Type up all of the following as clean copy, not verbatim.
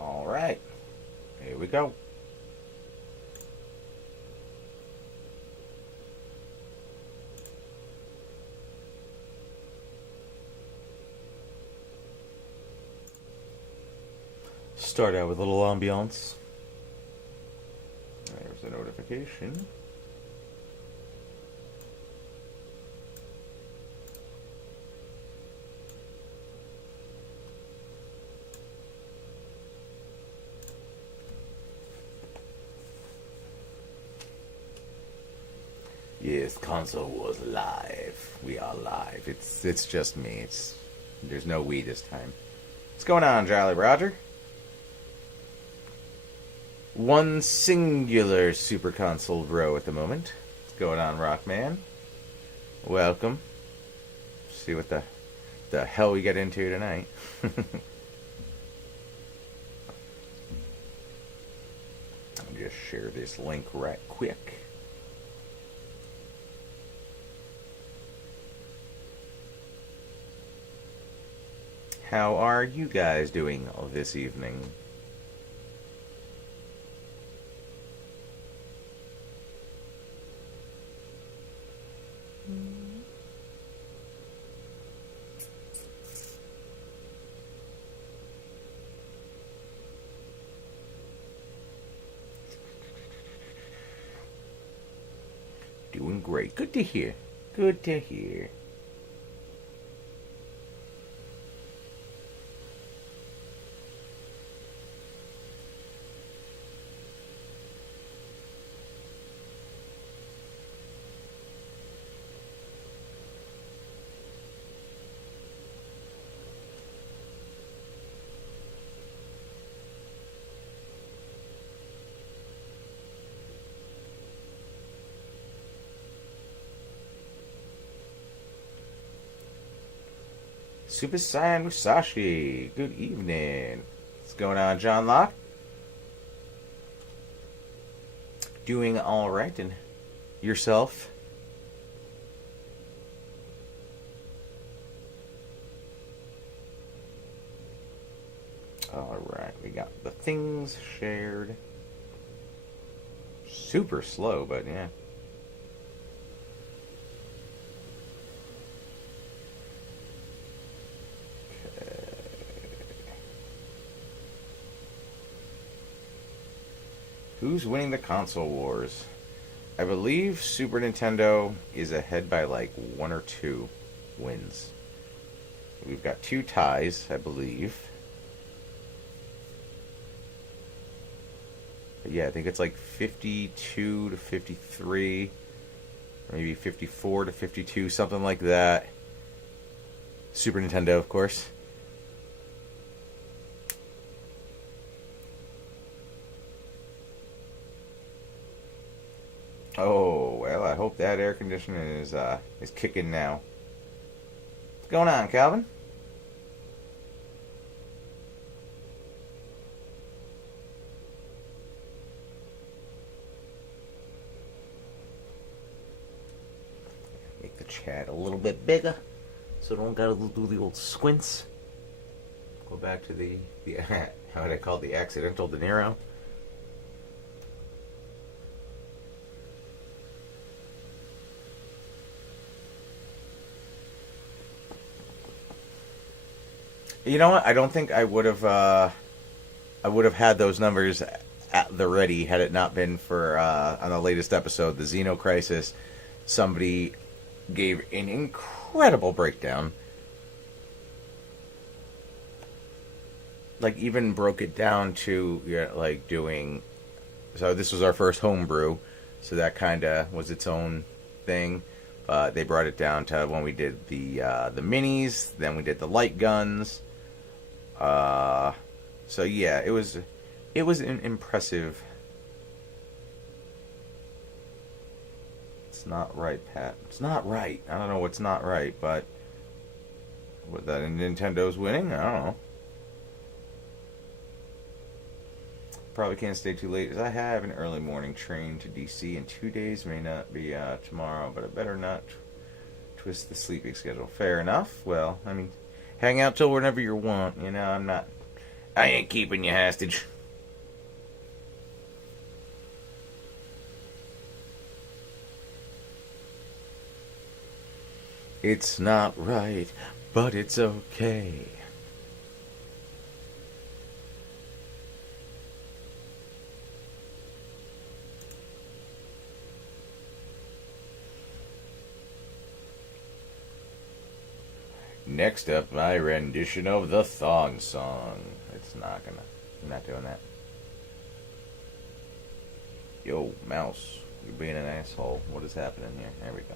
All right, here we go. Start out with a little ambiance. There's a notification. Yes, console was live. We are live. It's just me. There's no we this time. What's going on, Jolly Roger? One singular Super Console bro at the moment. What's going on, Rockman? Welcome. See what the hell we get into tonight. I'll just share this link right quick. How are you guys doing this evening? Doing great. Good to hear. Good to hear. Super Saiyan Musashi, good evening. What's going on, John Locke? Doing all right, and yourself? All right, we got the things shared. Super slow, but yeah. Who's winning the console wars? I believe Super Nintendo is ahead by like 1 or 2 wins. We've got 2 ties, I believe. But yeah, I think it's like 52 to 53, maybe 54 to 52, something like that. Super Nintendo, of course. Oh, well, I hope that air conditioning is kicking now. What's going on, Calvin? Make the chat a little bit bigger so I don't gotta do the old squints. Go back to the how would I call it, the accidental De Niro. You know what? I don't think I would have had those numbers at the ready had it not been for on the latest episode, the Xeno Crisis. Somebody gave an incredible breakdown. Like, even broke it down to, like, doing... So this was our first homebrew, so that kind of was its own thing. They brought it down to when we did the minis, then we did the light guns. So yeah, it was an impressive... It's not right, Pat. It's not right. I don't know what's not right, but... What, that Nintendo's winning? I don't know. Probably can't stay too late, as I have an early morning train to DC in 2 days. May not be tomorrow, but I better not twist the sleeping schedule. Fair enough. Well, I mean, hang out till whenever you want. I'm not I ain't keeping you hostage. It's not right, but it's okay. Next up, my rendition of the thong song. I'm not doing that. Yo, mouse, you're being an asshole. What is happening here? There we go.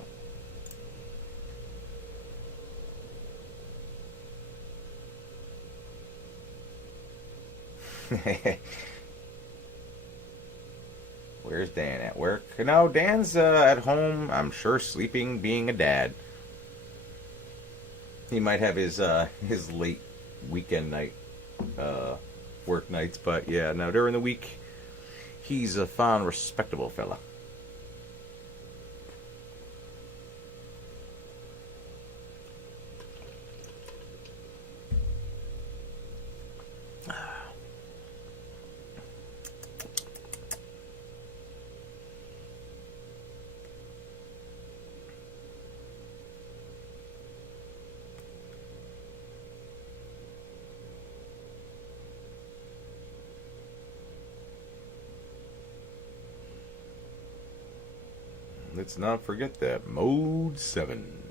Where's Dan at work? No, Dan's at home. I'm sure sleeping, being a dad. He might have his late weekend night work nights, but yeah, no, during the week he's a fine, respectable fella. Let's not forget that. Mode 7.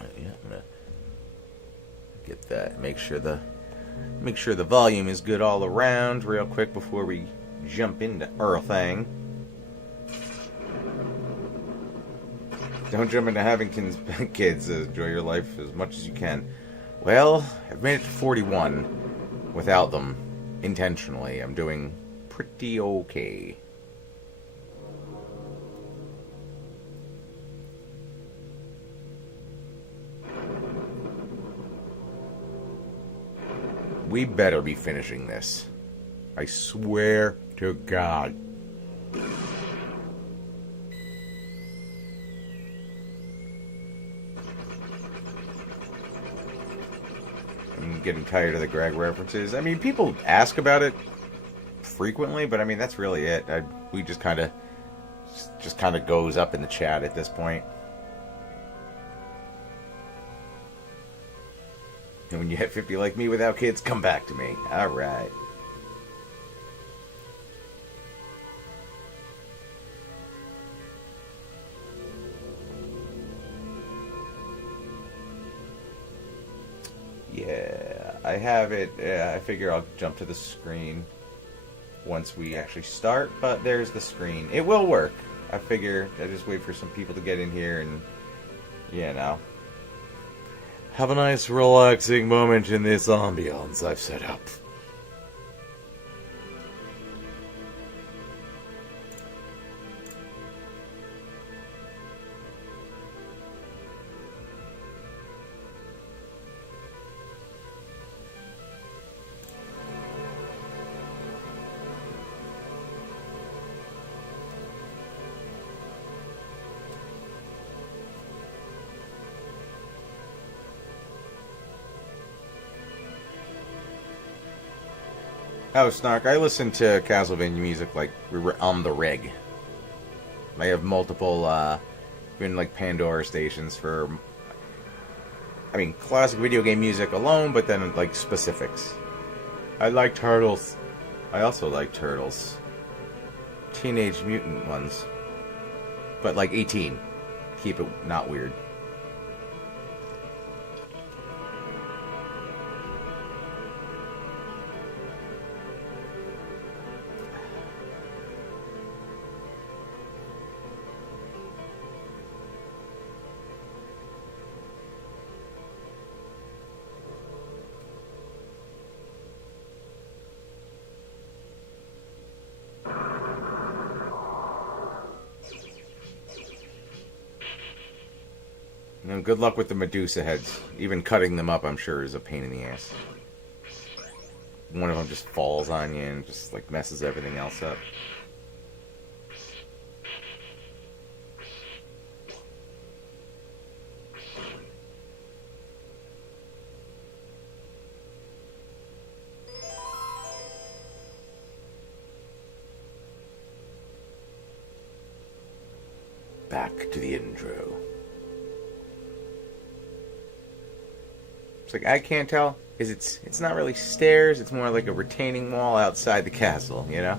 Yeah, I'm gonna get that. Make sure the volume is good all around real quick before we jump into our thing. Don't jump into having kids. Enjoy your life as much as you can. Well, I've made it to 41 without them intentionally. I'm doing pretty okay. We better be finishing this. I swear to God. I'm getting tired of the Greg references. I mean, people ask about it frequently, but I mean, that's really it. We just kind of goes up in the chat at this point. And when you hit 50 like me without kids, come back to me. All right. Yeah, I have it. I figure I'll jump to the screen once we actually start, but there's the screen. It will work. I figure I just wait for some people to get in here and, you know, have a nice relaxing moment in this ambiance I've set up. Oh, Snark, I listen to Castlevania music like we were on the reg. I have multiple, even like Pandora stations for, I mean, classic video game music alone, but then like specifics. I like Turtles. I also like Turtles. Teenage Mutant ones. But like 18. Keep it not weird. And good luck with the Medusa heads. Even cutting them up, I'm sure, is a pain in the ass. One of them just falls on you and just like messes everything else up. back to the intro. It's like, I can't tell. It's not really stairs, it's more like a retaining wall outside the castle, you know?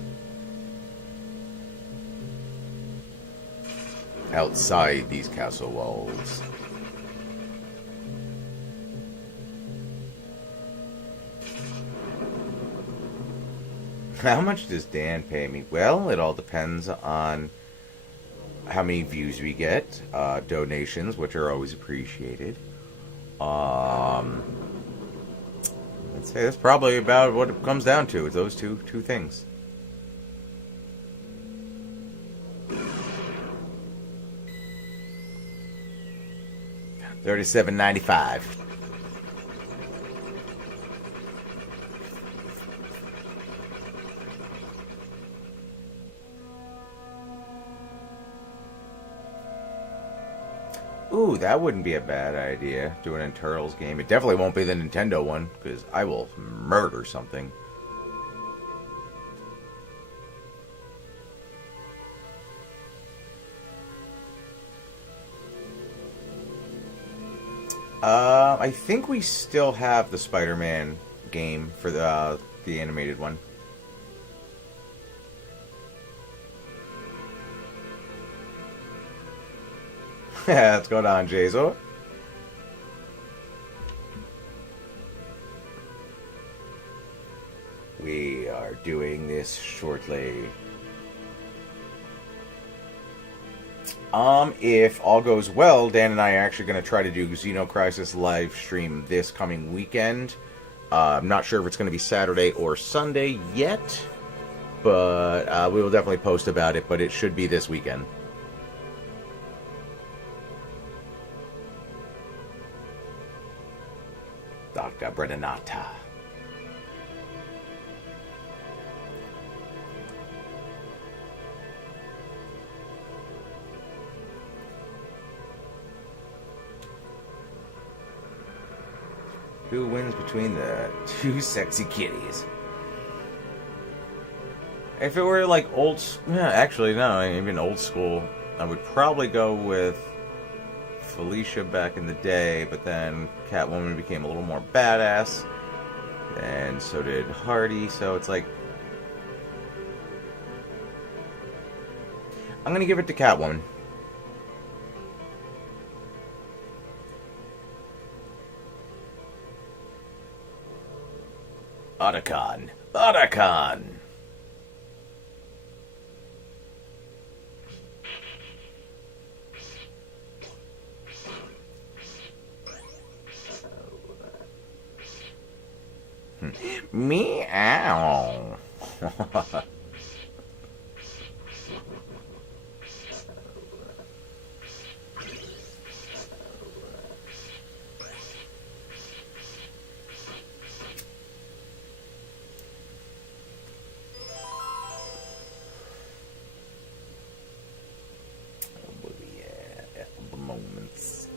Outside these castle walls. How much does Dan pay me? Well, it all depends on how many views we get, donations, which are always appreciated. I'd say that's probably about what it comes down to. It's those two things. $37.95. Ooh, that wouldn't be a bad idea, doing a Turtles game. It definitely won't be the Nintendo one, because I will murder something. I think we still have the Spider-Man game for the animated one. Yeah, what's going on, Jazo? We are doing this shortly. If all goes well, Dan and I are actually going to try to do Xenocrisis live stream this coming weekend. I'm not sure if it's going to be Saturday or Sunday yet, but we will definitely post about it, but it should be this weekend. Dr. Bredanata. Who wins between the two sexy kitties? If it were like actually no, even old school, I would probably go with Felicia back in the day, but then Catwoman became a little more badass, and so did Hardy, so it's like, I'm gonna give it to Catwoman. Otacon. Otacon! Meow. Moments.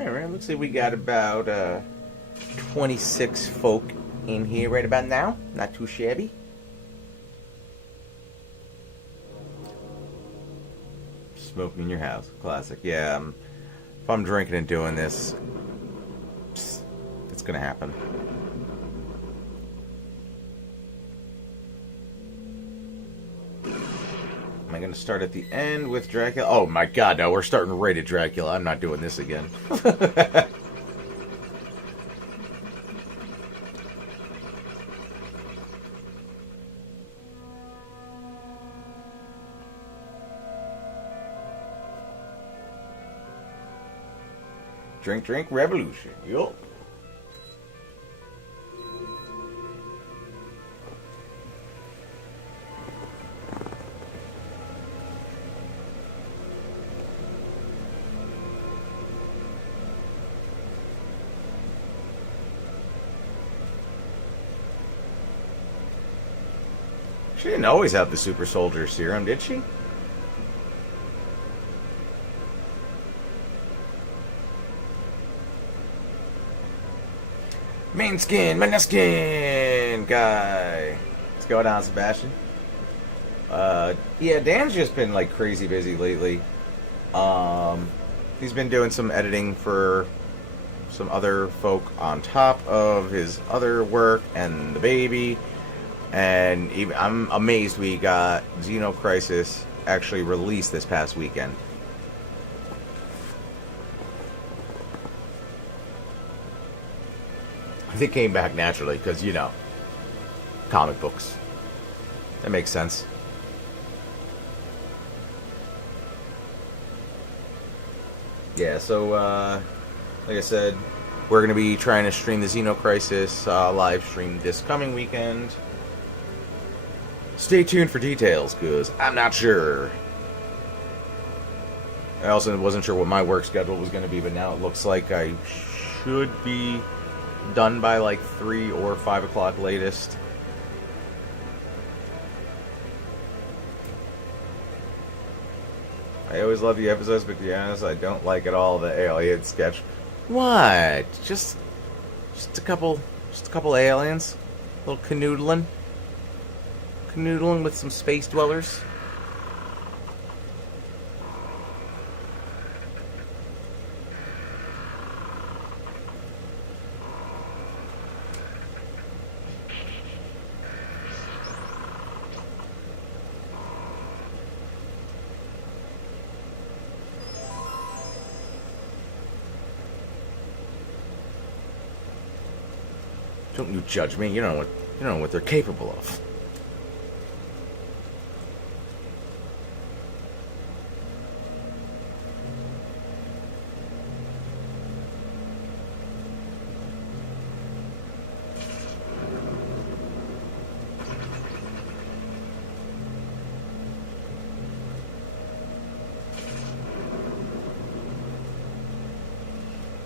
Alright, looks like we got about 26 folk in here right about now. Not too shabby. Smoking in your house. Classic. Yeah, if I'm drinking and doing this, it's gonna happen. Am I gonna start at the end with Dracula? Oh my god, no, we're starting right at Dracula. I'm not doing this again. Drink, drink, revolution. Yup. She didn't always have the super soldier serum, did she? Main skin, Maneskin guy. What's going on, Sebastian? Yeah, Dan's just been like crazy busy lately. He's been doing some editing for some other folk on top of his other work and the baby. And even, I'm amazed we got Xenocrisis actually released this past weekend. It came back naturally because, you know, comic books. That makes sense. Yeah, so, like I said, we're going to be trying to stream the Xenocrisis live stream this coming weekend. Stay tuned for details, because I'm not sure. I also wasn't sure what my work schedule was going to be, but now it looks like I should be done by like 3 or 5 o'clock latest. I always love the episodes, but to be honest, I don't like at all the alien sketch. What? Just a couple aliens, a little canoodling with some space dwellers. Don't you judge me. You don't know what they're capable of.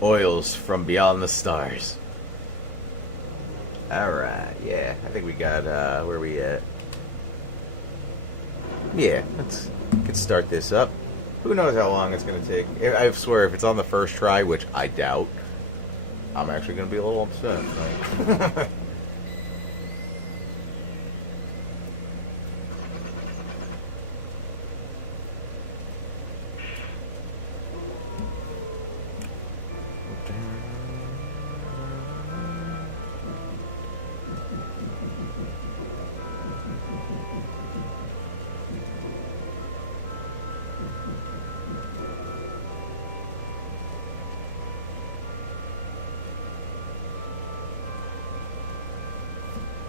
Oils from beyond the stars. Alright, yeah. I think we got, where are we at? Yeah, let's start this up. Who knows how long it's going to take. I swear, if it's on the first try, which I doubt, I'm actually going to be a little upset. Like,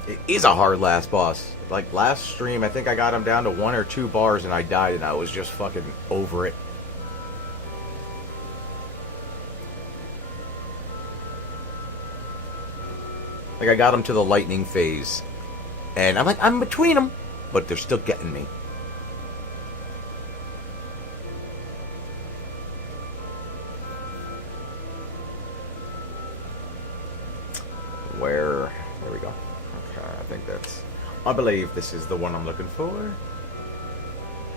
it is a hard last boss. Like, last stream, I think I got him down to 1 or 2 bars and I died and I was just fucking over it. Like, I got him to the lightning phase. And I'm like, I'm between them, but they're still getting me. There we go. Okay, I think that's... I believe this is the one I'm looking for. In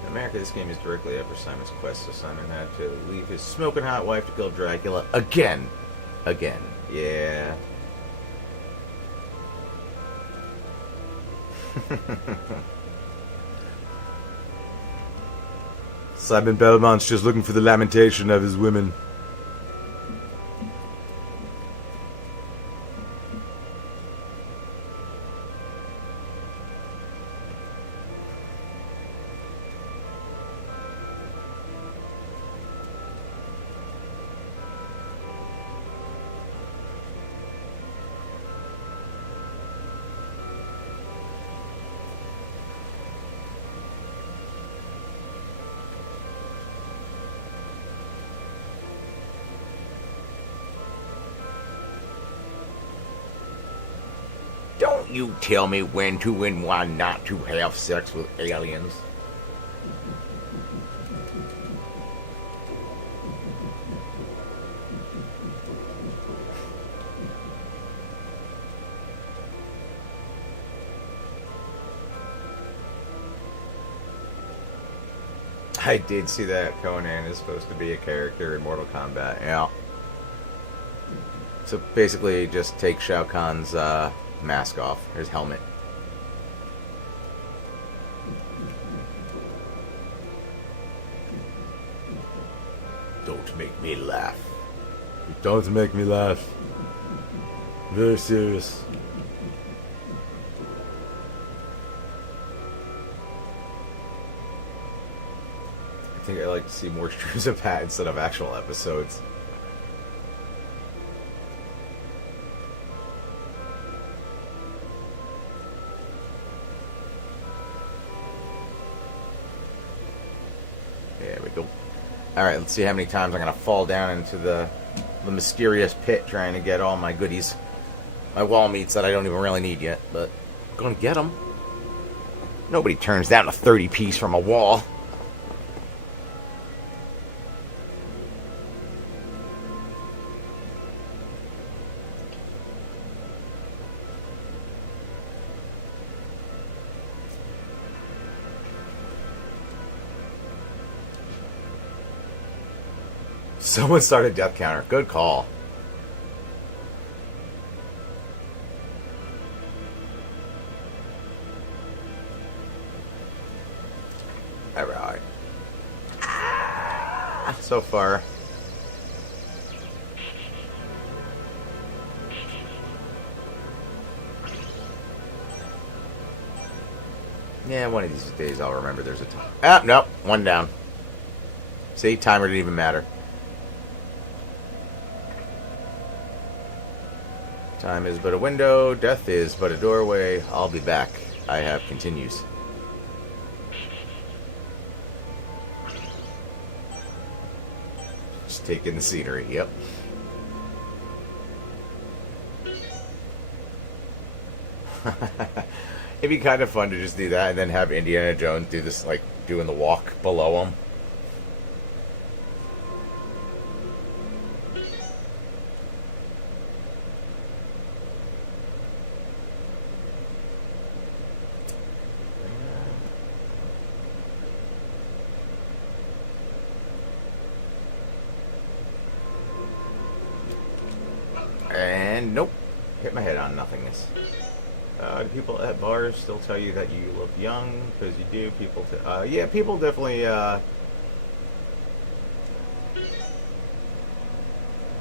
America, this game is directly after Simon's quest, so Simon had to leave his smoking hot wife to kill Dracula again. Again. Yeah. Simon Belmont's just looking for the lamentation of his women. Don't you tell me when to and why not to have sex with aliens. I did see that Conan is supposed to be a character in Mortal Kombat. Yeah. So basically, just take Shao Kahn's mask off, his helmet. Don't make me laugh. Don't make me laugh. Very serious. I think I'd like to see more streams of that instead of actual episodes. There we go. Alright, let's see how many times I'm going to fall down into the mysterious pit trying to get all my goodies. My wall meats that I don't even really need yet, but I'm going to get them. Nobody turns down a 30 piece from a wall. Someone started death counter. Good call. Alright. So far. Yeah, one of these days I'll remember there's a time. Ah, nope. One down. See, timer didn't even matter. Time is but a window, death is but a doorway. I'll be back. I have continues. Just taking the scenery, yep. It'd be kind of fun to just do that and then have Indiana Jones do this, like, doing the walk below him. And nope, hit my head on nothingness. Do people at bars still tell you that you look young? Because you do. People, yeah, people definitely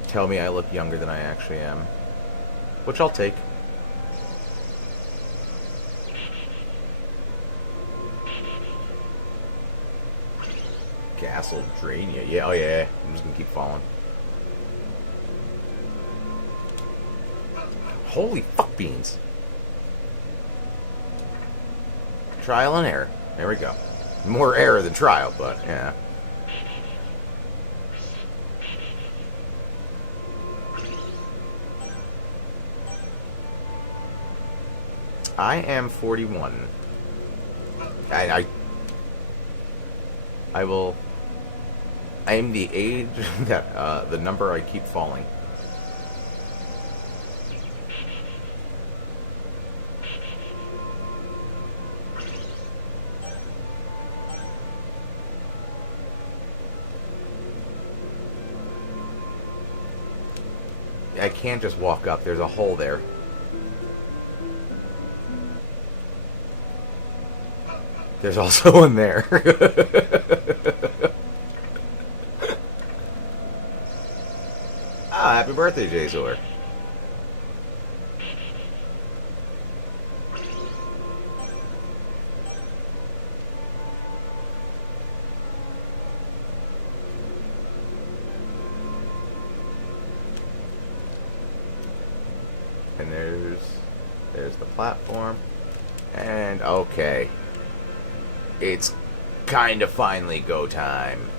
tell me I look younger than I actually am, which I'll take. Castlevania, yeah, oh yeah. I'm just gonna keep falling. Holy fuck beans. Trial and error. There we go. More error than trial, but yeah. I am 41. I will. I am the age that the number I keep falling. I can't just walk up. There's a hole there. There's also one there. Ah, happy birthday, Jazor. And there's the platform. And okay. It's kind of finally go time.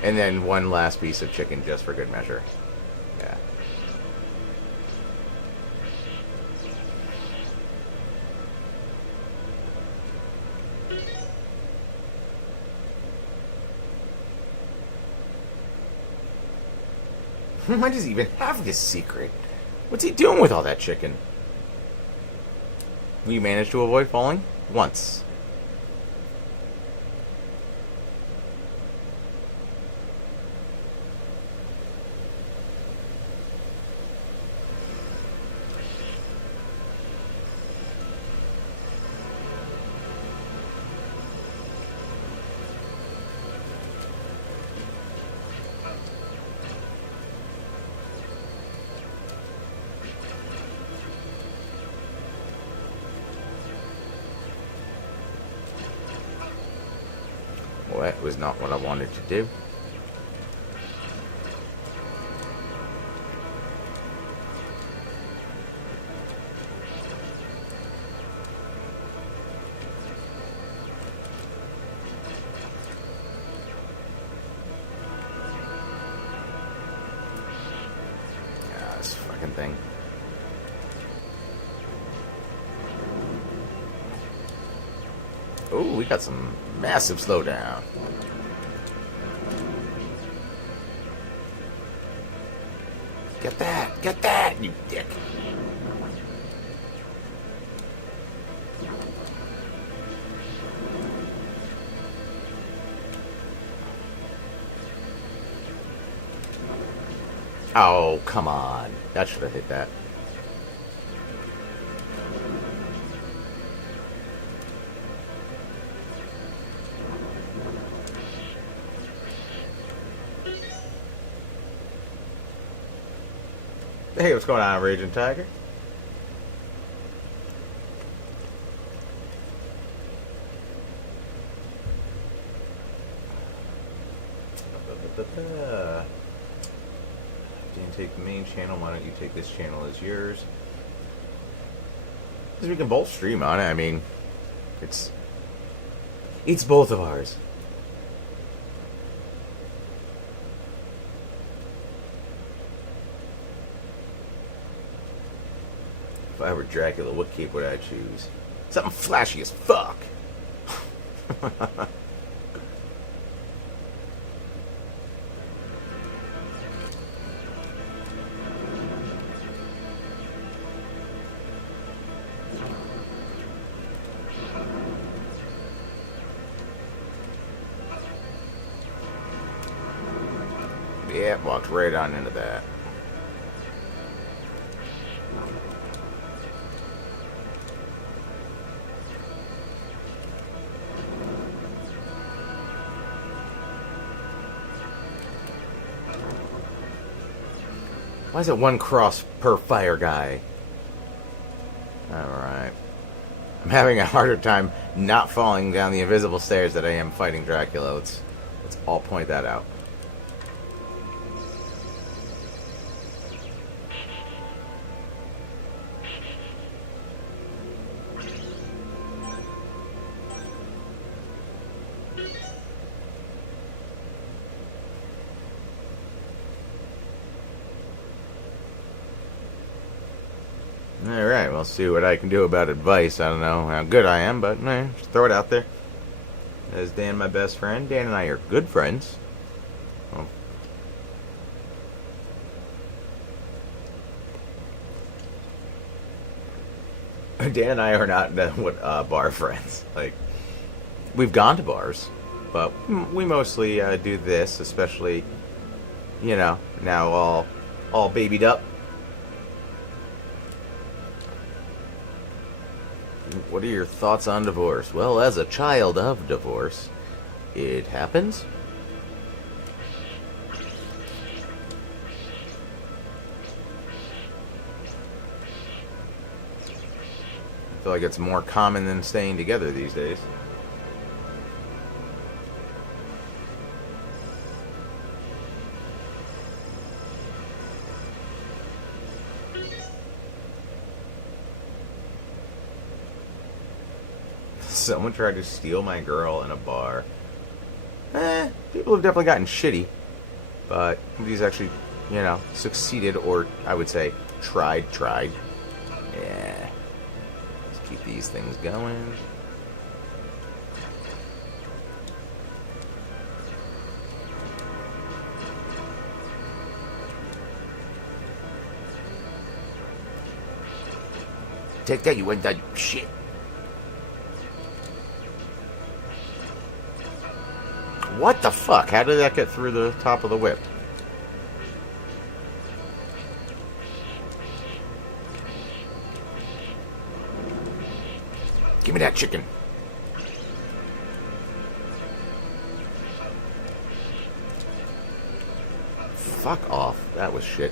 And then one last piece of chicken just for good measure. Yeah. Why does he even have this secret? What's he doing with all that chicken? You managed to avoid falling? Once. That was not what I wanted to do. This fucking thing. Ooh, we got some massive slowdown. Get that, you dick. Oh, come on. That should have hit that. Hey, what's going on, Raging Tiger? Didn't take the main channel. Why don't you take this channel as yours? Because we can both stream on it. I mean, it's both of ours. If I were Dracula, what cape would I choose? Something flashy as fuck. Yeah, walked right on into that. Why is it one cross per fire guy? Alright. I'm having a harder time not falling down the invisible stairs that I am fighting Dracula. Let's all point that out. Alright, we'll see what I can do about advice. I don't know how good I am, but just throw it out there. Is Dan my best friend? Dan and I are good friends. Well, Dan and I are not bar friends. Like, we've gone to bars, but we mostly do this, especially, you know, now all babied up. What are your thoughts on divorce? Well, as a child of divorce, it happens. I feel like it's more common than staying together these days. Someone tried to steal my girl in a bar. People have definitely gotten shitty, but nobody's actually, you know, succeeded, or I would say tried. Yeah. Let's keep these things going. Take that, you went that shit. What the fuck? How did that get through the top of the whip? Give me that chicken. Fuck off. That was shit.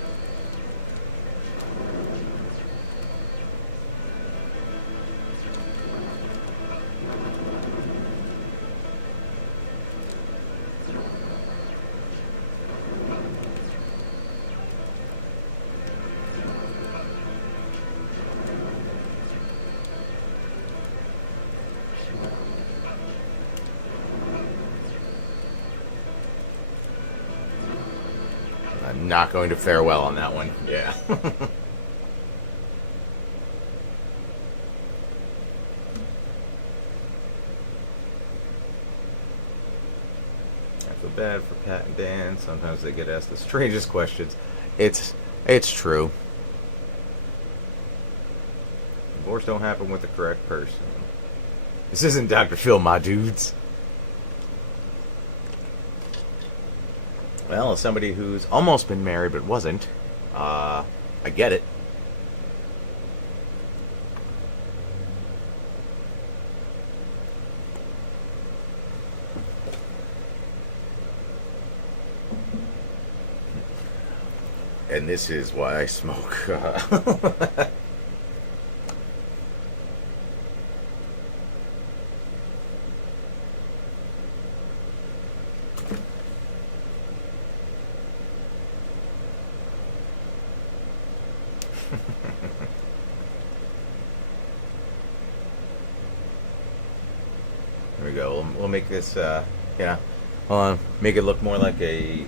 I'm not going to fare well on that one. Yeah. I feel bad for Pat and Dan. Sometimes they get asked the strangest questions. It's true. Divorce don't happen with the correct person. This isn't Dr. Phil, my dudes. Well, as somebody who's almost been married but wasn't, I get it. And this is why I smoke. There we go. We'll make this, make it look more like a...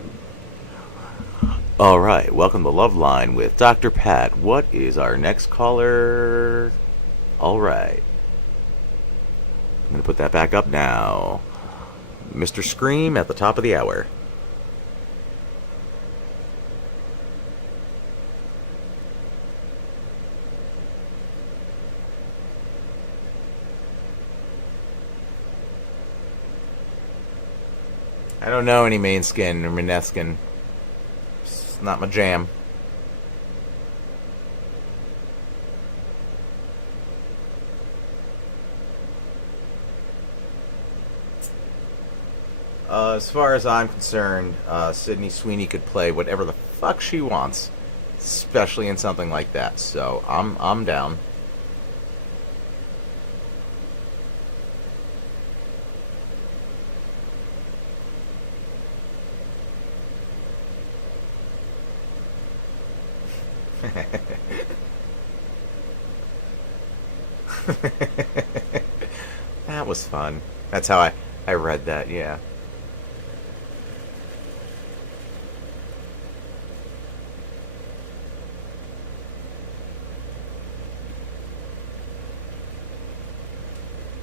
Alright, welcome to Love Line with Dr. Pat. What is our next caller? Alright. I'm going to put that back up now. Mr. Scream at the top of the hour. I don't know any main skin or Mineskin. It's not my jam. As far as I'm concerned, Sydney Sweeney could play whatever the fuck she wants, especially in something like that. So I'm down. That was fun. That's how I read that, yeah.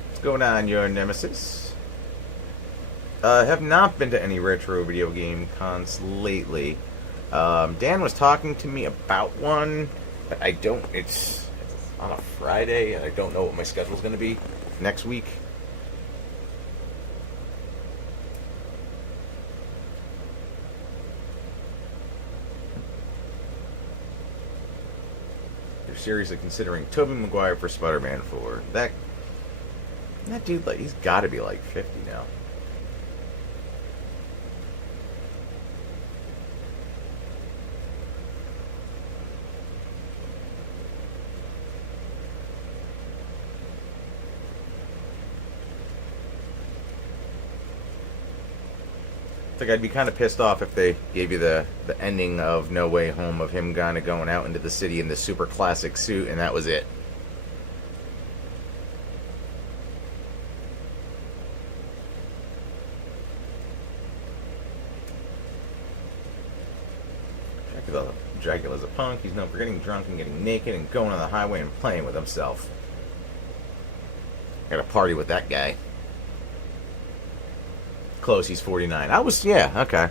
What's going on, your nemesis? I have not been to any retro video game cons lately. Dan was talking to me about one, but I don't. It's on a Friday, and I don't know what my schedule's going to be next week. They're seriously considering Tobey Maguire for Spider-Man 4. That dude, like, he's got to be like 50 now. I think I'd be kind of pissed off if they gave you the ending of No Way Home of him kind of going out into the city in the super classic suit, and that was it. Dracula's a punk. He's known for getting drunk and getting naked and going on the highway and playing with himself. Got a party with that guy. Close, he's 49. Okay.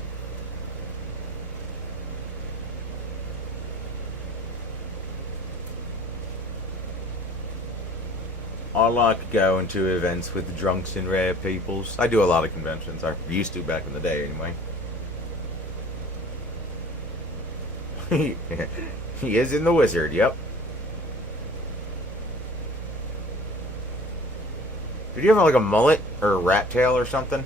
I like going to events with drunks and rare peoples. I do a lot of conventions. I used to back in the day, anyway. He is in the Wizard, yep. Did you have like a mullet or a rat tail or something?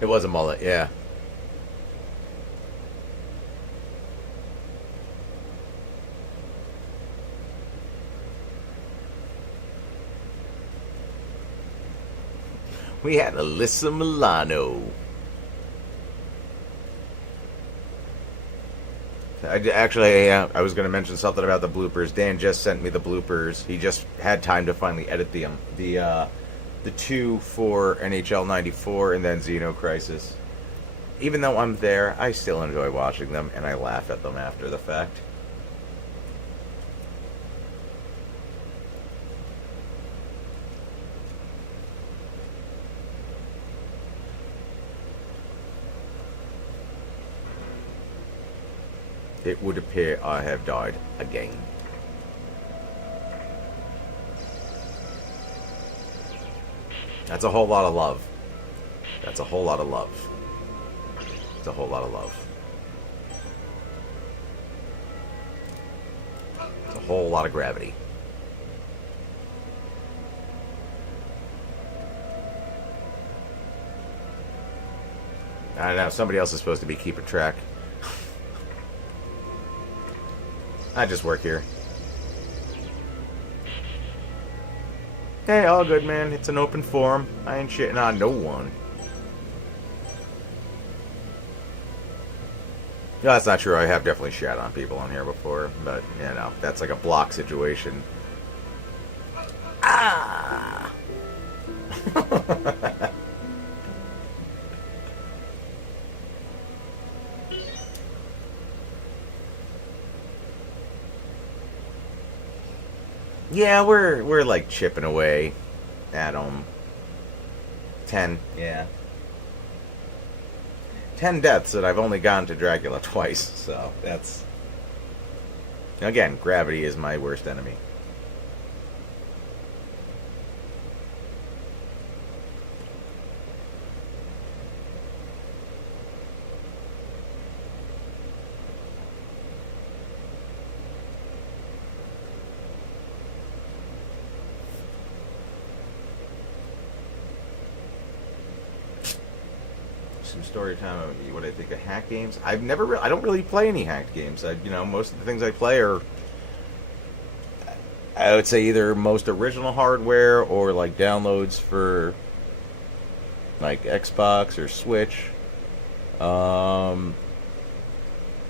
It was a mullet, yeah. We had Alyssa Milano. I was going to mention something about the bloopers. Dan just sent me the bloopers. He just had time to finally edit the two for NHL '94 and then Xeno Crisis. Even though I'm there, I still enjoy watching them, and I laugh at them after the fact. It would appear I have died again. That's a whole lot of love. That's a whole lot of love. It's a whole lot of love. It's a whole lot of gravity. I don't know, somebody else is supposed to be keeping track. I just work here. Hey, all good, man. It's an open forum. I ain't shitting on no one. No, that's not true. I have definitely shat on people on here before, but, you know, that's like a block situation. Ah! Yeah, we're like chipping away at 10, yeah. 10 deaths, and I've only gone to Dracula twice, so that's... Again, gravity is my worst enemy. Some story time of what I think of hack games. I don't really play any hacked games. Most of the things I play are, I would say, either most original hardware or like downloads for like Xbox or Switch. I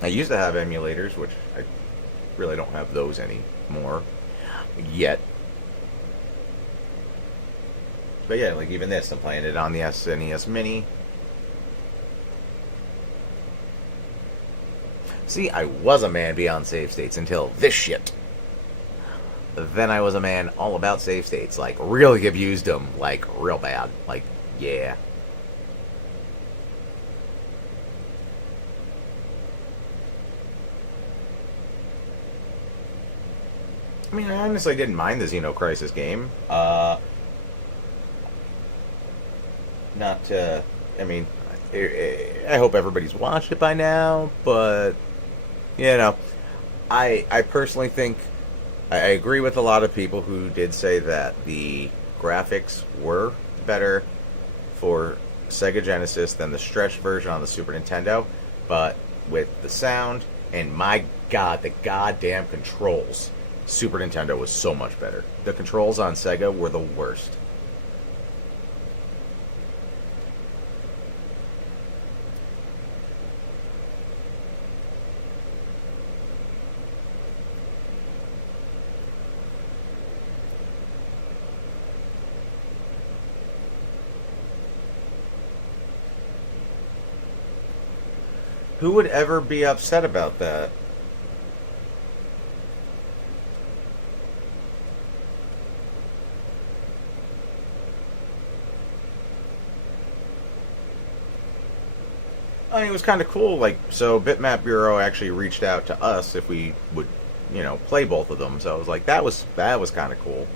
used to have emulators, which I really don't have those anymore yet. But yeah, like even this, I'm playing it on the SNES Mini. See, I was a man beyond save states until this shit. Then I was a man all about save states. Like, really abused them. Like, real bad. Like, yeah. I mean, I honestly didn't mind the Xeno Crisis game. I hope everybody's watched it by now, but... I personally think I agree with a lot of people who did say that the graphics were better for Sega Genesis than the stretched version on the Super Nintendo, but with the sound and my god, the goddamn controls, Super Nintendo was so much better. The controls on Sega were the worst. Who would ever be upset about that? I mean, it was kind of cool. Like, so Bitmap Bureau actually reached out to us if we would, play both of them. So I was like, that was kind of cool.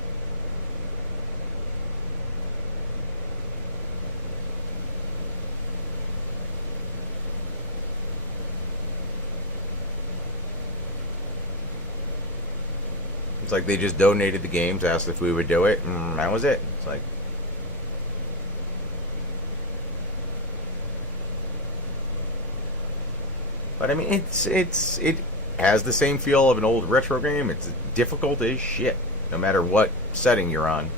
It's like they just donated the games, asked if we would do it, and that was it. It's like... But I mean, it has the same feel of an old retro game. It's difficult as shit, no matter what setting you're on.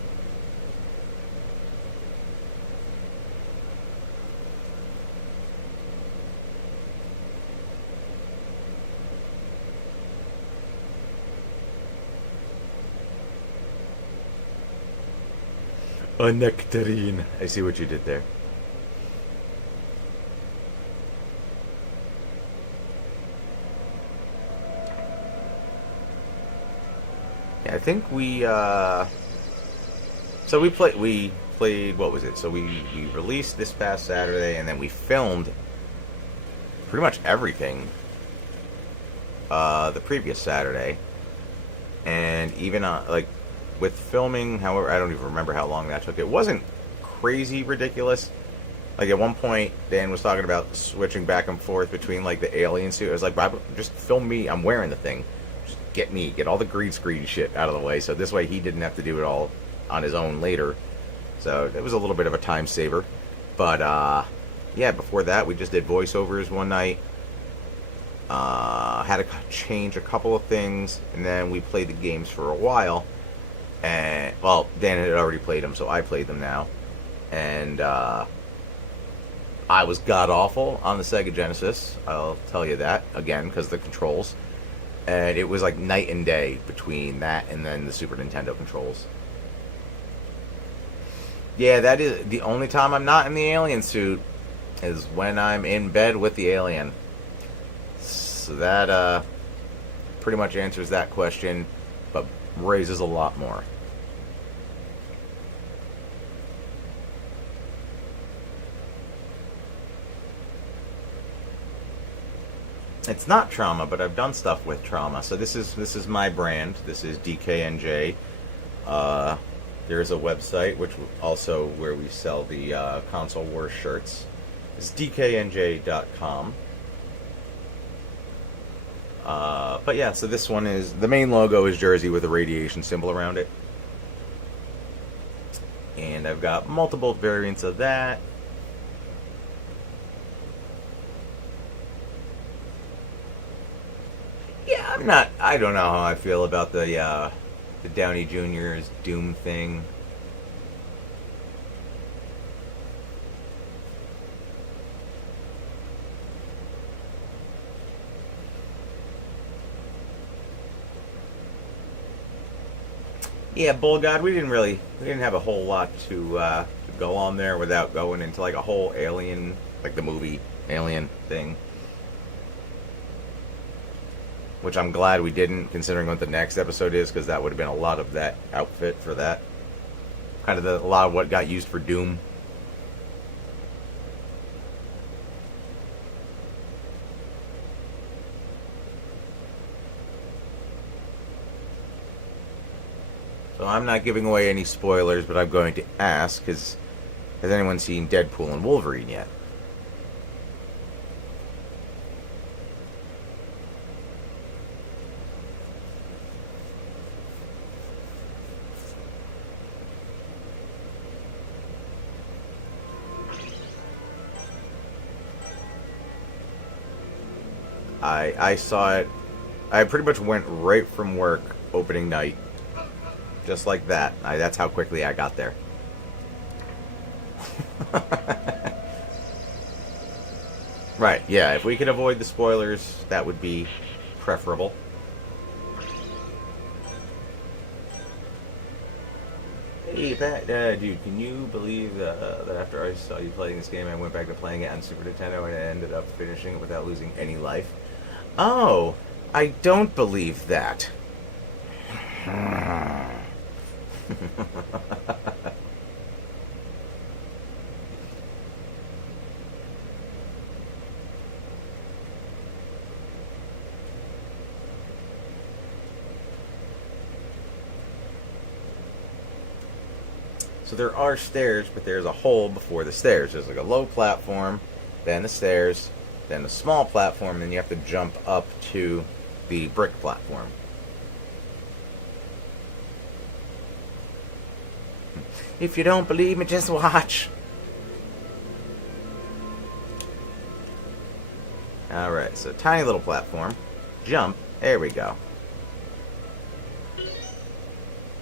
A nectarine. I see what you did there. Yeah, I think we so we played what was it? So we released this past Saturday, and then we filmed pretty much everything the previous Saturday. And even like with filming, however, I don't even remember how long that took. It wasn't crazy ridiculous. Like at one point, Dan was talking about switching back and forth between like the alien suit. I was like, Bob, just film me. I'm wearing the thing. Just get all the green screen shit out of the way. So this way he didn't have to do it all on his own later. So it was a little bit of a time saver. But yeah, before that, we just did voiceovers one night. Had to change a couple of things, and then we played the games for a while. And well, Dan had already played them, so I played them now. And I was god awful on the Sega Genesis. I'll tell you that again because the controls, and it was like night and day between that and then the Super Nintendo controls. Yeah, that is the only time I'm not in the alien suit is when I'm in bed with the alien. So that pretty much answers that question, but raises a lot more. It's not trauma, but I've done stuff with trauma. So this is my brand. This is DKNJ. There's a website which also where we sell the console war shirts. It's dknj.com. But yeah, so this one is the main logo is Jersey with a radiation symbol around it, and I've got multiple variants of that. Yeah, I don't know how I feel about the Downey Jr.'s Doom thing. Yeah, Bull God, we didn't have a whole lot to go on there without going into like a whole Alien, like the movie Alien thing. Which I'm glad we didn't, considering what the next episode is, because that would have been a lot of that outfit for that. Kind of a lot of what got used for Doom. So I'm not giving away any spoilers, but I'm going to ask, has anyone seen Deadpool and Wolverine yet? I saw it. I pretty much went right from work opening night. Just like that. That's how quickly I got there. Right, yeah, if we could avoid the spoilers, that would be preferable. Hey, Pat, dude, can you believe that after I saw you playing this game, I went back to playing it on Super Nintendo and I ended up finishing it without losing any life? Oh, I don't believe that. So there are stairs, but there's a hole before the stairs. There's like a low platform, then the stairs, then a small platform, and then you have to jump up to the brick platform. If you don't believe me, just watch. Alright, so tiny little platform. Jump. There we go.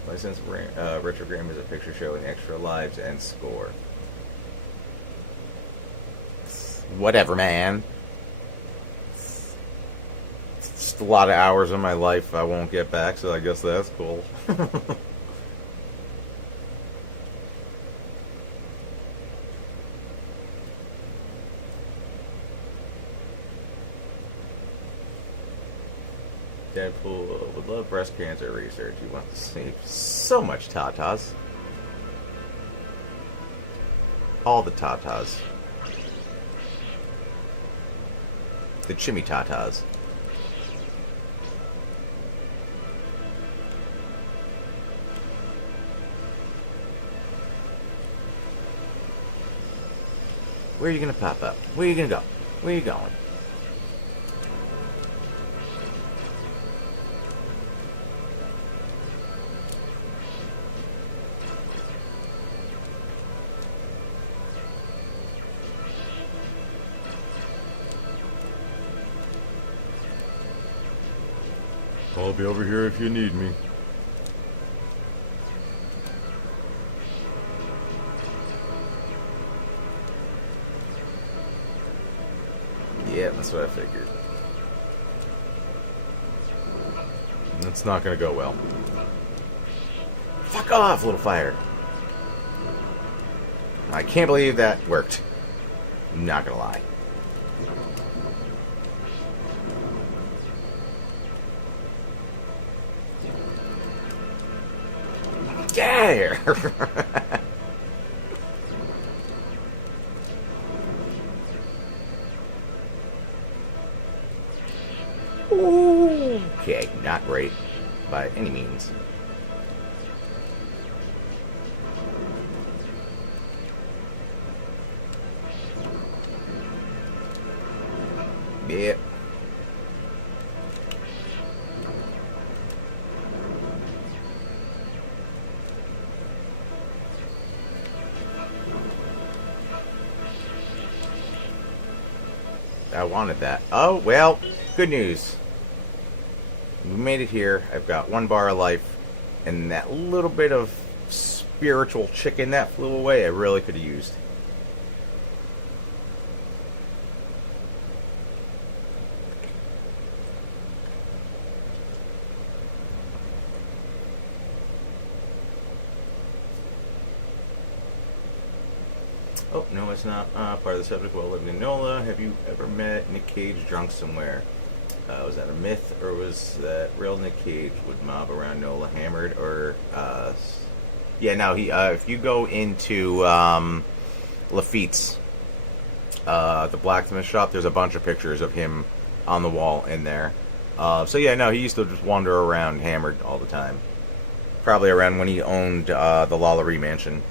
License Retro Game is a picture showing extra lives and score. Whatever, man. It's just a lot of hours of my life I won't get back, so I guess that's cool. Deadpool would love breast cancer research. He wants to see so much tatas. All the tatas. The chimitatas. Where are you gonna pop up? Where are you gonna go? Where are you going? I'll be over here if you need me. Yeah, that's what I figured. That's not gonna go well. Fuck off, little fire. I can't believe that worked. I'm not gonna lie. Yeah! Okay, not great by any means. Yep. I wanted that. Oh, well, good news. We made it here. I've got 1 bar of life, and that little bit of spiritual chicken that flew away I really could have used. Oh, no, it's not part of the subject. While living in NOLA, have you ever met Nick Cage drunk somewhere? Was that a myth, or was that real Nick Cage would mob around NOLA hammered? Or, yeah, no, he, if you go into Lafitte's, the blacksmith shop, there's a bunch of pictures of him on the wall in there. So, yeah, no, he used to just wander around hammered all the time. Probably around when he owned the Lalaurie Mansion.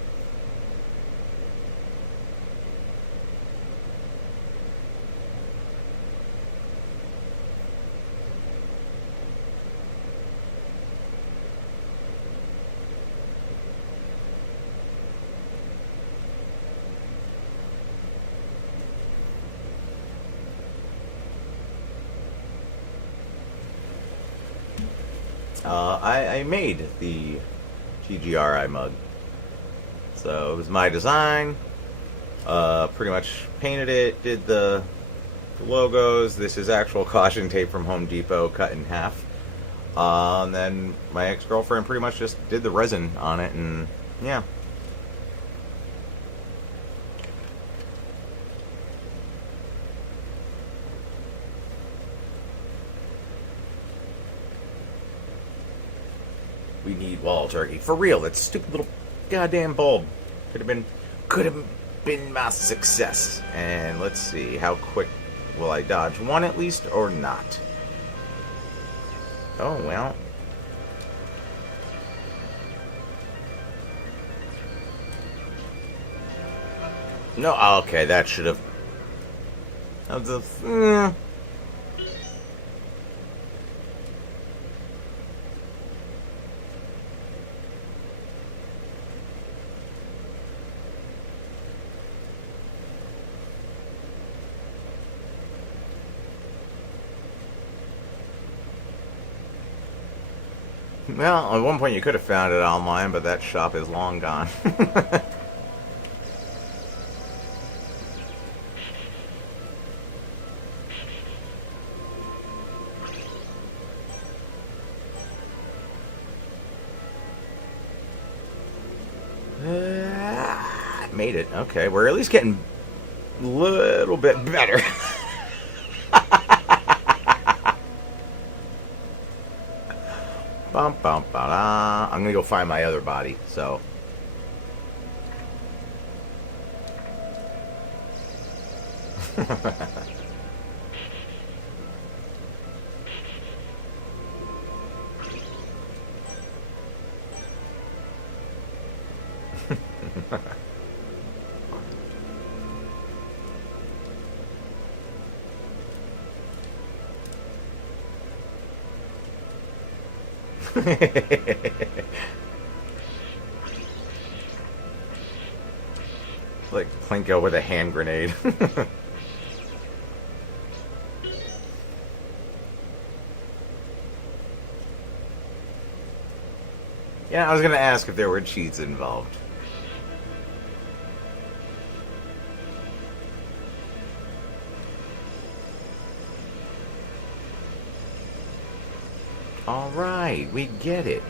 I made the TGRI mug. So it was my design. Pretty much painted it, did the logos. This is actual caution tape from Home Depot cut in half. And then my ex-girlfriend pretty much just did the resin on it, and yeah. We need wall turkey. For real, that stupid little goddamn bulb could have been my success. And let's see, how quick will I dodge one at least, or not? Oh, well. No, okay, that should have... Well, at one point you could have found it online, but that shop is long gone. Made it. Okay, we're at least getting a little bit better. Bum, bum, ba-da. I'm gonna go find my other body, so. Like Plinko with a hand grenade. Yeah, I was gonna ask if there were cheats involved. Alright, we get it.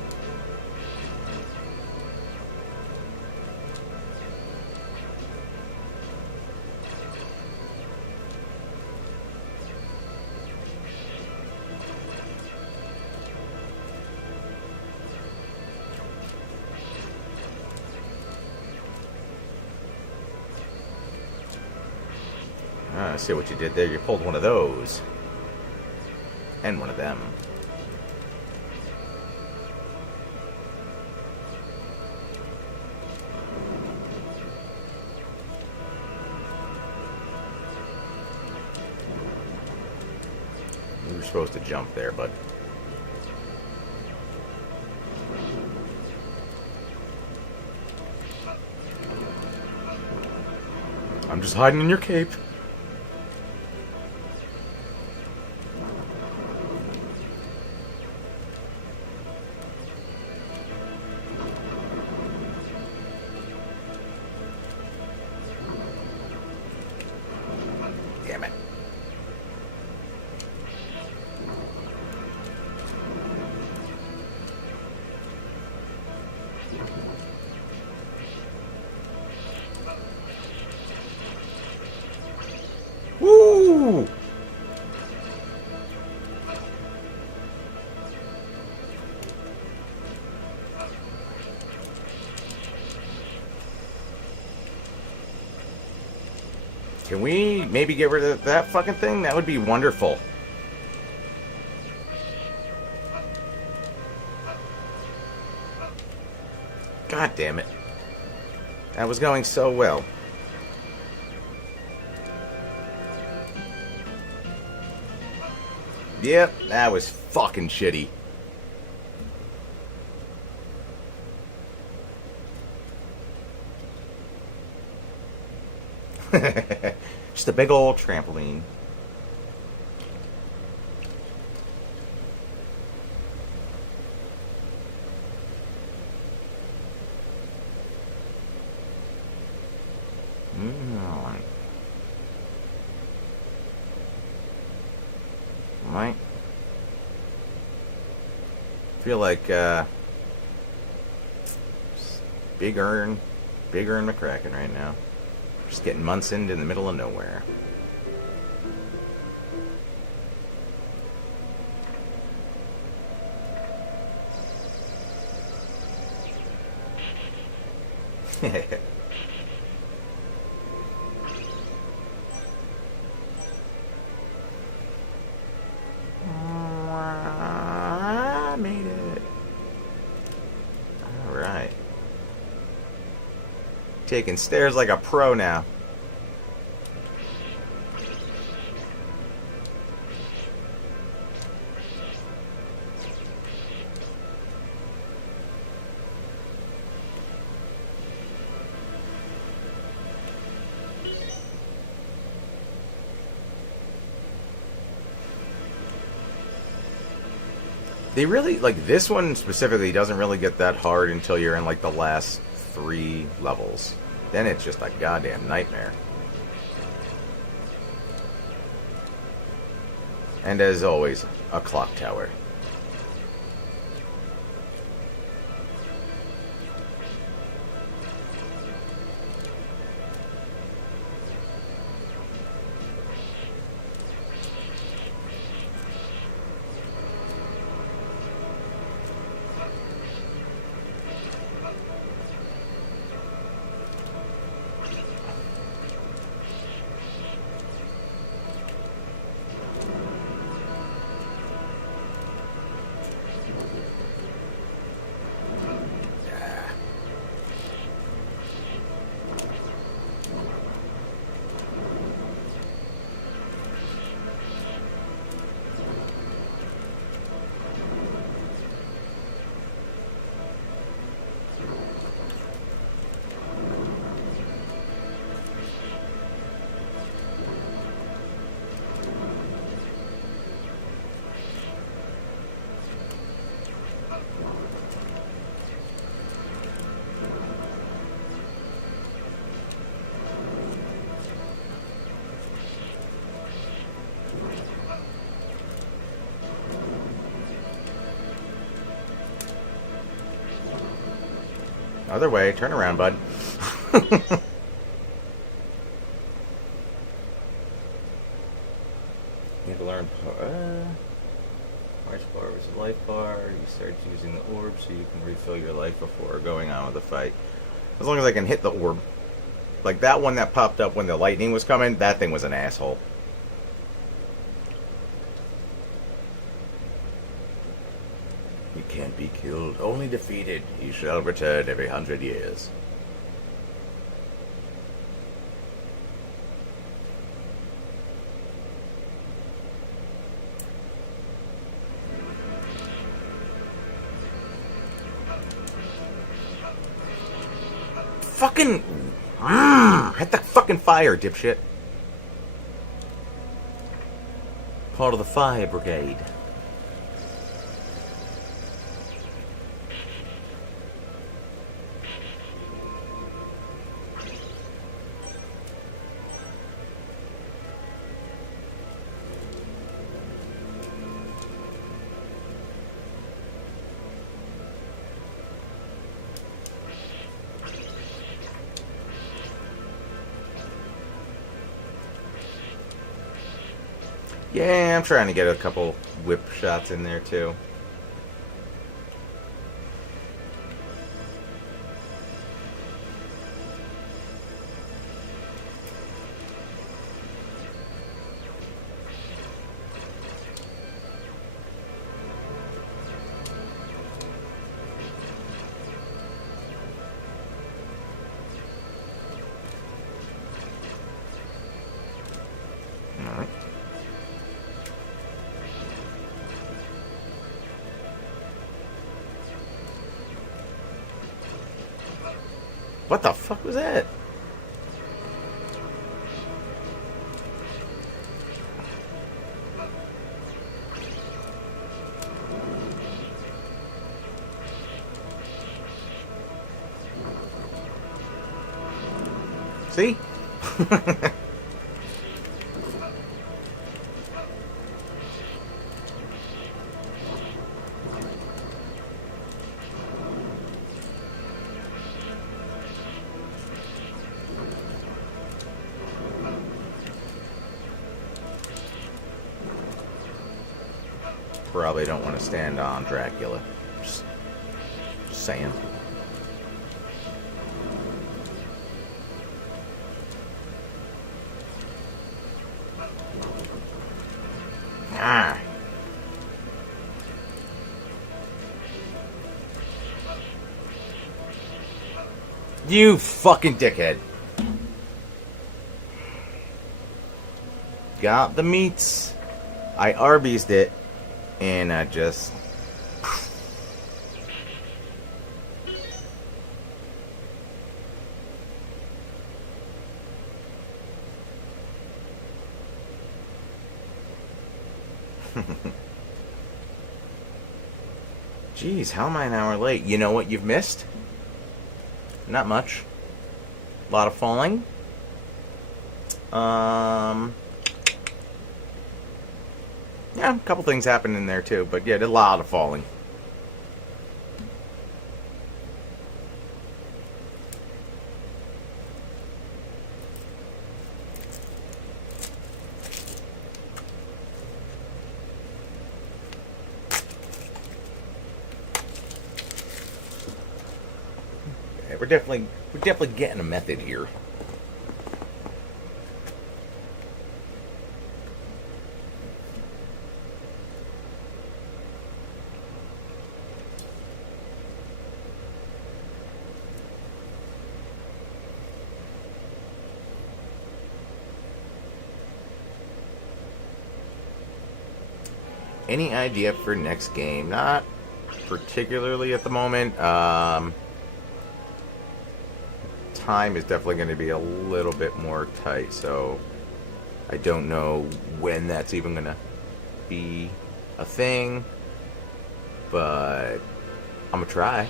I see what you did there. You pulled one of those. And one of them. You were supposed to jump there, bud. I'm just hiding in your cape. Damn it. Woo! Can we maybe get rid of that fucking thing? That would be wonderful. God damn it. That was going so well. Yep, that was fucking shitty. Just a big old trampoline. Might feel like big earn McCracken right now. Just getting months into the middle of nowhere. I made it. All right. Taking stairs like a pro now. They really, like, this one specifically doesn't really get that hard until you're in, like, the last 3 levels. Then it's just a goddamn nightmare. And as always, a clock tower. Other way. Turn around, bud. You have to learn March bar versus life bar. You start using the orb so you can refill your life before going on with the fight. As long as I can hit the orb. Like that one that popped up when the lightning was coming, that thing was an asshole. You can't be killed, only defeated. You shall return every 100 years. Fucking hit the fucking fire, dipshit. Part of the fire brigade. Yeah, I'm trying to get a couple whip shots in there too. Alright. What the fuck was that? See? Probably don't want to stand on Dracula. Just saying. Ah. You fucking dickhead. Got the meats. I Arby'sed it. And I just... Jeez, how am I an hour late? You know what you've missed? Not much. A lot of falling. Yeah, a couple things happened in there too, but yeah, a lot of falling. Okay, we're definitely getting a method here. Any idea for next game? Not particularly at the moment. Time is definitely going to be a little bit more tight, so I don't know when that's even going to be a thing, but I'm going to try.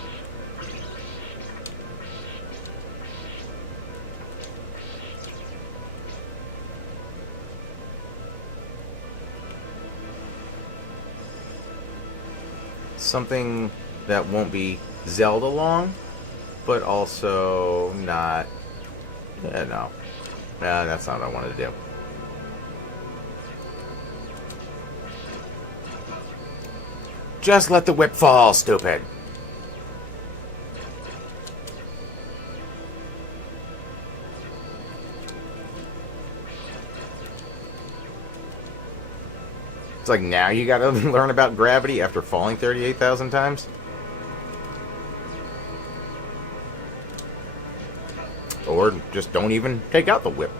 Something that won't be Zelda long, but also not. No, that's not what I wanted to do. Just let the whip fall, stupid. It's like now you gotta learn about gravity after falling 38,000 times? Or just don't even take out the whip.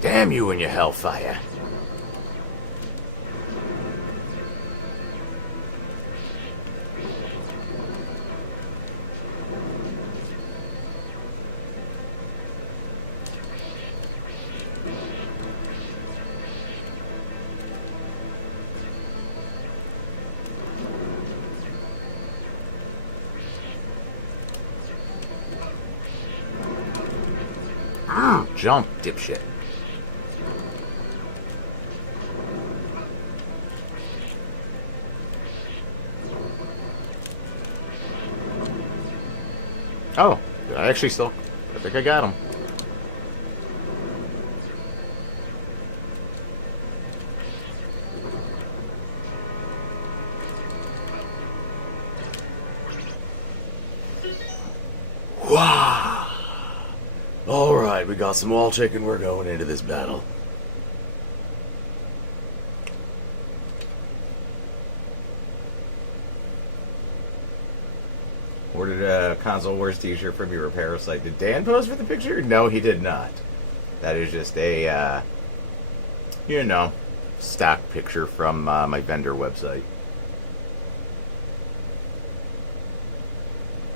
Damn you and your hellfire. Jump, dipshit. Oh, I think I got him. Wow. Alright, we got some wall chicken. We're going into this battle. Ordered a Console Wars t-shirt from your repair site. Did Dan post for the picture? No, he did not. That is just a, stock picture from my vendor website.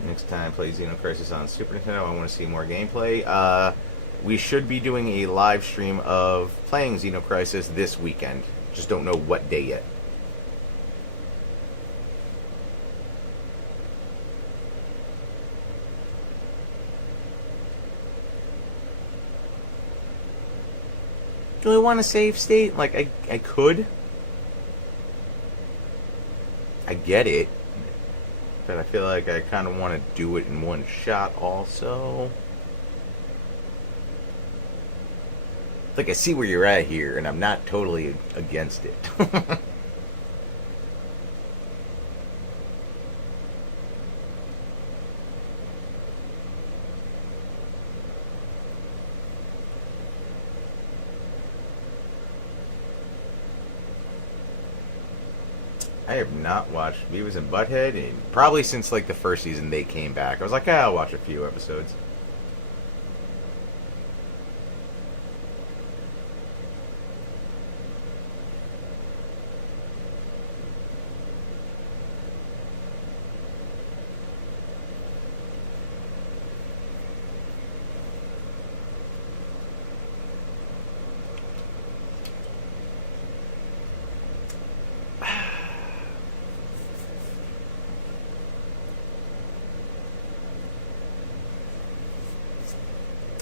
Next time, play Xeno Crisis on Super Nintendo. I want to see more gameplay. We should be doing a live stream of playing Xeno Crisis this weekend. Just don't know what day yet. Do I want to save state? Like, I could. I get it. But I feel like I kind of want to do it in one shot also. Like, I see where you're at here, and I'm not totally against it. I have not watched Beavis and Butthead, and probably since like the first season they came back. I was like, I'll watch a few episodes.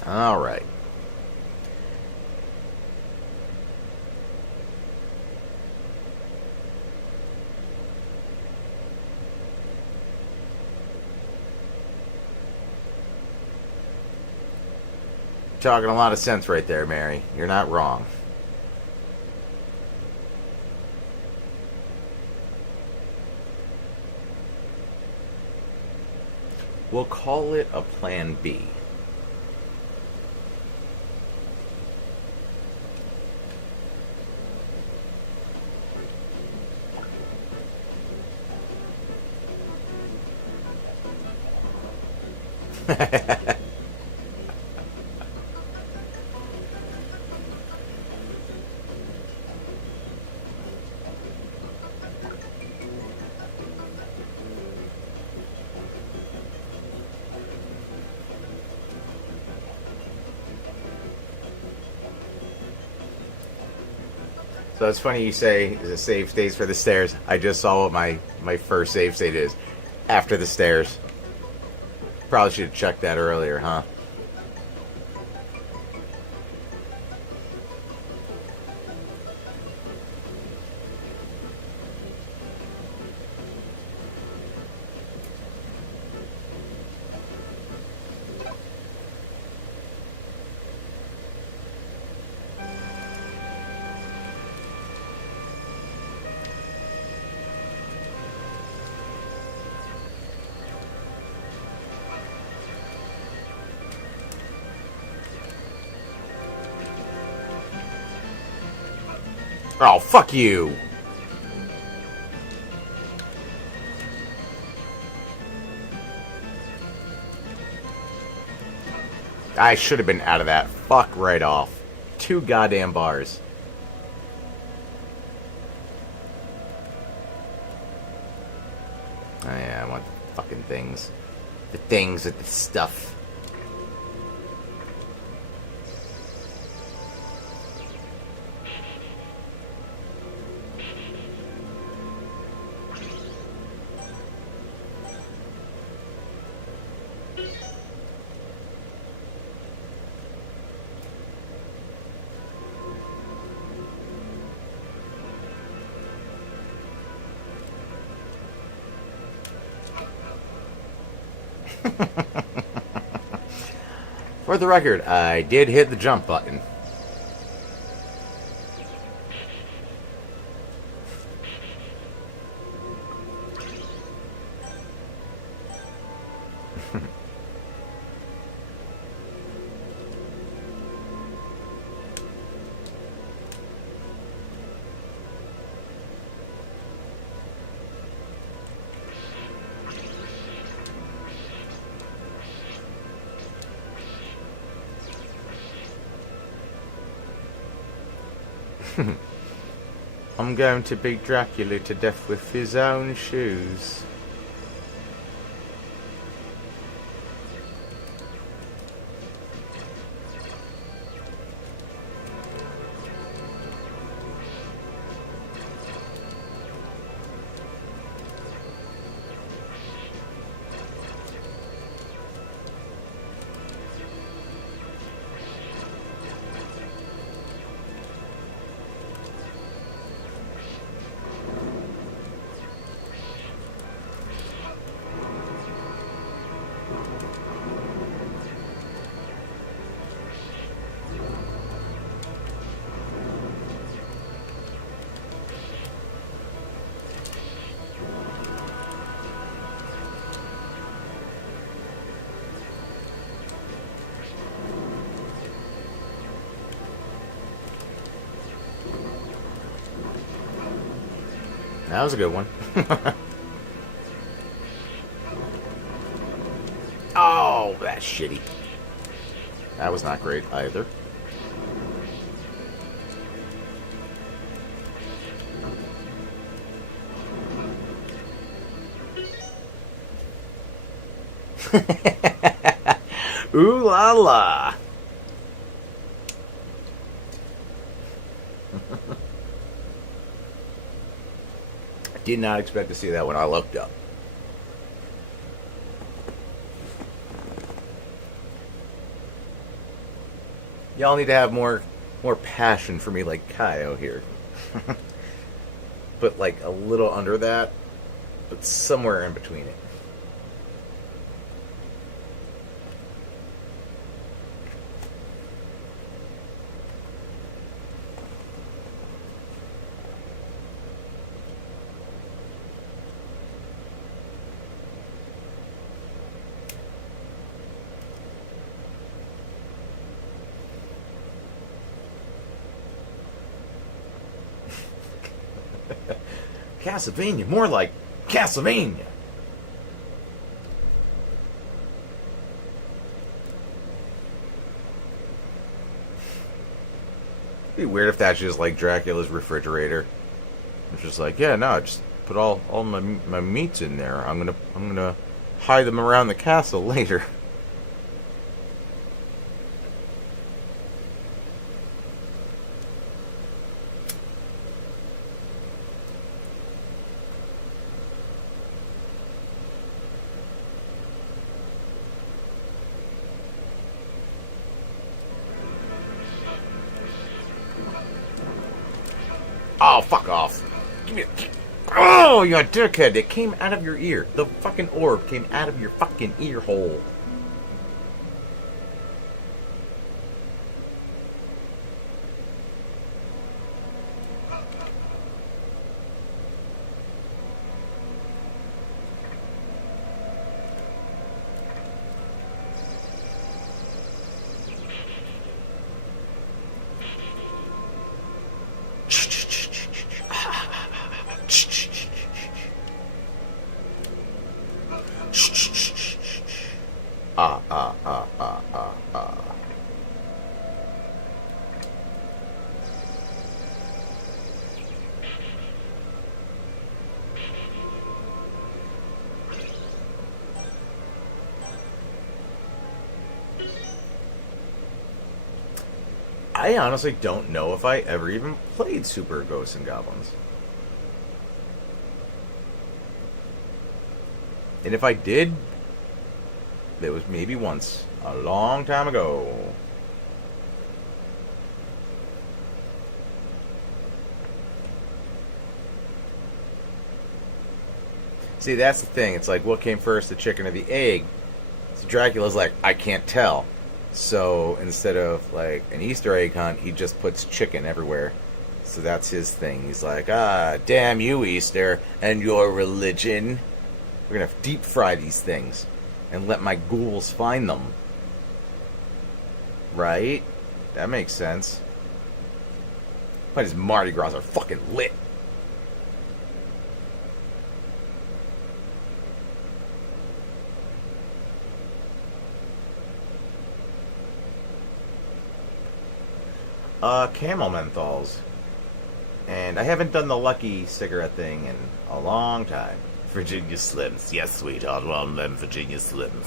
All right. Talking a lot of sense right there, Mary. You're not wrong. We'll call it a plan B. So it's funny you say the save states for the stairs. I just saw what my first save state is. After the stairs. Probably should have checked that earlier, huh? Oh, fuck you! I should have been out of that. Fuck right off. 2 goddamn bars. Oh yeah, I want the fucking things. The things with the stuff. For the record, I did hit the jump button. I'm going to beat Dracula to death with his own shoes. That was a good one. Oh, that's shitty. That was not great either. Ooh la la. Did not expect to see that when I looked up. Y'all need to have more passion for me like Kaio here. But like a little under that, but somewhere in between it. Castlevania, more like Castlevania. It'd be weird if that's just like Dracula's refrigerator. It's just like, yeah, no, just put all my meats in there. I'm gonna hide them around the castle later. Oh, fuck off. Give me a... Oh, you dickhead. It came out of your ear. The fucking orb came out of your fucking ear hole. I honestly don't know if I ever even played Super Ghosts and Goblins. And if I did, it was maybe once, a long time ago. See, that's the thing. It's like, what came first, the chicken or the egg? So Dracula's like, I can't tell. So instead of like an Easter egg hunt, he just puts chicken everywhere. So that's his thing. He's like, damn you, Easter, and your religion. We're going to deep fry these things and let my ghouls find them. Right? That makes sense. But his Mardi Gras are fucking lit. Camel menthols. And I haven't done the Lucky cigarette thing in a long time. Virginia Slims. Yes, sweetheart, one of them Virginia Slims.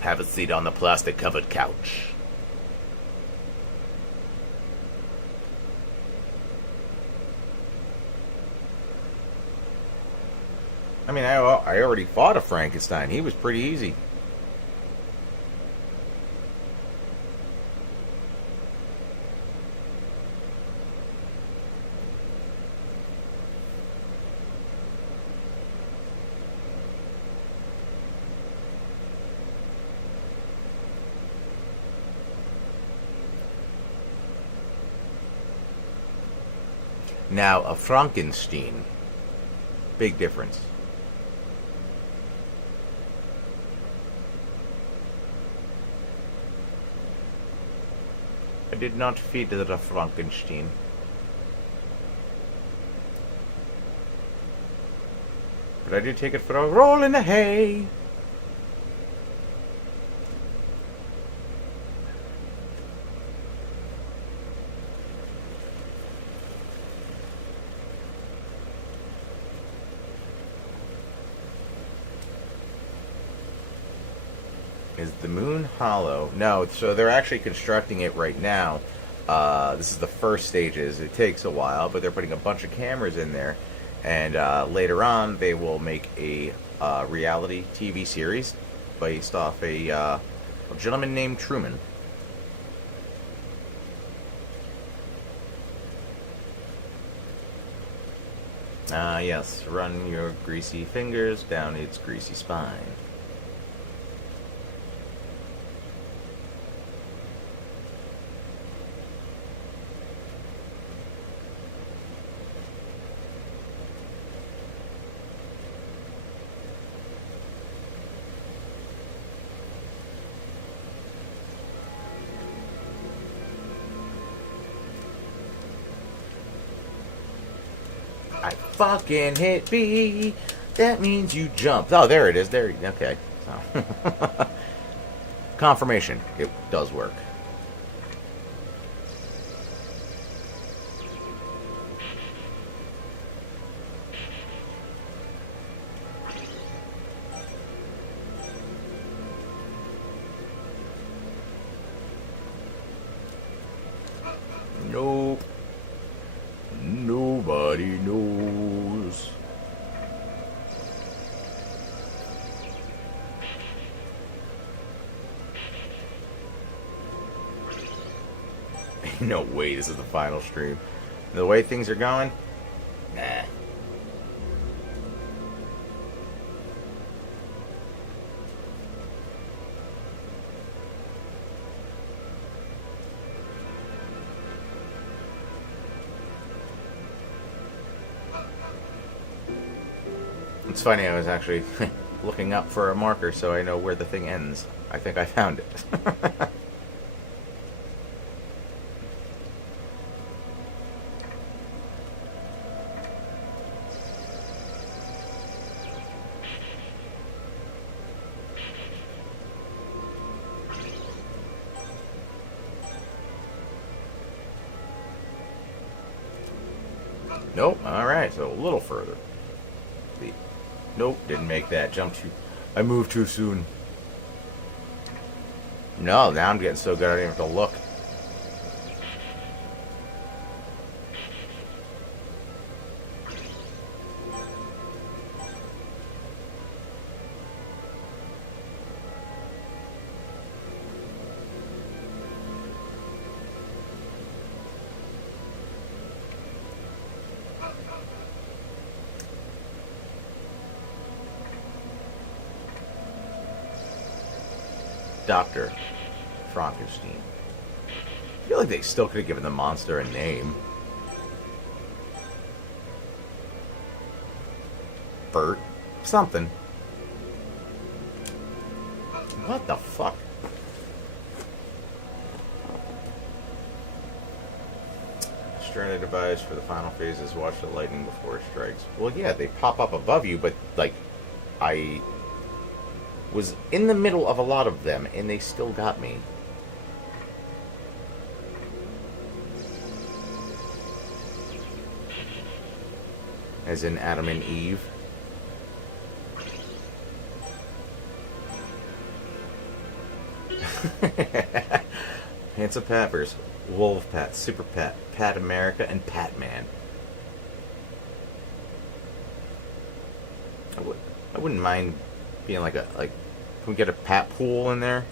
Have a seat on the plastic-covered couch. I mean, I already fought a Frankenstein. He was pretty easy. Now, a Frankenstein. Big difference. I did not feed it a Frankenstein. But I did take it for a roll in the hay. Is the moon hollow? No, so they're actually constructing it right now. This is the first stages. It takes a while, but they're putting a bunch of cameras in there. And later on, they will make a reality TV series based off a gentleman named Truman. Yes, run your greasy fingers down its greasy spine. I fucking hit B. That means you jumped. Oh, there it is. There. Okay. So. Confirmation. It does work. Nope. Nobody knows. No way, this is the final stream. The way things are going, nah. It's funny, I was actually looking up for a marker so I know where the thing ends. I think I found it. Nope, alright, so a little further. Nope, didn't make that jump too... I moved too soon. No, now I'm getting so good I don't even have to look. Dr. Frankenstein. I feel like they still could have given the monster a name. Bert. Something. What the fuck? Stranded device for the final phases. Watch the lightning before it strikes. Well, yeah, they pop up above you, but, like, I was in the middle of a lot of them, and they still got me. As in Adam and Eve. Handsome Pappers, Wolf Pat, Super Pat, Pat America, and Pat Man. I wouldn't mind being like a, like, can we get a Pat pool in there?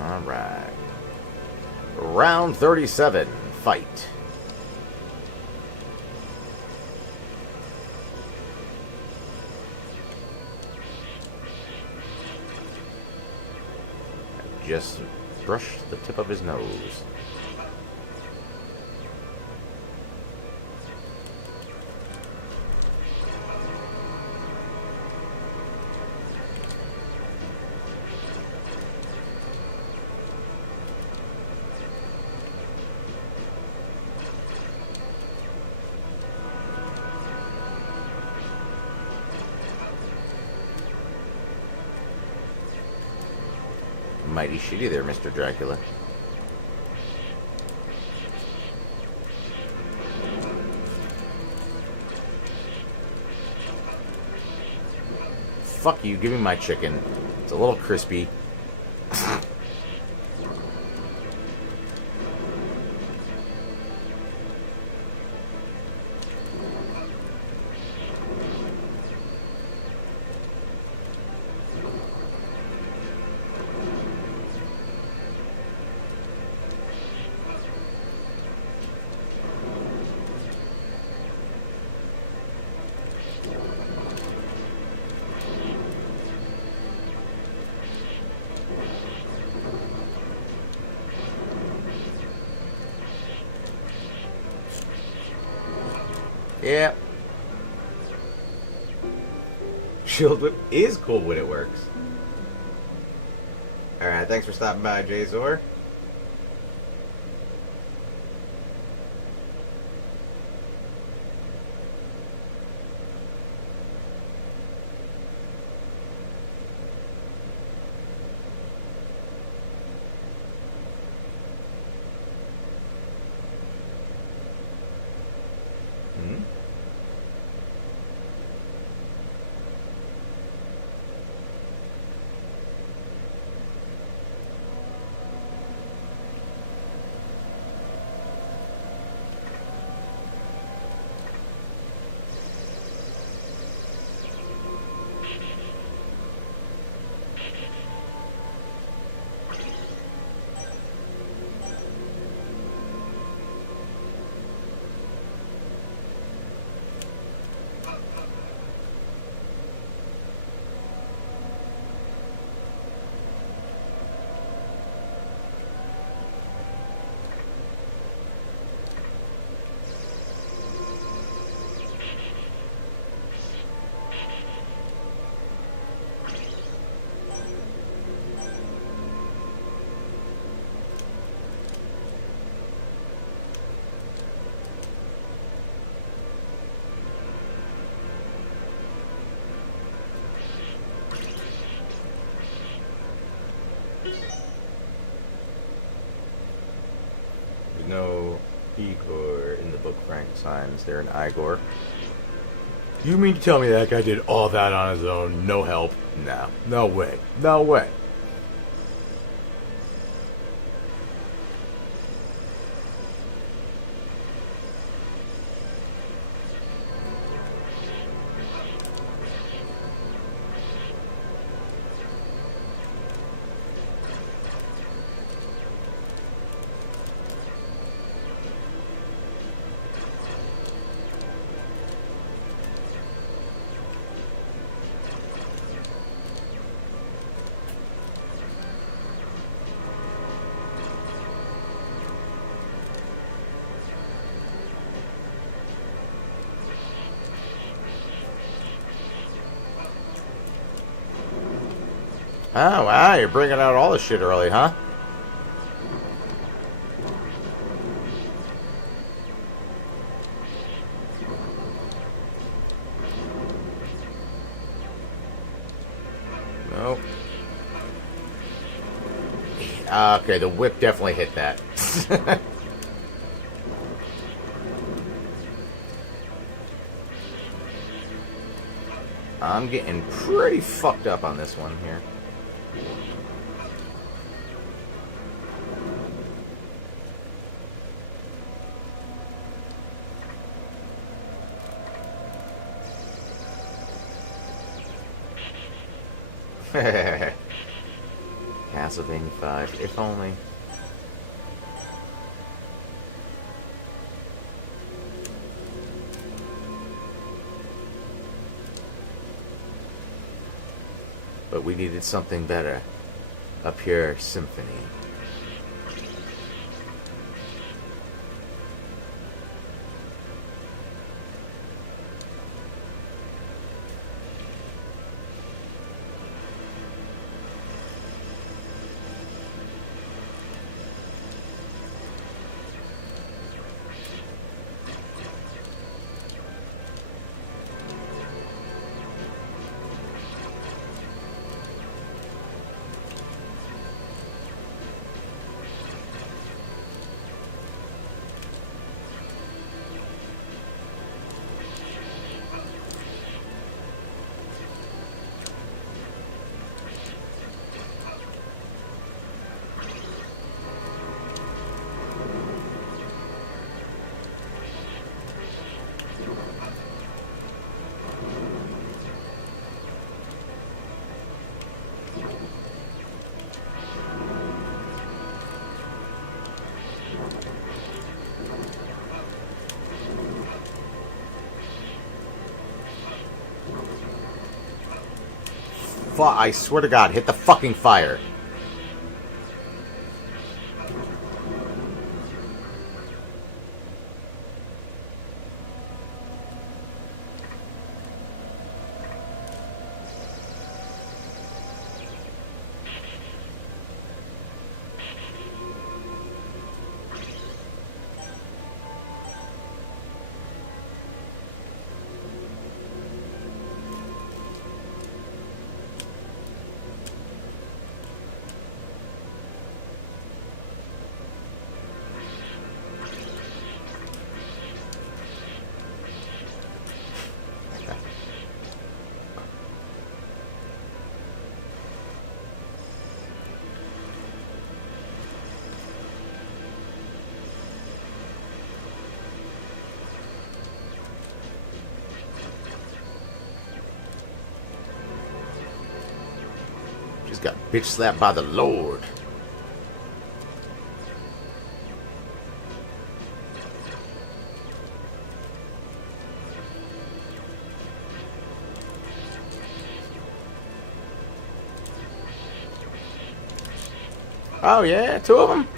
All right. Round 37, fight. Just brush the tip of his nose. Mighty shitty there, Mr. Dracula. Fuck you, give me my chicken. It's a little crispy. Yeah. Shield Whip is cool when it works. Alright, thanks for stopping by, Jazor. signs there in Igor. You mean to tell me that guy did all that on his own, no help? No. No way. No way. Oh, wow, you're bringing out all the shit early, huh? Nope. Okay, the whip definitely hit that. I'm getting pretty fucked up on this one here. Castlevania 5, if only. But we needed something better. A pure symphony. I swear to God, hit the fucking fire. Just got bitch slapped by the Lord. Oh yeah, two of them.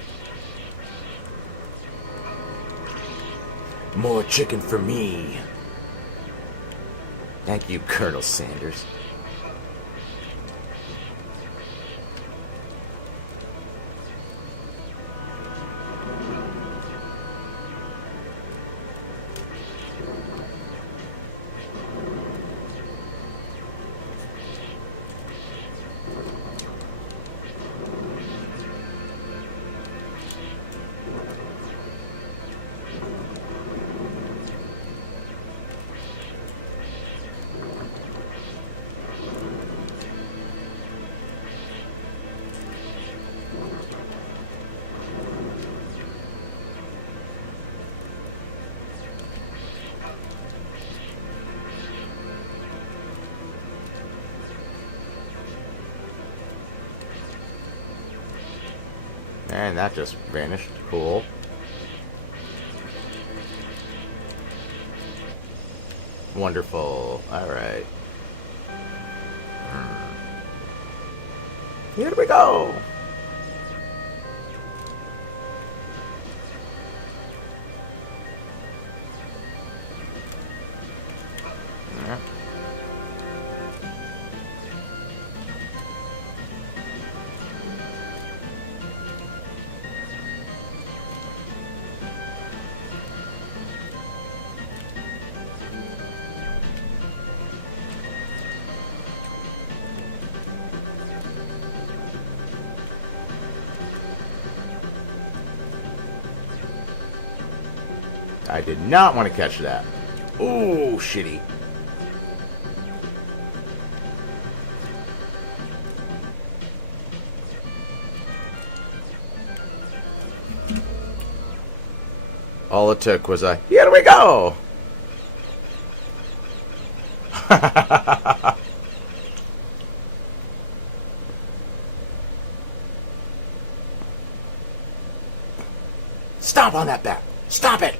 More chicken for me. Thank you, Colonel Sanders. and that just vanished. Cool. Wonderful. Alright. Here we go! I did not want to catch that. Ooh, shitty. All it took was a, here we go! Stomp on that bat! Stop it!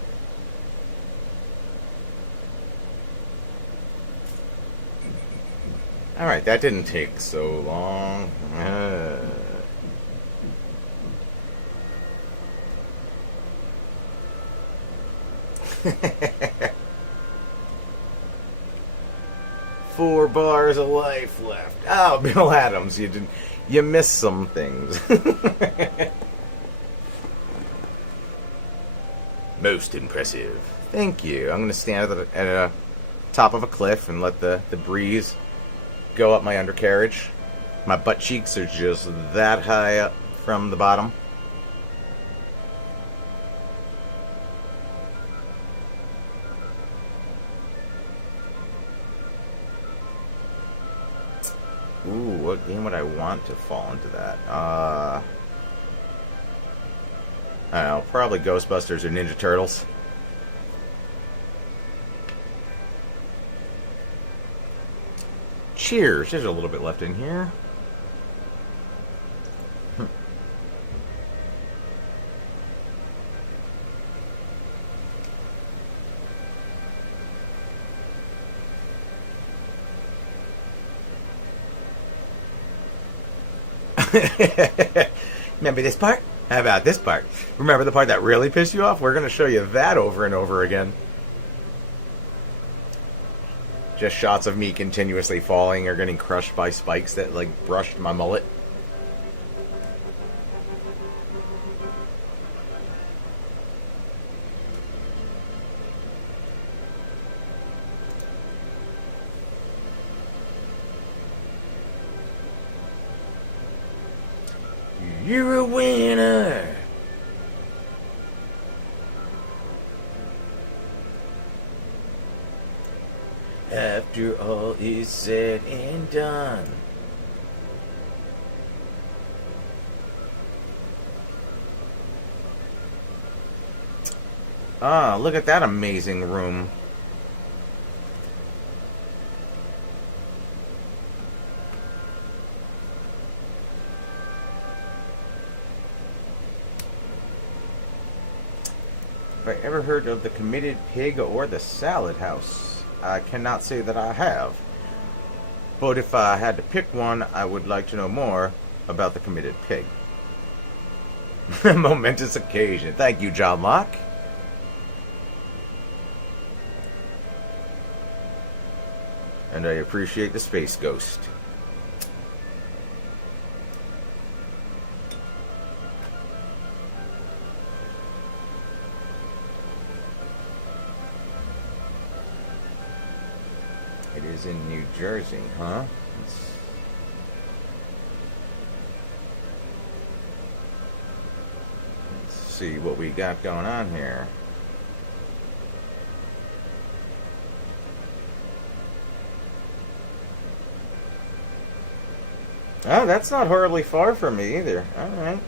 Alright, that didn't take so long. Four bars of life left. Oh, Bill Adams, you missed some things. Most impressive. Thank you. I'm going to stand at the top of a cliff and let the breeze go up my undercarriage. My butt cheeks are just that high up from the bottom. Ooh, what game would I want to fall into that? I don't know, probably Ghostbusters or Ninja Turtles. Cheers. There's a little bit left in here. Remember this part? How about this part? Remember the part that really pissed you off? We're going to show you that over and over again. Just shots of me continuously falling or getting crushed by spikes that, like, brushed my mullet. You're a winner! After all is said and done. Ah, look at that amazing room. Have I ever heard of the Committed Pig or the Salad House? I cannot say that I have. But if I had to pick one, I would like to know more about the Committed Pig. Momentous occasion. Thank you, John Locke. And I appreciate the Space Ghost. It is in New Jersey, huh? Let's see what we got going on here. Oh, that's not horribly far from me either. Alright.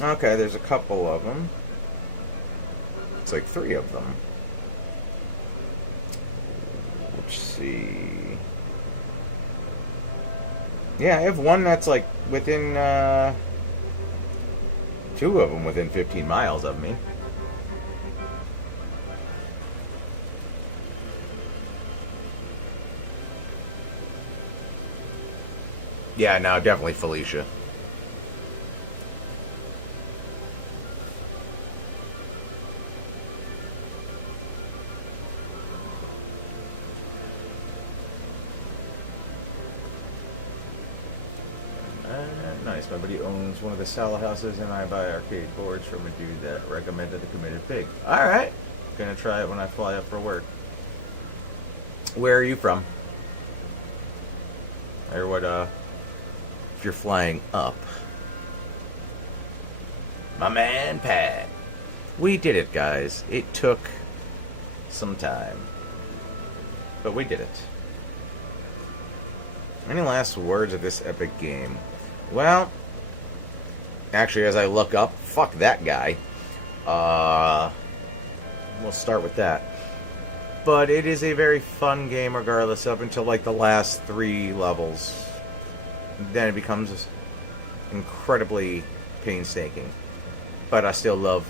Okay, there's a couple of them. It's like 3 of them. Let's see. Yeah, I have one that's like within two of them within 15 miles of me. Yeah, no, definitely Felicia. Nice. My buddy owns one of the salad houses, and I buy arcade boards from a dude that recommended the Committed Pig. All right, gonna try it when I fly up for work. Where are you from? Or what? If you're flying up, my man Pat. We did it, guys. It took some time, but we did it. Any last words of this epic game? Well, actually, as I look up, fuck that guy. We'll start with that. But it is a very fun game, regardless, up until like the last 3 levels. Then it becomes incredibly painstaking. But I still love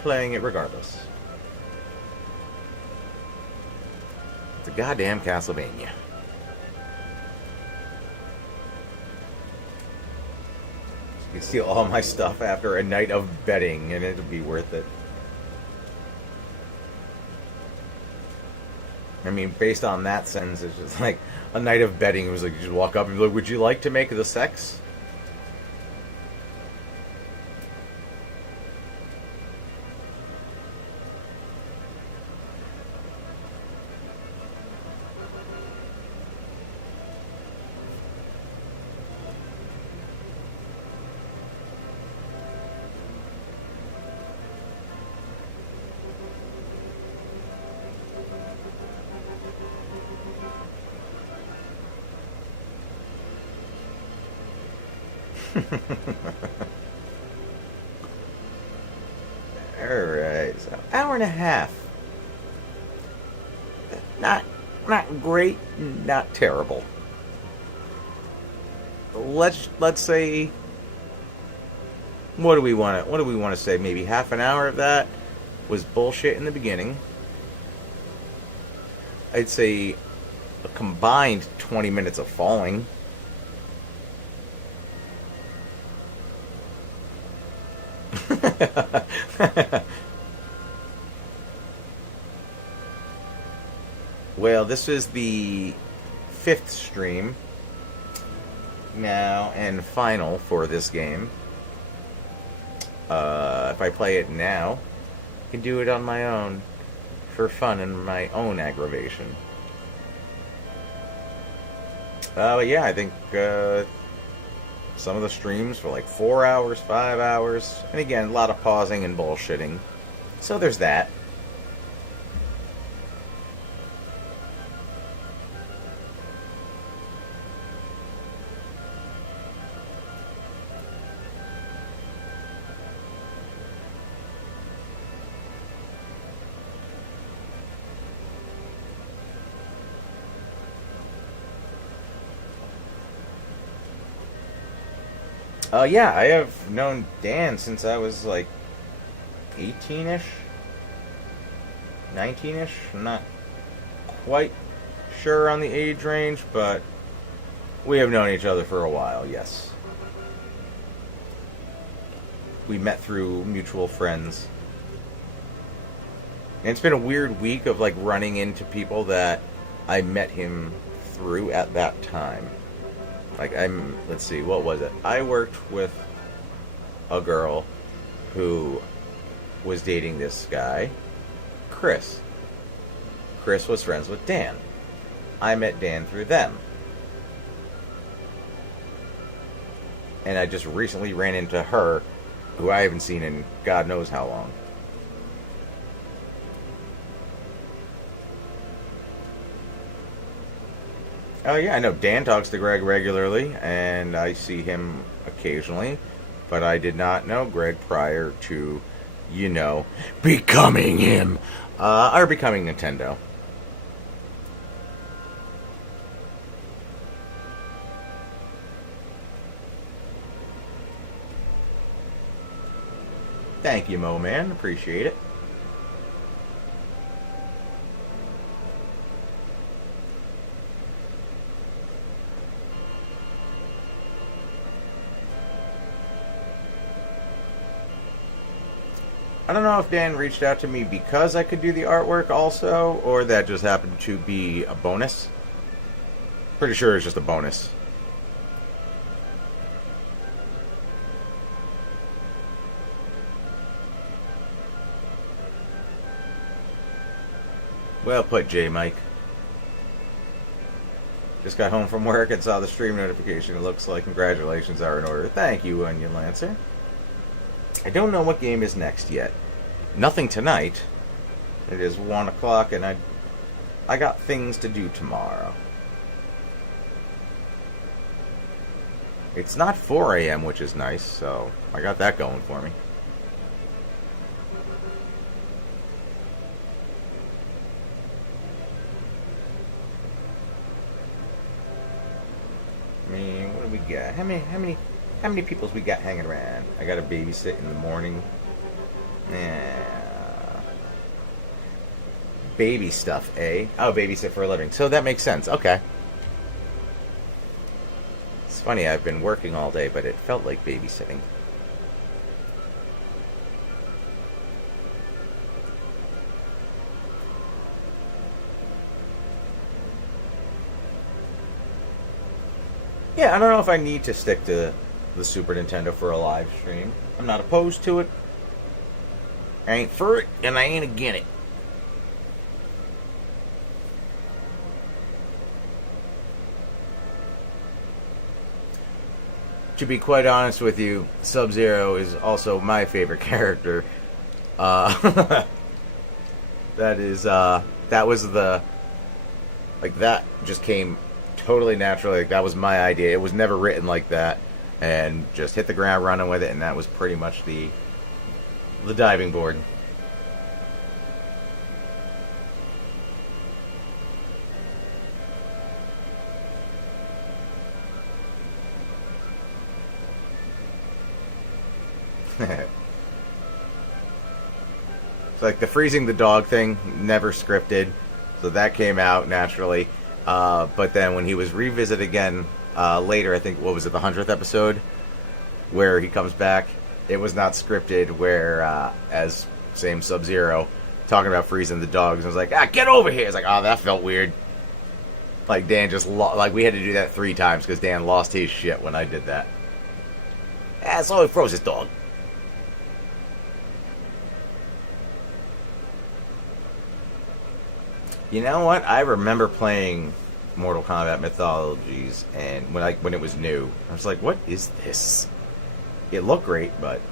playing it regardless. It's a goddamn Castlevania. You can steal all my stuff after a night of betting, and it'll be worth it. I mean, based on that sentence, it's just like a night of betting. It was like you just walk up and be like, "Would you like to make the sex?" Alright, so hour and a half. Not great, not terrible. Let's say, what do we want to say? Maybe half an hour of that was bullshit in the beginning. I'd say a combined 20 minutes of falling. Well, this is the 5th stream now and final for this game. If I play it now, I can do it on my own for fun and my own aggravation. But yeah, I think some of the streams for like 4 hours, 5 hours, and again, a lot of pausing and bullshitting. So there's that. Yeah, I have known Dan since I was like 18-ish, 19-ish. I'm not quite sure on the age range, but we have known each other for a while, yes. We met through mutual friends. And it's been a weird week of like running into people that I met him through at that time. Like, let's see, what was it? I worked with a girl who was dating this guy, Chris. Chris was friends with Dan. I met Dan through them. And I just recently ran into her, who I haven't seen in God knows how long. Oh yeah, I know Dan talks to Greg regularly, and I see him occasionally, but I did not know Greg prior to, becoming him, or becoming Nintendo. Thank you, Mo Man. Appreciate it. I don't know if Dan reached out to me because I could do the artwork also, or that just happened to be a bonus. Pretty sure it's just a bonus. Well put, J. Mike. Just got home from work and saw the stream notification. It looks like congratulations are in order. Thank you, Onion Lancer. I don't know what game is next yet. Nothing tonight. It is 1 o'clock and I got things to do tomorrow. It's not 4 a.m., which is nice, so I got that going for me. I mean, what do we got? How many peoples we got hanging around? I got to babysit in the morning. Baby stuff, eh? Oh, babysit for a living. So that makes sense. Okay. It's funny, I've been working all day, but it felt like babysitting. Yeah, I don't know if I need to stick to the Super Nintendo for a live stream. I'm not opposed to it. I ain't for it, and I ain't again it. To be quite honest with you, Sub-Zero is also my favorite character. That was the... Like, that just came totally naturally. Like, that was my idea. It was never written like that. And just hit the ground running with it, and that was pretty much the diving board. It's like the freezing the dog thing, never scripted, so that came out naturally. But then when he was revisited again later, I think, what was it, the 100th episode, where he comes back, it was not scripted, where, as same Sub-Zero, talking about freezing the dogs, I was like, get over here! It's like, oh, that felt weird. Like, Dan just, like, we had to do that 3 times, because Dan lost his shit when I did that. So he froze his dog. You know what? I remember playing Mortal Kombat Mythologies, and when it was new, I was like, "What is this?" It looked great, but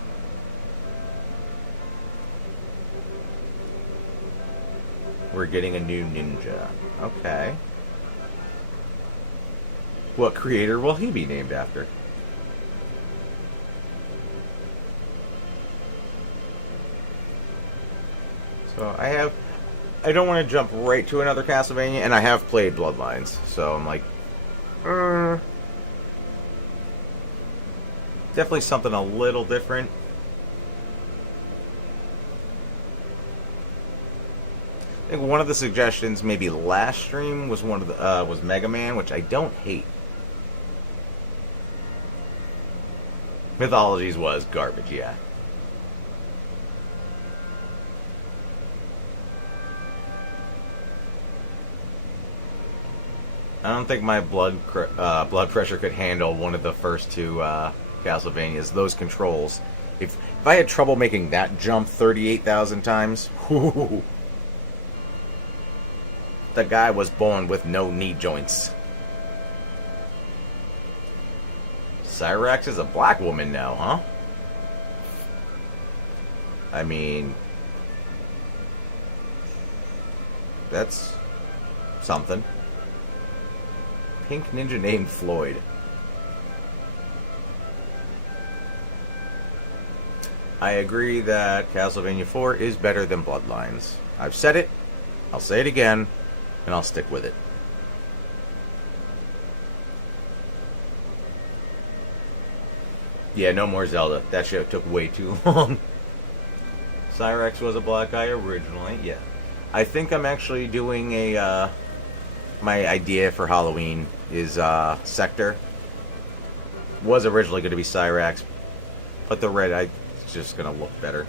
we're getting a new ninja. Okay. What creator will he be named after? So I don't want to jump right to another Castlevania, and I have played Bloodlines, so I'm like, definitely something a little different. I think one of the suggestions, maybe last stream, was was Mega Man, which I don't hate. Mythologies was garbage, yeah. I don't think my blood pressure could handle one of the first 2 Castlevanias. Those controls. If I had trouble making that jump 38,000 times, whoo, the guy was born with no knee joints. Cyrax is a black woman now, huh? I mean, that's something. Pink ninja named Floyd. I agree that Castlevania IV is better than Bloodlines. I've said it, I'll say it again, and I'll stick with it. Yeah, no more Zelda. That shit took way too long. Cyrex was a black guy originally, yeah. I think I'm actually doing a, my idea for Halloween is, Sector. Was originally going to be Cyrax, but the red, it's just going to look better.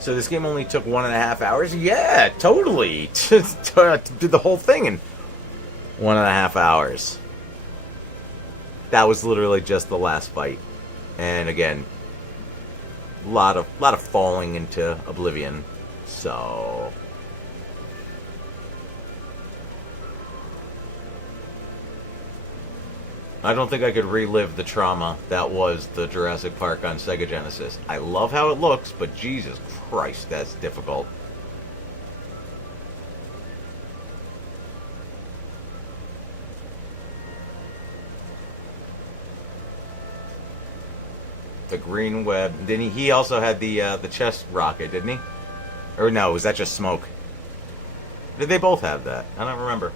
So this game only took 1.5 hours? Yeah, totally. Did the whole thing in 1.5 hours. That was literally just the last fight. And again, a lot of falling into oblivion. So I don't think I could relive the trauma that was the Jurassic Park on Sega Genesis. I love how it looks, but Jesus Christ, that's difficult. The green web. Didn't he also had the chest rocket, didn't he? Or no, was that just smoke? Did they both have that? I don't remember.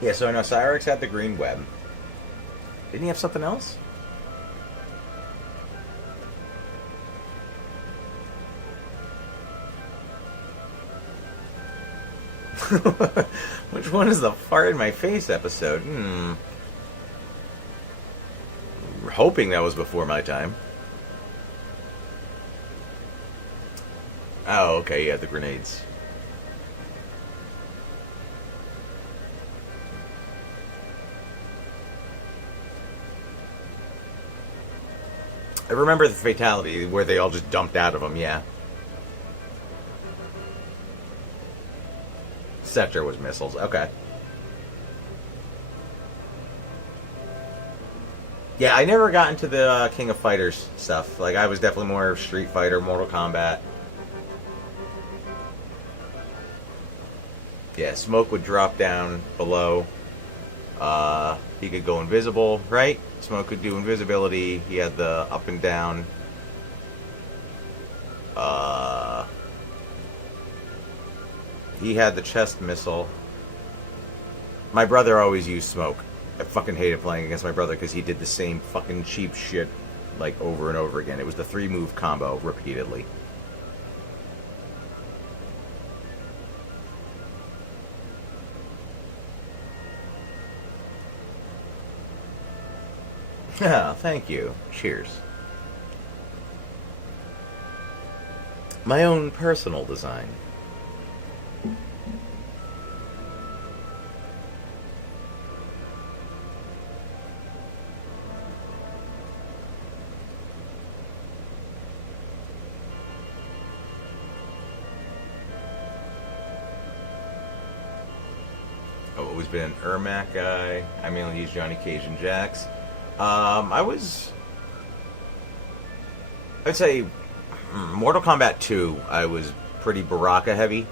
Yeah, so I know Cyrex had the green web. Didn't he have something else? Which one is the fart in my face episode? Hoping that was before my time. Oh, okay, yeah, the grenades. I remember the fatality where they all just dumped out of them, yeah. Sector was missiles, okay. Yeah, I never got into the King of Fighters stuff. Like, I was definitely more Street Fighter, Mortal Kombat. Yeah, Smoke would drop down below. He could go invisible, right? Smoke could do invisibility. He had the up and down. He had the chest missile. My brother always used Smoke. I fucking hated playing against my brother because he did the same fucking cheap shit like over and over again. It was the 3-move combo repeatedly. Yeah, thank you. Cheers. My own personal design. I've always been an Ermac guy. I mainly use Johnny Cage and Jax. I'd say Mortal Kombat 2, I was pretty Baraka heavy,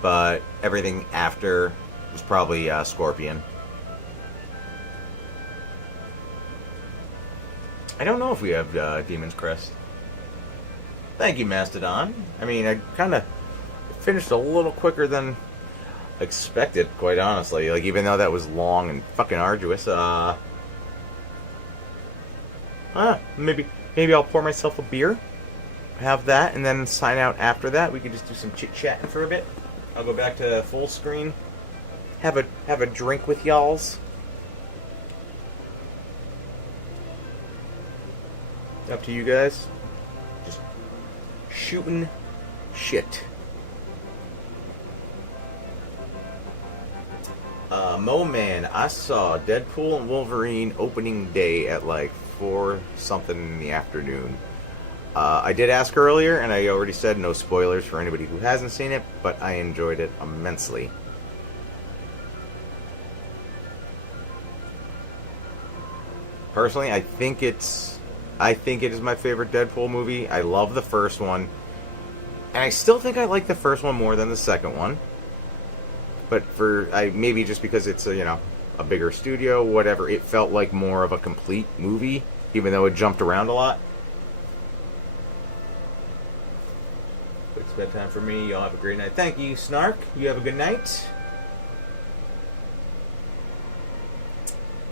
but everything after was probably Scorpion. I don't know if we have Demon's Crest. Thank you, Mastodon. I mean, I kind of finished a little quicker than expected, quite honestly. Like, even though that was long and fucking arduous, maybe I'll pour myself a beer, have that, and then sign out after that. We could just do some chit-chatting for a bit. I'll go back to full screen, have a drink with y'alls. Up to you guys. Just shooting shit. Mo Man, I saw Deadpool and Wolverine opening day at like 4 something in the afternoon. I did ask earlier, and I already said no spoilers for anybody who hasn't seen it, but I enjoyed it immensely. Personally, I think it is my favorite Deadpool movie. I love the first one. And I still think I like the first one more than the second one. But maybe just because it's a bigger studio, whatever, it felt like more of a complete movie, even though it jumped around a lot. It's bedtime for me. Y'all have a great night. Thank you, Snark. You have a good night.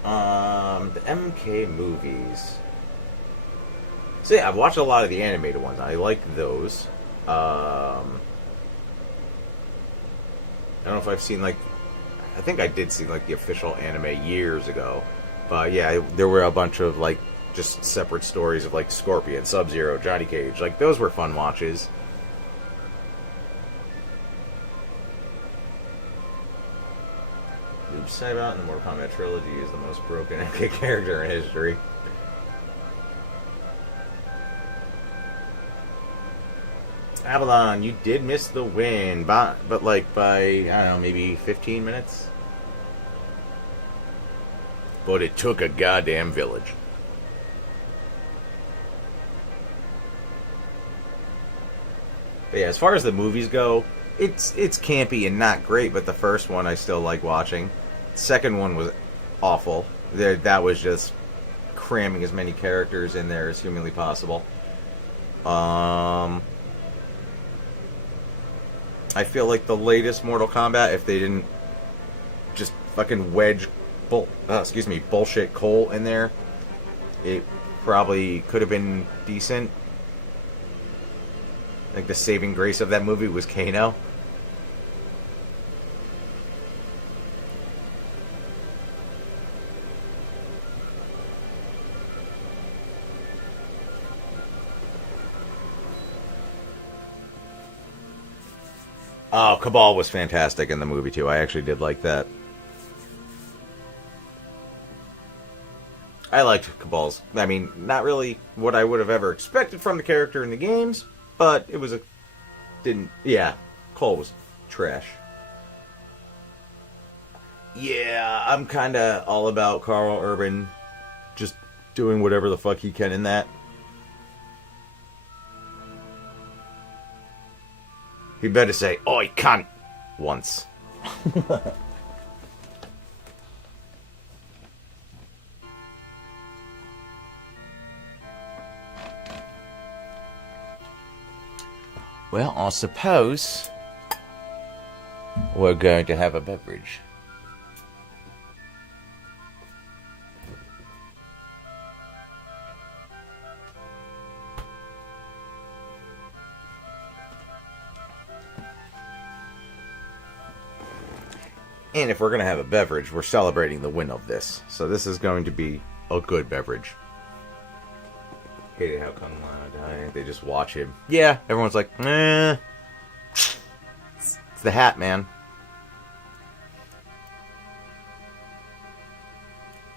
The MK movies. So yeah, I've watched a lot of the animated ones. I like those. I don't know if I've seen I think I did see the official anime years ago, but yeah, there were a bunch of just separate stories of Scorpion, Sub-Zero, Johnny Cage. Those were fun watches. Noob Saibot in the Mortal Kombat trilogy is the most broken MK character in history. Avalon, you did miss the win, but by, I don't know, maybe 15 minutes? But it took a goddamn village. But yeah, as far as the movies go, it's campy and not great, but the first one I still like watching. The second one was awful. That was just cramming as many characters in there as humanly possible. I feel like the latest Mortal Kombat, if they didn't just fucking wedge bullshit Cole in there, it probably could have been decent. The saving grace of that movie was Kano. Oh, Cabal was fantastic in the movie, too. I actually did like that. I liked Cabal's. I mean, not really what I would have ever expected from the character in the games, but it was yeah, Cole was trash. Yeah, I'm kind of all about Carl Urban just doing whatever the fuck he can in that. He better say, "Oi, cunt," once. Well, I suppose we're going to have a beverage. And if we're going to have a beverage, we're celebrating the win of this. So this is going to be a good beverage. Hate it how Kung Lao died. They just watch him. Yeah, everyone's like, eh. It's the hat, man.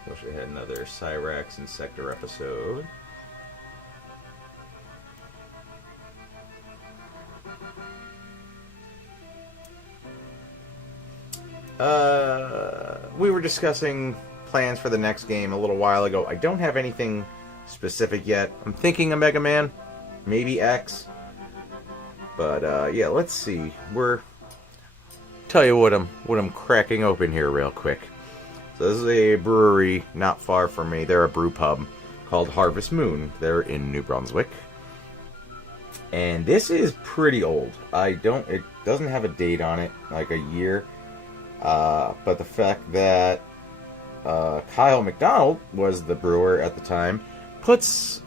Wish we had another Cyrax and Sector episode. We were discussing plans for the next game a little while ago. I don't have anything specific yet. I'm thinking a Mega Man, maybe X. But yeah, let's see. Tell you what I'm cracking open here real quick. So this is a brewery not far from me. They're a brew pub called Harvest Moon. They're in New Brunswick. And this is pretty old. It doesn't have a date on it, like a year. But the fact that Kyle McDonald was the brewer at the time puts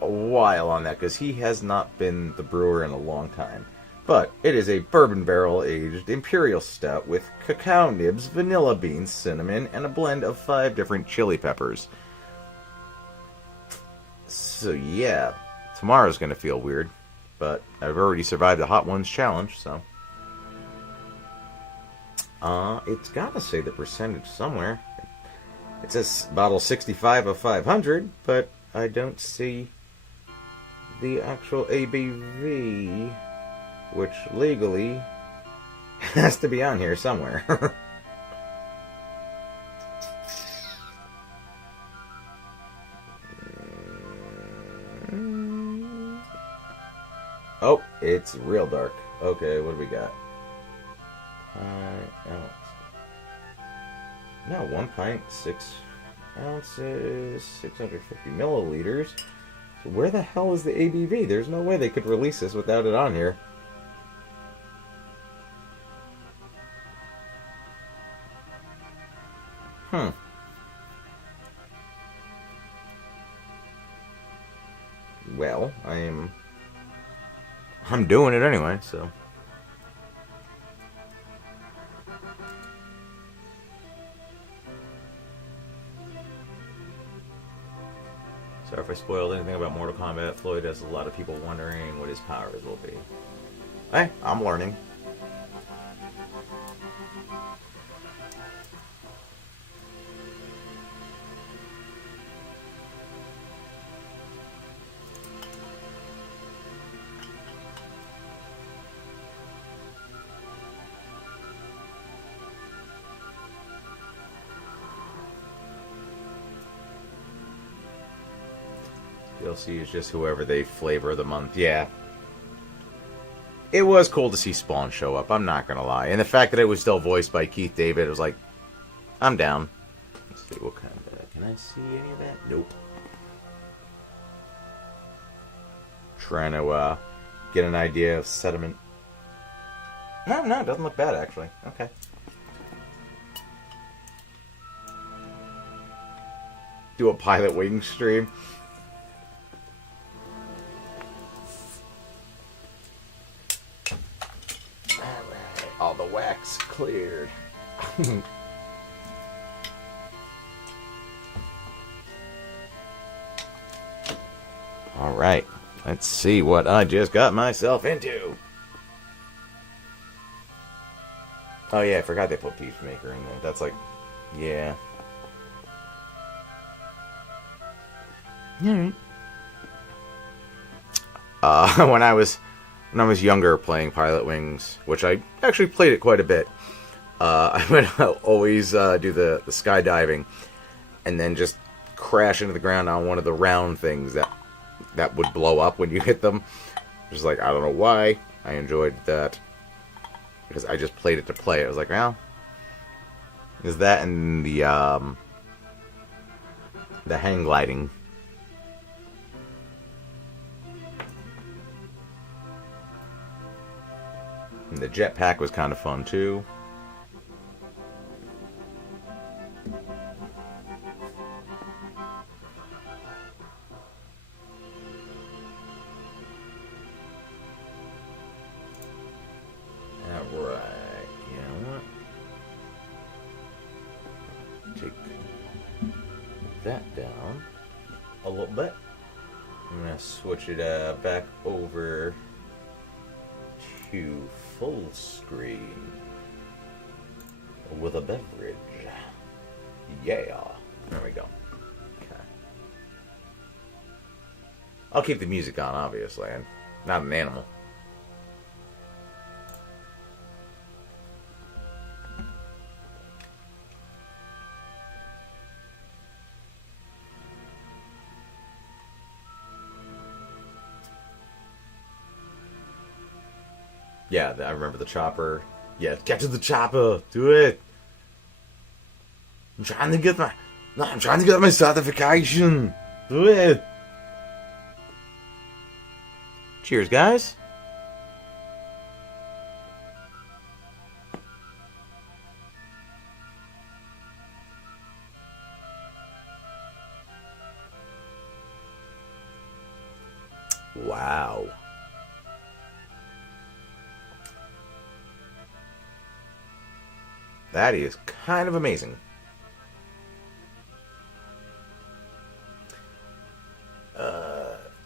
a while on that, because he has not been the brewer in a long time. But it is a bourbon barrel aged imperial stout with cacao nibs, vanilla beans, cinnamon, and a blend of 5 different chili peppers. So yeah, tomorrow's gonna feel weird, but I've already survived the Hot Ones challenge, so. It's gotta say the percentage somewhere. It says bottle 65 of 500, but I don't see the actual ABV, which legally has to be on here somewhere. It's real dark. Okay, what do we got? 5 ounce. No, 1 pint, 6 ounces, 650 milliliters. So where the hell is the ABV? There's no way they could release this without it on here. Well, I'm doing it anyway, so. Sorry if I spoiled anything about Mortal Kombat. Floyd has a lot of people wondering what his powers will be. Hey, I'm learning. DLC is just whoever they flavor of the month. Yeah. It was cool to see Spawn show up, I'm not gonna lie. And the fact that it was still voiced by Keith David, it was like, I'm down. Let's see what kind of... Can I see any of that? Nope. Trying to get an idea of sediment. No, it doesn't look bad, actually. Okay. Do a Pilot Wing stream. All the wax cleared. Alright, let's see what I just got myself into. Oh yeah, I forgot they put Peacemaker in there. That's like, yeah. Alright. When I was younger playing Pilot Wings, which I actually played it quite a bit, I would always do the skydiving and then just crash into the ground on one of the round things that would blow up when you hit them. Just like, I don't know why. I enjoyed that. Because I just played it to play it. I was like, well, is that and the hang gliding. And the jetpack was kind of fun too. Alright, you know what? Take that down a little bit. I'm going to switch it back over to full screen with a beverage. Yeah. There we go. Okay. I'll keep the music on, obviously. I'm not an animal. Yeah, I remember the chopper. Yeah, get to the chopper. Do it. I'm trying to get my certification. Do it. Cheers, guys. Wow. That is kind of amazing.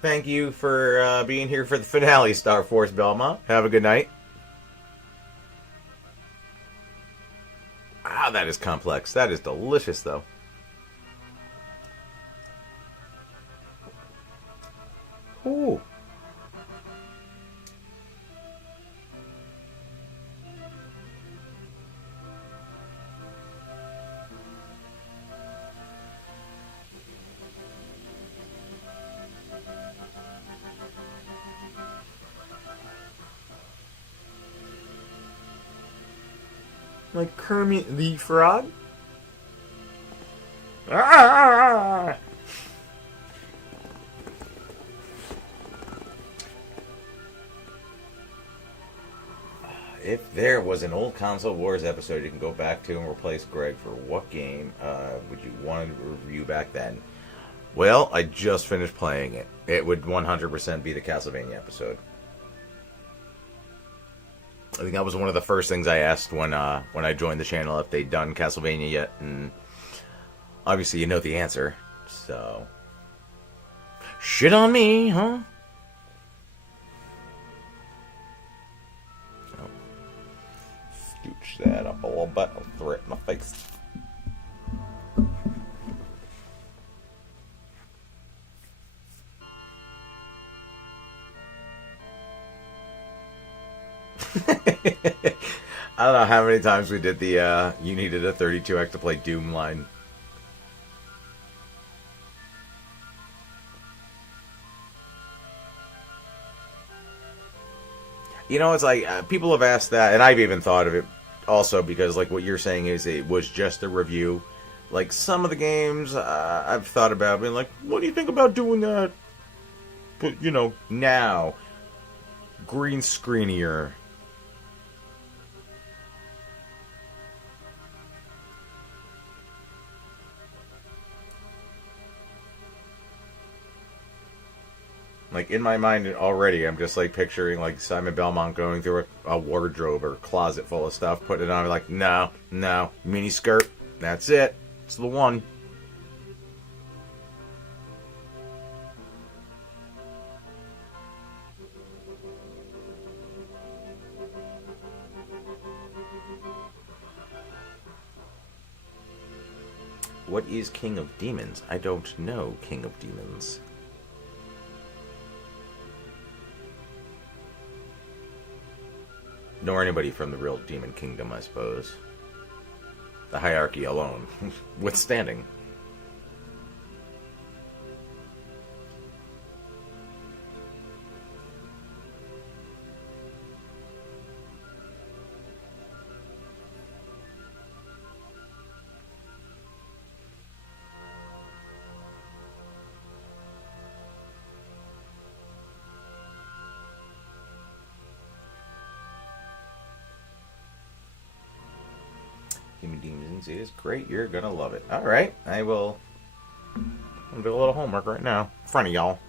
Thank you for being here for the finale, Star Force Belmont. Have a good night. Ah, that is complex. That is delicious, though. Ooh. Like Kermit the Frog? Ah! If there was an old Console Wars episode you can go back to and replace Greg for what game would you want to review back then? Well, I just finished playing it. It would 100% be the Castlevania episode. I think that was one of the first things I asked when I joined the channel if they'd done Castlevania yet, and obviously you know the answer. So, shit on me, huh? Oh. Scooch that up a little bit. I'll throw it in my face. I don't know how many times we did the you needed a 32X to play Doom line. You know, it's like people have asked that, and I've even thought of it also because, like, what you're saying is it was just a review. Like, some of the games I've thought about being like, what do you think about doing that? But, you know, now. Green screenier. Like, in my mind already, I'm just, like, picturing, like, Simon Belmont going through a wardrobe or closet full of stuff, putting it on, like, no, mini skirt, that's it, it's the one. What is King of Demons? I don't know King of Demons. Nor anybody from the real Demon Kingdom, I suppose. The hierarchy alone. Withstanding. King of Demons is great. You're gonna love it. Alright, I will. I'm gonna do a little homework right now. In front of y'all.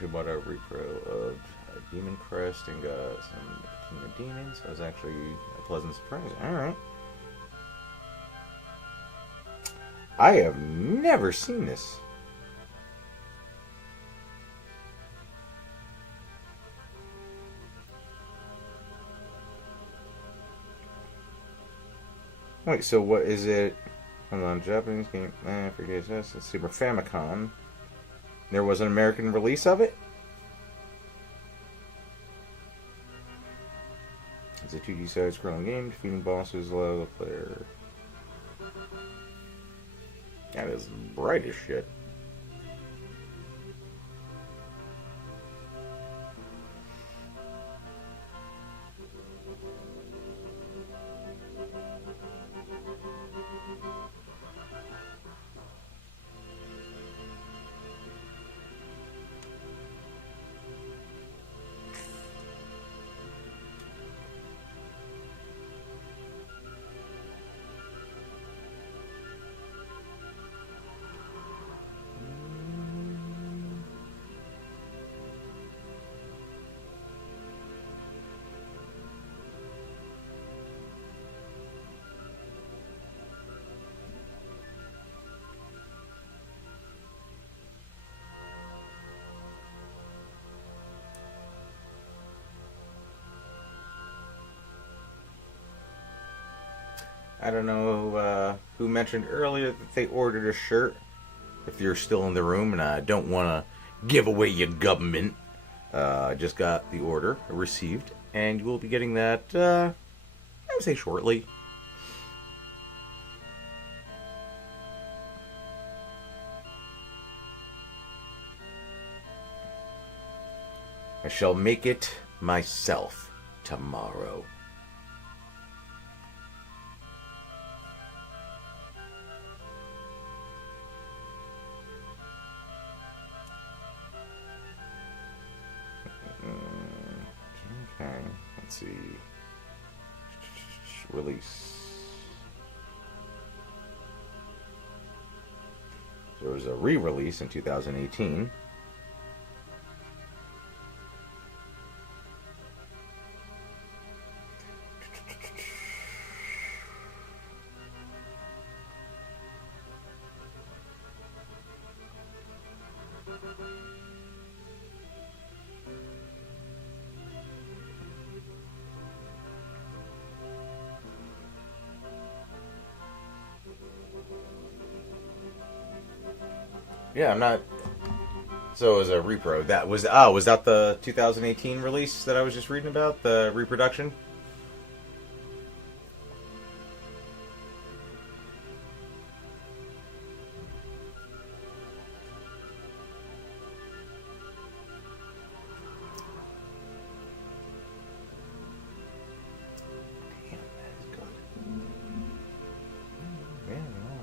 We bought a repro of Demon Crest and got some King of Demons. That was actually a pleasant surprise. Alright. I have never seen this. Wait, so what is it? Hold on, Japanese game. I forget this. It's Super Famicom. There was an American release of it? It's a 2D side-scrolling game. Defeating bosses allow the player. That is bright as shit. I don't know who mentioned earlier that they ordered a shirt. If you're still in the room and I don't want to give away your government, I just got the order received. and you will be getting that, I would say, shortly. I shall make it myself tomorrow. Okay, let's see. Release. So there was a re-release in 2018. Yeah, I'm not. So it was a repro. That was was that the 2018 release that I was just reading about? The reproduction? Damn, that is good. Yeah, no.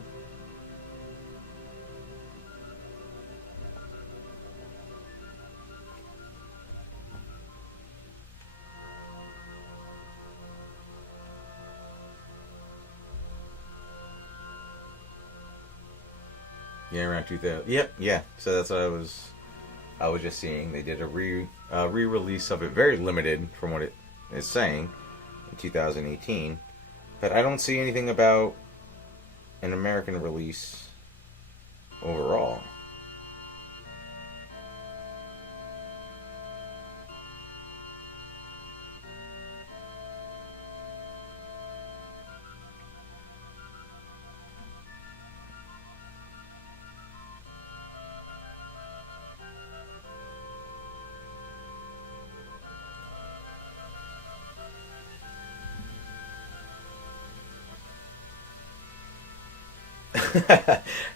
Yeah, around 2000. Yep, yeah. So that's what I was just seeing. They did a re-release of it, very limited from what it is saying, in 2018. But I don't see anything about an American release overall.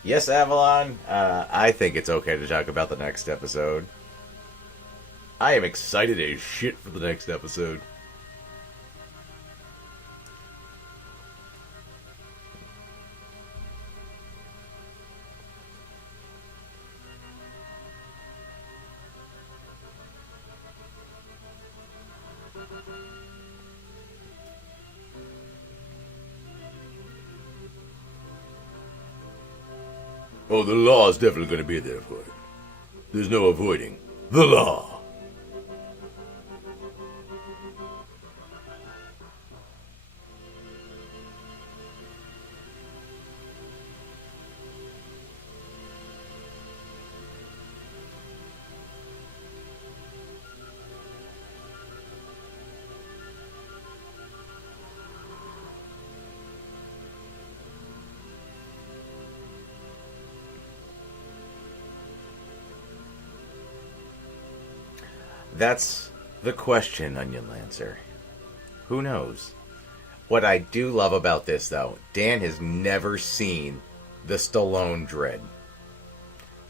Yes, Avalon. I think it's okay to talk about the next episode. I am excited as shit for the next episode. Oh, the law is definitely going to be there for it. There's no avoiding the law. That's the question, Onion Lancer. Who knows? What I do love about this, though, Dan has never seen the Stallone Dread.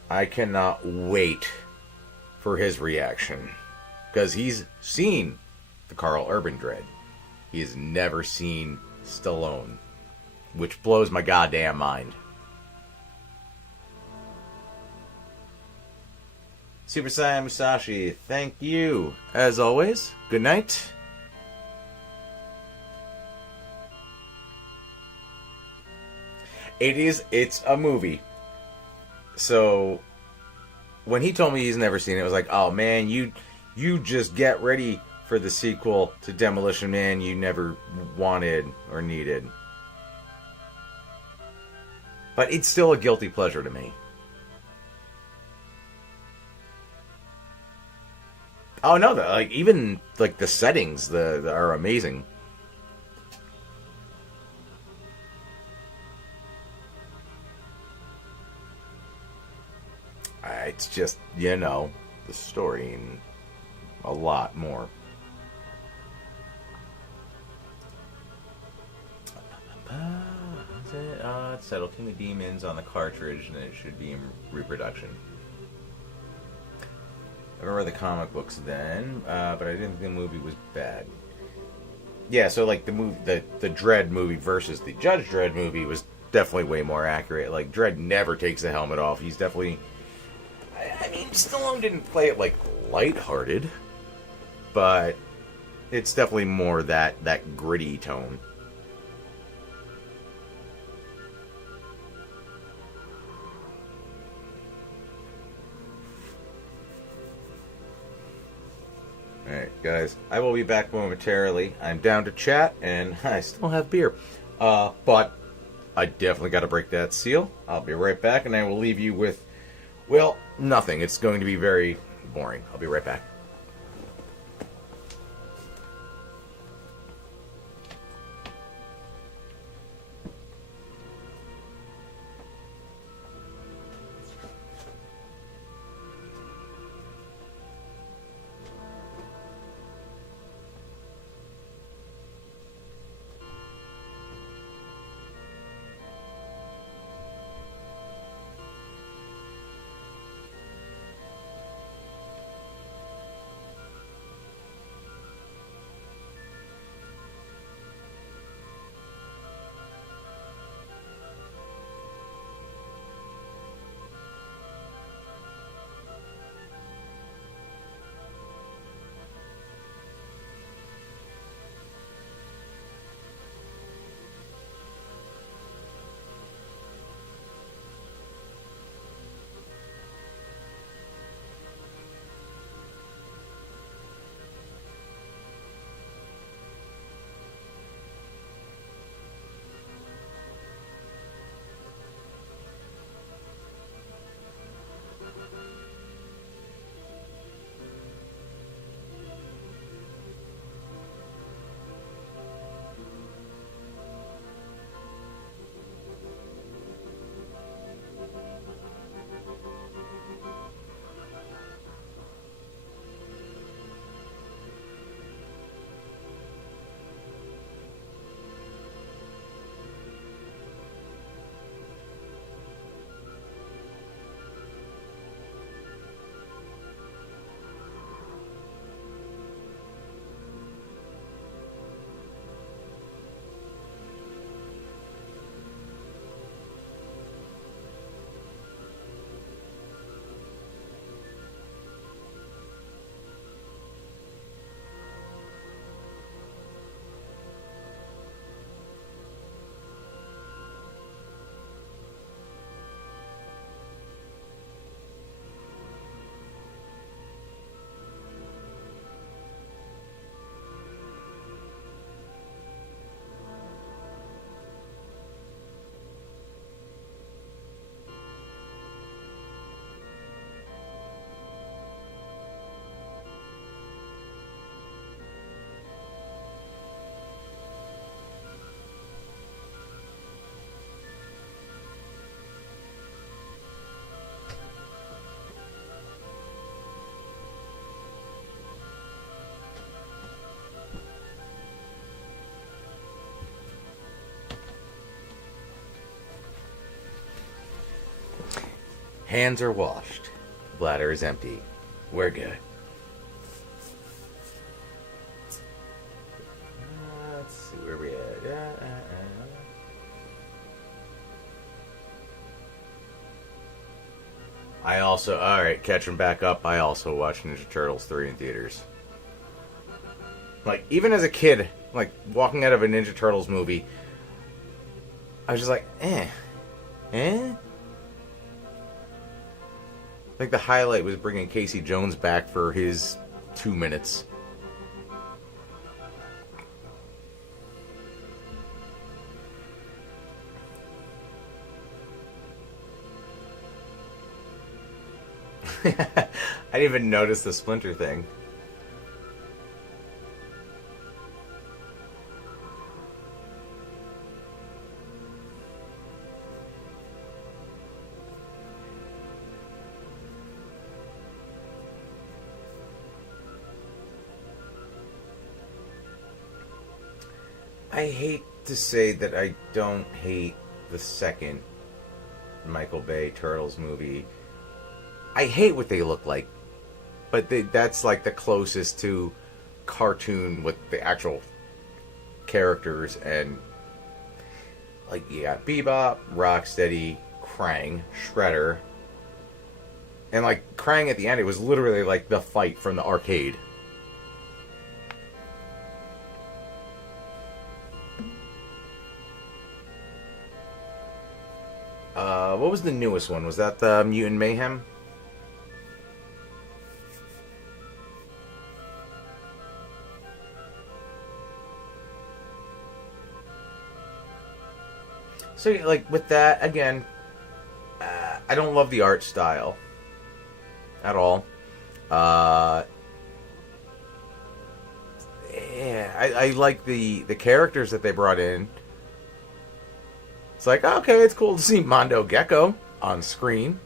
I cannot wait for his reaction. Because he's seen the Carl Urban Dread. He has never seen Stallone. Which blows my goddamn mind. Super Saiyan Musashi, thank you. As always, good night. It's a movie. So, when he told me he's never seen it, I was like, oh man, you just get ready for the sequel to Demolition Man you never wanted or needed. But it's still a guilty pleasure to me. Oh no, even the settings are amazing. It's just, the story and a lot more. settle. King of Demons on the cartridge, and it should be in reproduction. I remember the comic books then, but I didn't think the movie was bad. Yeah, so like the movie, the Dredd movie versus the Judge Dredd movie was definitely way more accurate. Like Dredd never takes the helmet off. He's definitely, I mean, Stallone didn't play it like lighthearted, but it's definitely more that gritty tone. Alright, guys, I will be back momentarily. I'm down to chat, and I still have beer. But I definitely got to break that seal. I'll be right back, and I will leave you with, well, nothing. It's going to be very boring. I'll be right back. Hands are washed. Bladder is empty. We're good. Let's see where we at. I also, alright, catching back up, I also watched Ninja Turtles 3 in theaters. Like, even as a kid, like, walking out of a Ninja Turtles movie, I was just like, eh? Like, the highlight was bringing Casey Jones back for his 2 minutes. I didn't even notice the Splinter thing. I hate to say that I don't hate the second Michael Bay Turtles movie. I hate what they look like, but that's like the closest to cartoon with the actual characters. And like, you got Bebop, Rocksteady, Krang, Shredder, and like Krang at the end, it was literally like the fight from the arcade. What was the newest one? Was that the Mutant Mayhem? So, like, with that, again, I don't love the art style at all. Yeah, I like the characters that they brought in. It's like, okay, it's cool to see Mondo Gecko on screen.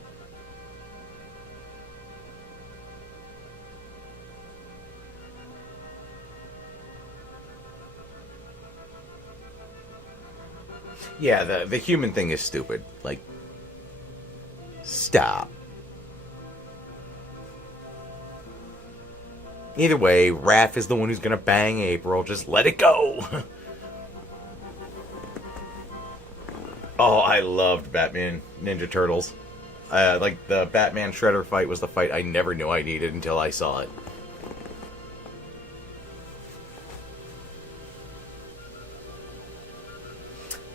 Yeah, the human thing is stupid. Like, stop. Either way, Raph is the one who's gonna bang April. Just let it go. Oh, I loved Batman Ninja Turtles. Like, the Batman Shredder fight was the fight I never knew I needed until I saw it.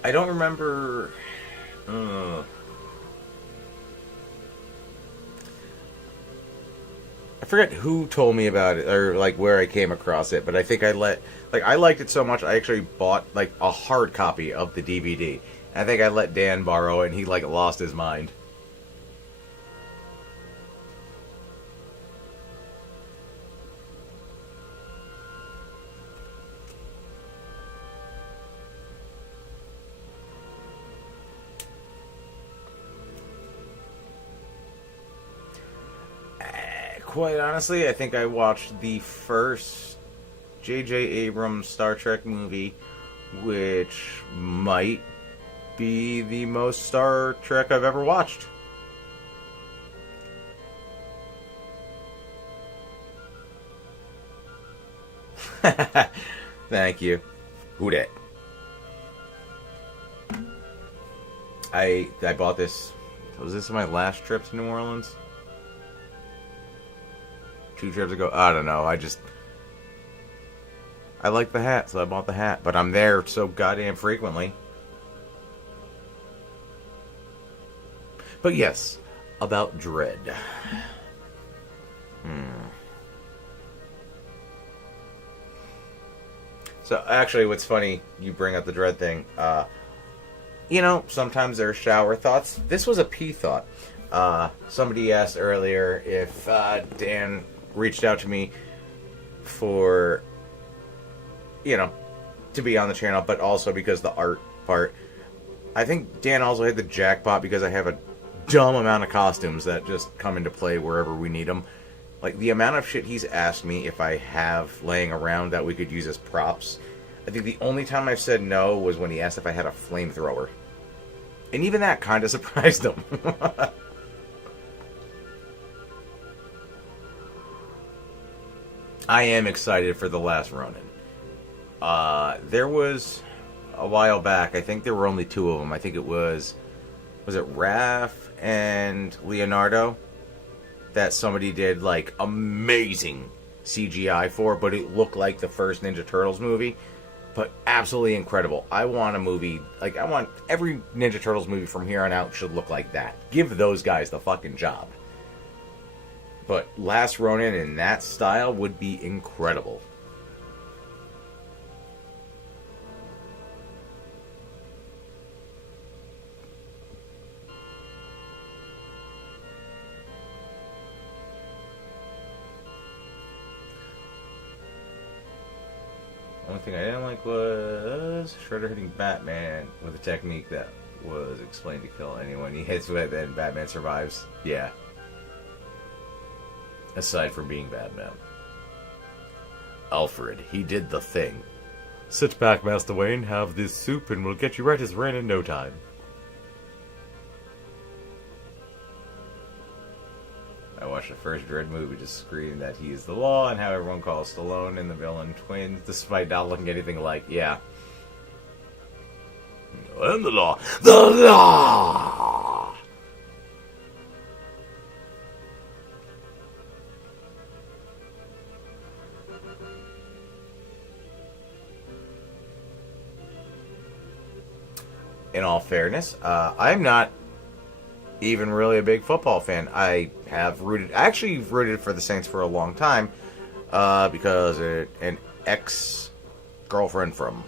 I don't remember... I forget who told me about it, or like where I came across it, but I think I liked it so much I actually bought like a hard copy of the DVD. I think I let Dan borrow it, and he like lost his mind. Quite honestly, I think I watched the first J.J. Abrams Star Trek movie, which might be the most Star Trek I've ever watched. Thank you. Who dat? I bought this. Was this my last trip to New Orleans? 2 trips ago? I don't know. I like the hat, so I bought the hat. But I'm there so goddamn frequently. But yes, about Dread. So actually, what's funny, you bring up the Dread thing. You know, sometimes there are shower thoughts. This was a pee thought. Somebody asked earlier if Dan reached out to me for, you know, to be on the channel, but also because the art part. I think Dan also hit the jackpot because I have a dumb amount of costumes that just come into play wherever we need them. Like, the amount of shit he's asked me if I have laying around that we could use as props. I think the only time I've said no was when he asked if I had a flamethrower. And even that kind of surprised him. I am excited for The Last Ronin. There was, a while back, I think there were only 2 of them. I think it was it Raph and Leonardo? That somebody did, like, amazing CGI for, but it looked like the first Ninja Turtles movie. But absolutely incredible. I want a movie, like, I want every Ninja Turtles movie from here on out should look like that. Give those guys the fucking job. But Last Ronin in that style would be incredible. One thing I didn't like was Shredder hitting Batman with a technique that was explained to kill anyone he hits with, and Batman survives. Yeah. Aside from being Batman. Alfred, he did the thing. Sit back, Master Wayne, have this soup, and we'll get you right as rain in no time. watched the first Dread movie, just screamed that he's the law and how everyone calls Stallone and the villain twins, despite not looking anything alike. Yeah. I'm the law. The law! In all fairness, I'm not even really a big football fan. I have actually rooted for the Saints for a long time, because an ex-girlfriend from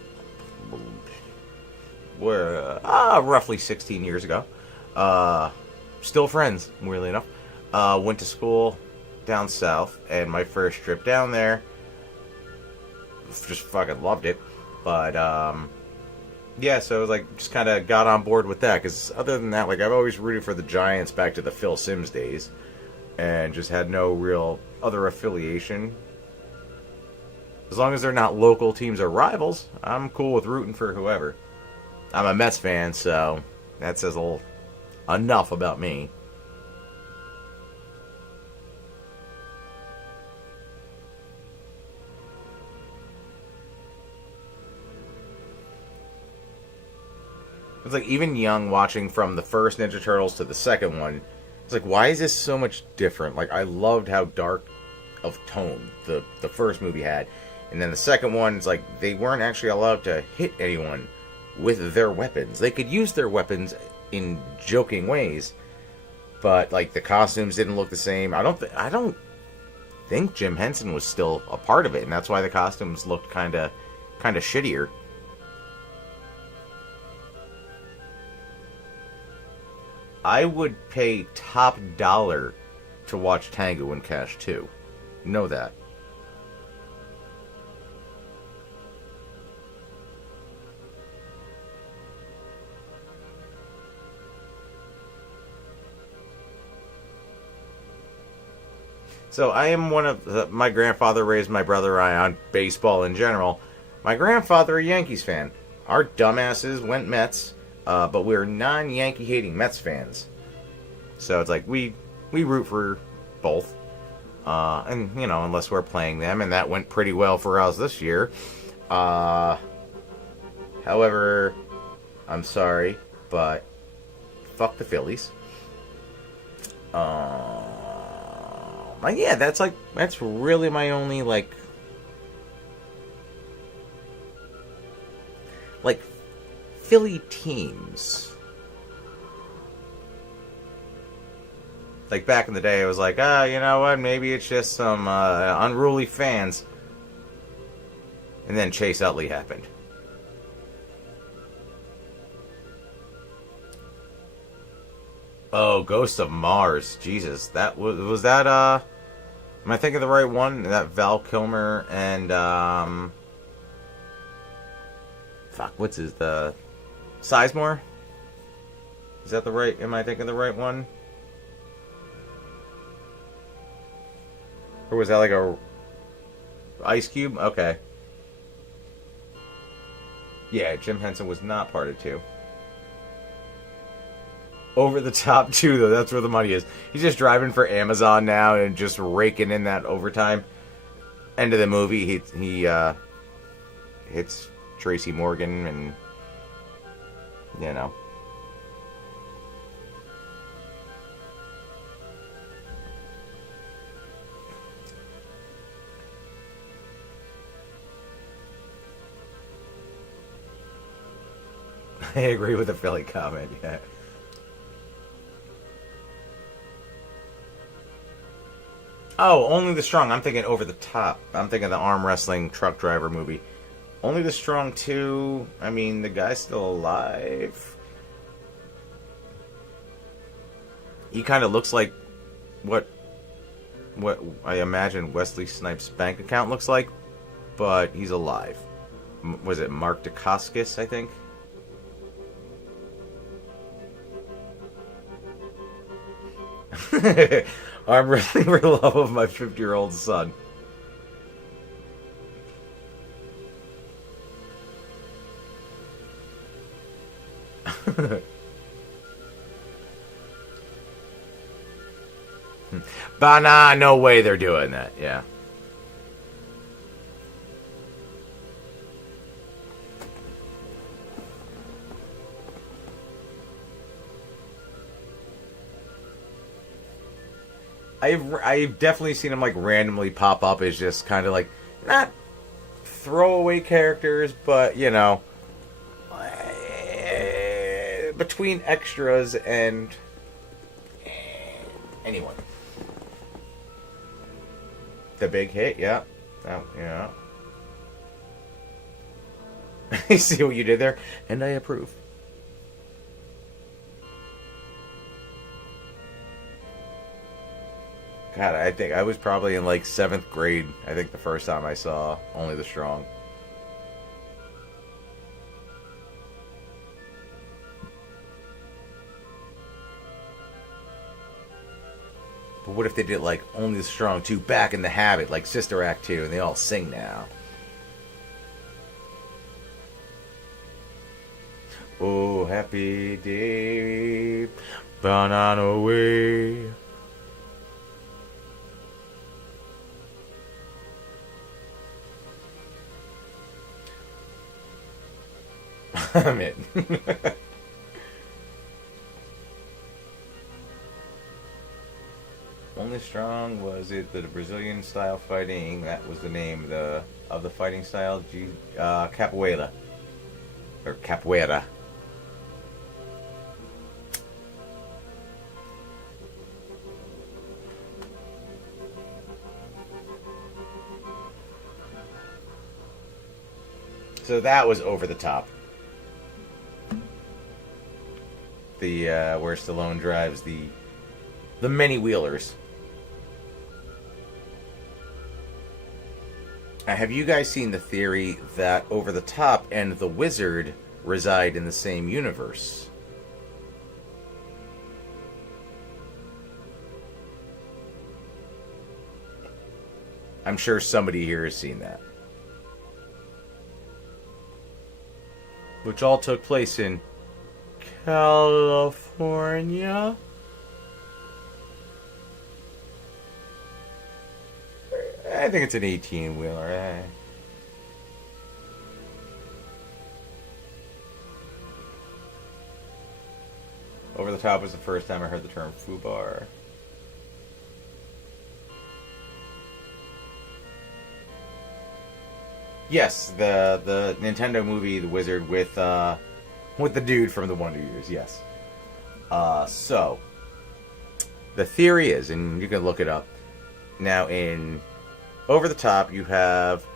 roughly 16 years ago, still friends, weirdly enough, went to school down south, and my first trip down there, just fucking loved it. But yeah, so like just kind of got on board with that, because other than that, like, I've always rooted for the Giants back to the Phil Simms days, and just had no real other affiliation. As long as they're not local teams or rivals, I'm cool with rooting for whoever. I'm a Mets fan, so that says enough about me. It's like, even young, watching from the first Ninja Turtles to the second one, it's like, why is this so much different? Like, I loved how dark of tone the first movie had. And then the second one, it's like, they weren't actually allowed to hit anyone with their weapons. They could use their weapons in joking ways, but like, the costumes didn't look the same. I don't think Jim Henson was still a part of it, and that's why the costumes looked kind of shittier. I would pay top dollar to watch Tango and Cash 2. Know that. So I am my grandfather raised my brother and I on baseball in general. My grandfather, a Yankees fan. Our dumbasses went Mets, but we're non-Yankee hating Mets fans. So it's like, we root for both. And, you know, unless we're playing them, and that went pretty well for us this year. However, I'm sorry, but fuck the Phillies. Yeah, that's really my only, like Philly teams. Like, back in the day, it was like, you know what, maybe it's just some unruly fans. And then Chase Utley happened. Oh, Ghost of Mars. Jesus. That was that, am I thinking of the right one? That Val Kilmer and, fuck, what's his, Sizemore? Is that the right, am I thinking of the right one? Or was that like a Ice Cube? Okay. Yeah, Jim Henson was not part of 2. Over the top 2, though. That's where the money is. He's just driving for Amazon now and just raking in that overtime. End of the movie, he hits Tracy Morgan, and, you know. I agree with the Philly comment, yeah. Oh, Only the Strong. I'm thinking Over the Top. I'm thinking the arm wrestling truck driver movie. Only the Strong 2, I mean, the guy's still alive. He kind of looks like what I imagine Wesley Snipes' bank account looks like, but he's alive. Was it Mark Dacascos, I think? I'm wrestling for the love of my 50-year-old son. But nah, no way they're doing that. Yeah. I've definitely seen them like randomly pop up as just kind of like not throwaway characters, but you know, between extras and anyone. The big hit, yeah. Oh, yeah. You see what you did there? And I approve. God, I think I was probably in like 7th grade. I think the first time I saw Only the Strong. But what if they did like Only the Strong 2 Back in the Habit, like Sister Act 2, and they all sing now? Oh, happy day, banana way. I'm in. Only Strong, was it the Brazilian style fighting? That was the name of the fighting style. Capoeira. Or Capoeira. So that was over the top. The where Stallone drives the many wheelers. Have you guys seen the theory that Over the Top and the Wizard reside in the same universe? I'm sure somebody here has seen that. Which all took place in California. I think it's an 18-wheeler. Over the Top was the first time I heard the term foobar. Yes, the Nintendo movie, The Wizard, with the dude from the Wonder Years. Yes. So the theory is, and you can look it up now, in Over the Top, you have,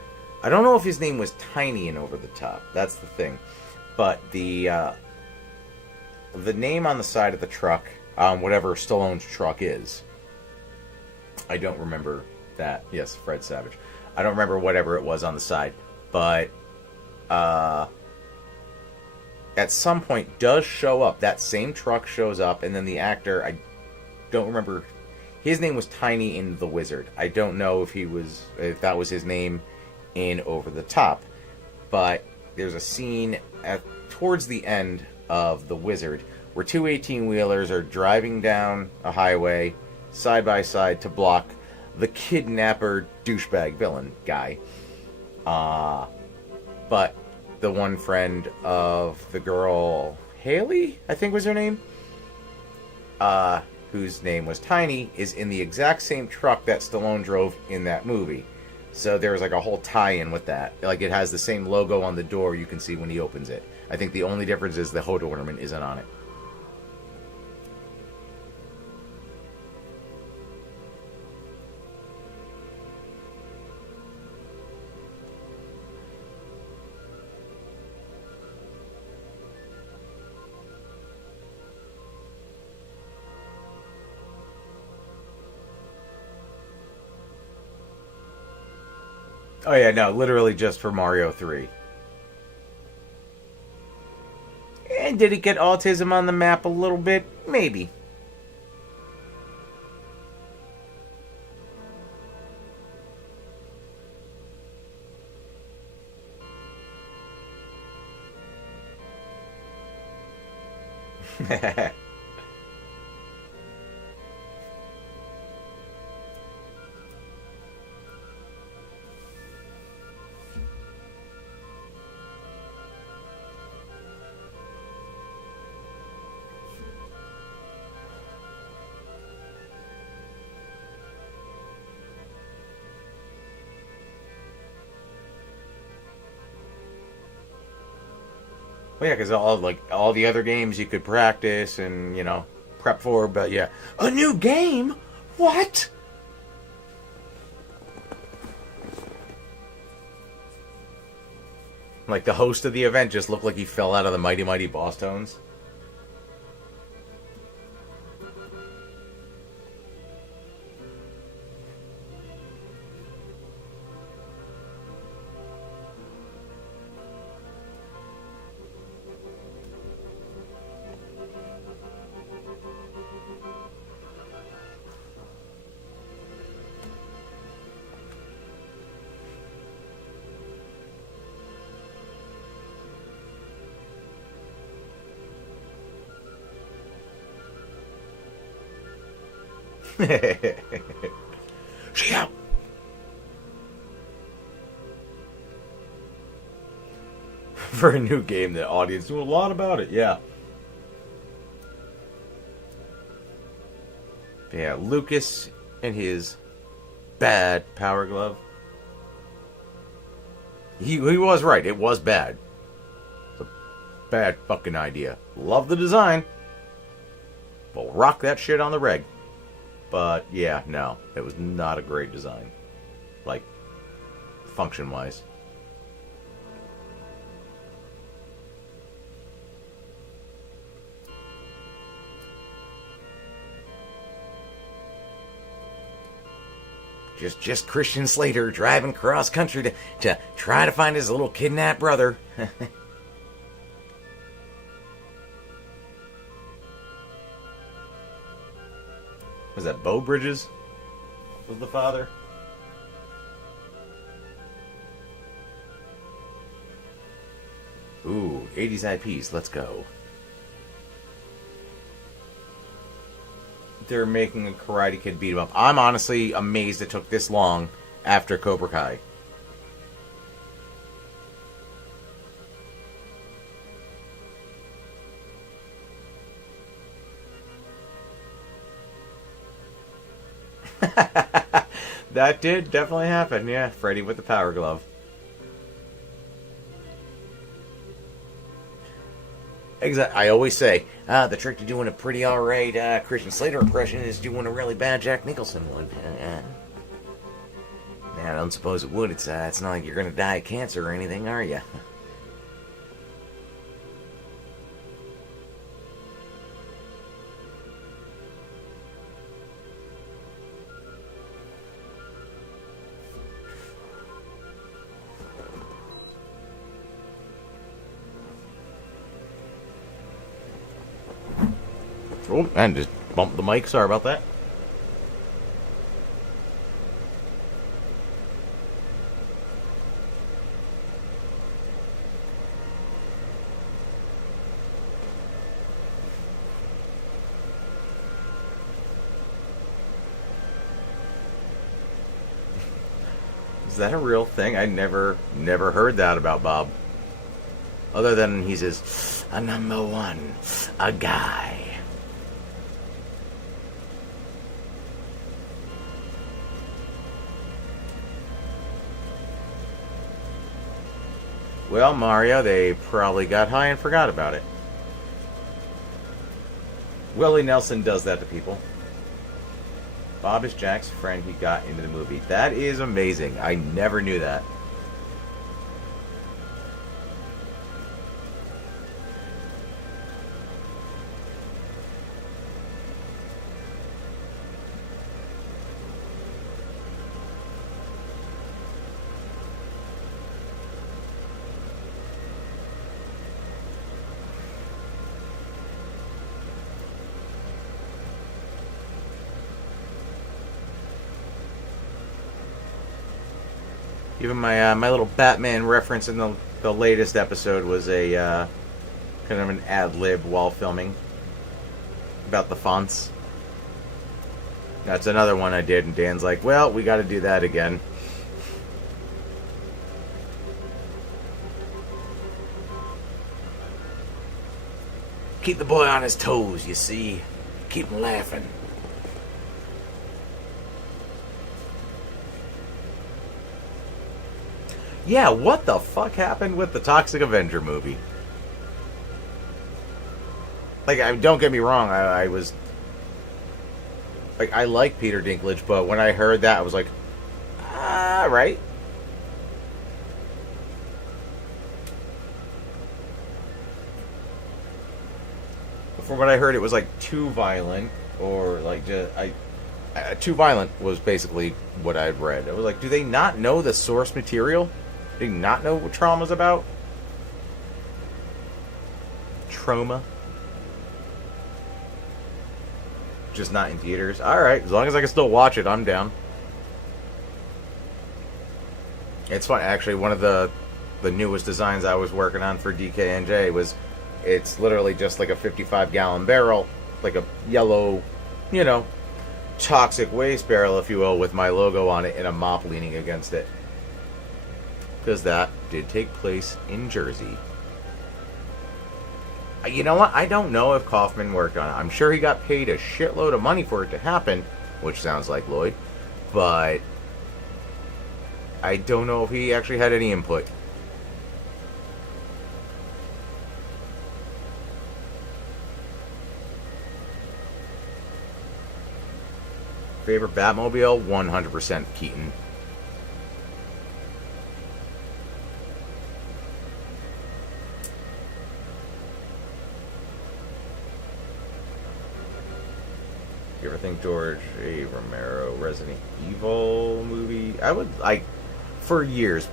I don't know if his name was Tiny in Over the Top. That's the thing. But the name on the side of the truck, whatever Stallone's truck is, I don't remember that. Yes, Fred Savage. I don't remember whatever it was on the side. But at some point does show up. That same truck shows up, and then the actor, I don't remember. His name was Tiny in The Wizard. I don't know if that was his name in Over the Top. But there's a scene towards the end of The Wizard where two 18-wheelers are driving down a highway side by side to block the kidnapper douchebag villain guy. But the one friend of the girl, Haley, I think was her name, whose name was Tiny, is in the exact same truck that Stallone drove in that movie. So there's like a whole tie-in with that. Like, it has the same logo on the door you can see when he opens it. I think the only difference is the hood ornament isn't on it. Oh yeah, no, literally just for Mario 3. And did it get autism on the map a little bit? Maybe. Well, yeah, because all the other games you could practice and prep for, but yeah, a new game. What? Like the host of the event just looked like he fell out of the Mighty Mighty Boss Tones. Shout! For a new game, the audience knew a lot about it. Yeah. Yeah, Lucas and his bad Power Glove. He was right. It was bad. It's a bad fucking idea. Love the design. We'll rock that shit on the reg. But yeah, no, it was not a great design. Like, function-wise. Just Christian Slater driving cross country to try to find his little kidnapped brother. Was that Bo Bridges? Was the father? Ooh, 80s IPs. Let's go. They're making a Karate Kid beat 'em up. I'm honestly amazed it took this long after Cobra Kai. That did definitely happen, yeah. Freddy with the Power Glove. Exactly. I always say, the trick to doing a pretty alright Christian Slater impression is doing a really bad Jack Nicholson one. I don't suppose it would. It's not like you're gonna die of cancer or anything, are you? Oh, and just bumped the mic. Sorry about that. Is that a real thing? I never heard that about Bob. Other than he says, a number one, a guy. Well, Mario, they probably got high and forgot about it. Willie Nelson does that to people. Bob is Jack's friend he got into the movie. That is amazing. I never knew that. Even my little Batman reference in the latest episode was a kind of an ad lib while filming about the fonts. That's another one I did, and Dan's like, "Well, we got to do that again." Keep the boy on his toes, you see. Keep him laughing. Yeah, what the fuck happened with the Toxic Avenger movie? Like, don't get me wrong, I was like, I like Peter Dinklage, but when I heard that, I was like, ah, right. From what I heard, it was like too violent, or like just too violent was basically what I'd read. I was like, do they not know the source material? Do they not know what trauma's about? Trauma. Just not in theaters. Alright, as long as I can still watch it, I'm down. It's fun, actually. One of the newest designs I was working on for DKNJ was, it's literally just like a 55-gallon barrel, like a yellow, you know, toxic waste barrel, if you will, with my logo on it and a mop leaning against it. Because that did take place in Jersey. You know what? I don't know if Kaufman worked on it. I'm sure he got paid a shitload of money for it to happen, which sounds like Lloyd, but I don't know if he actually had any input. Favorite Batmobile? 100% Keaton. You ever think George A. Romero Resident Evil movie? I would like, for years.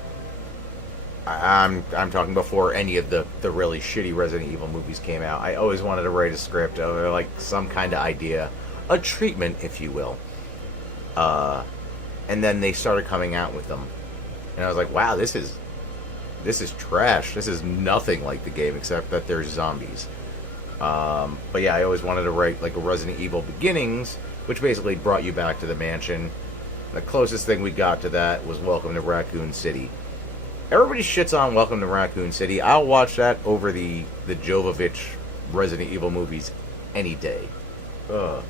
I'm talking before any of the really shitty Resident Evil movies came out. I always wanted to write a script, or like some kind of idea, a treatment, if you will. And then they started coming out with them, and I was like, wow, this is trash. This is nothing like the game except that there's zombies. But yeah, I always wanted to write like a Resident Evil Beginnings, which basically brought you back to the mansion. The closest thing we got to that was Welcome to Raccoon City. Everybody shits on Welcome to Raccoon City. I'll watch that over the Jovovich Resident Evil movies any day. Ugh.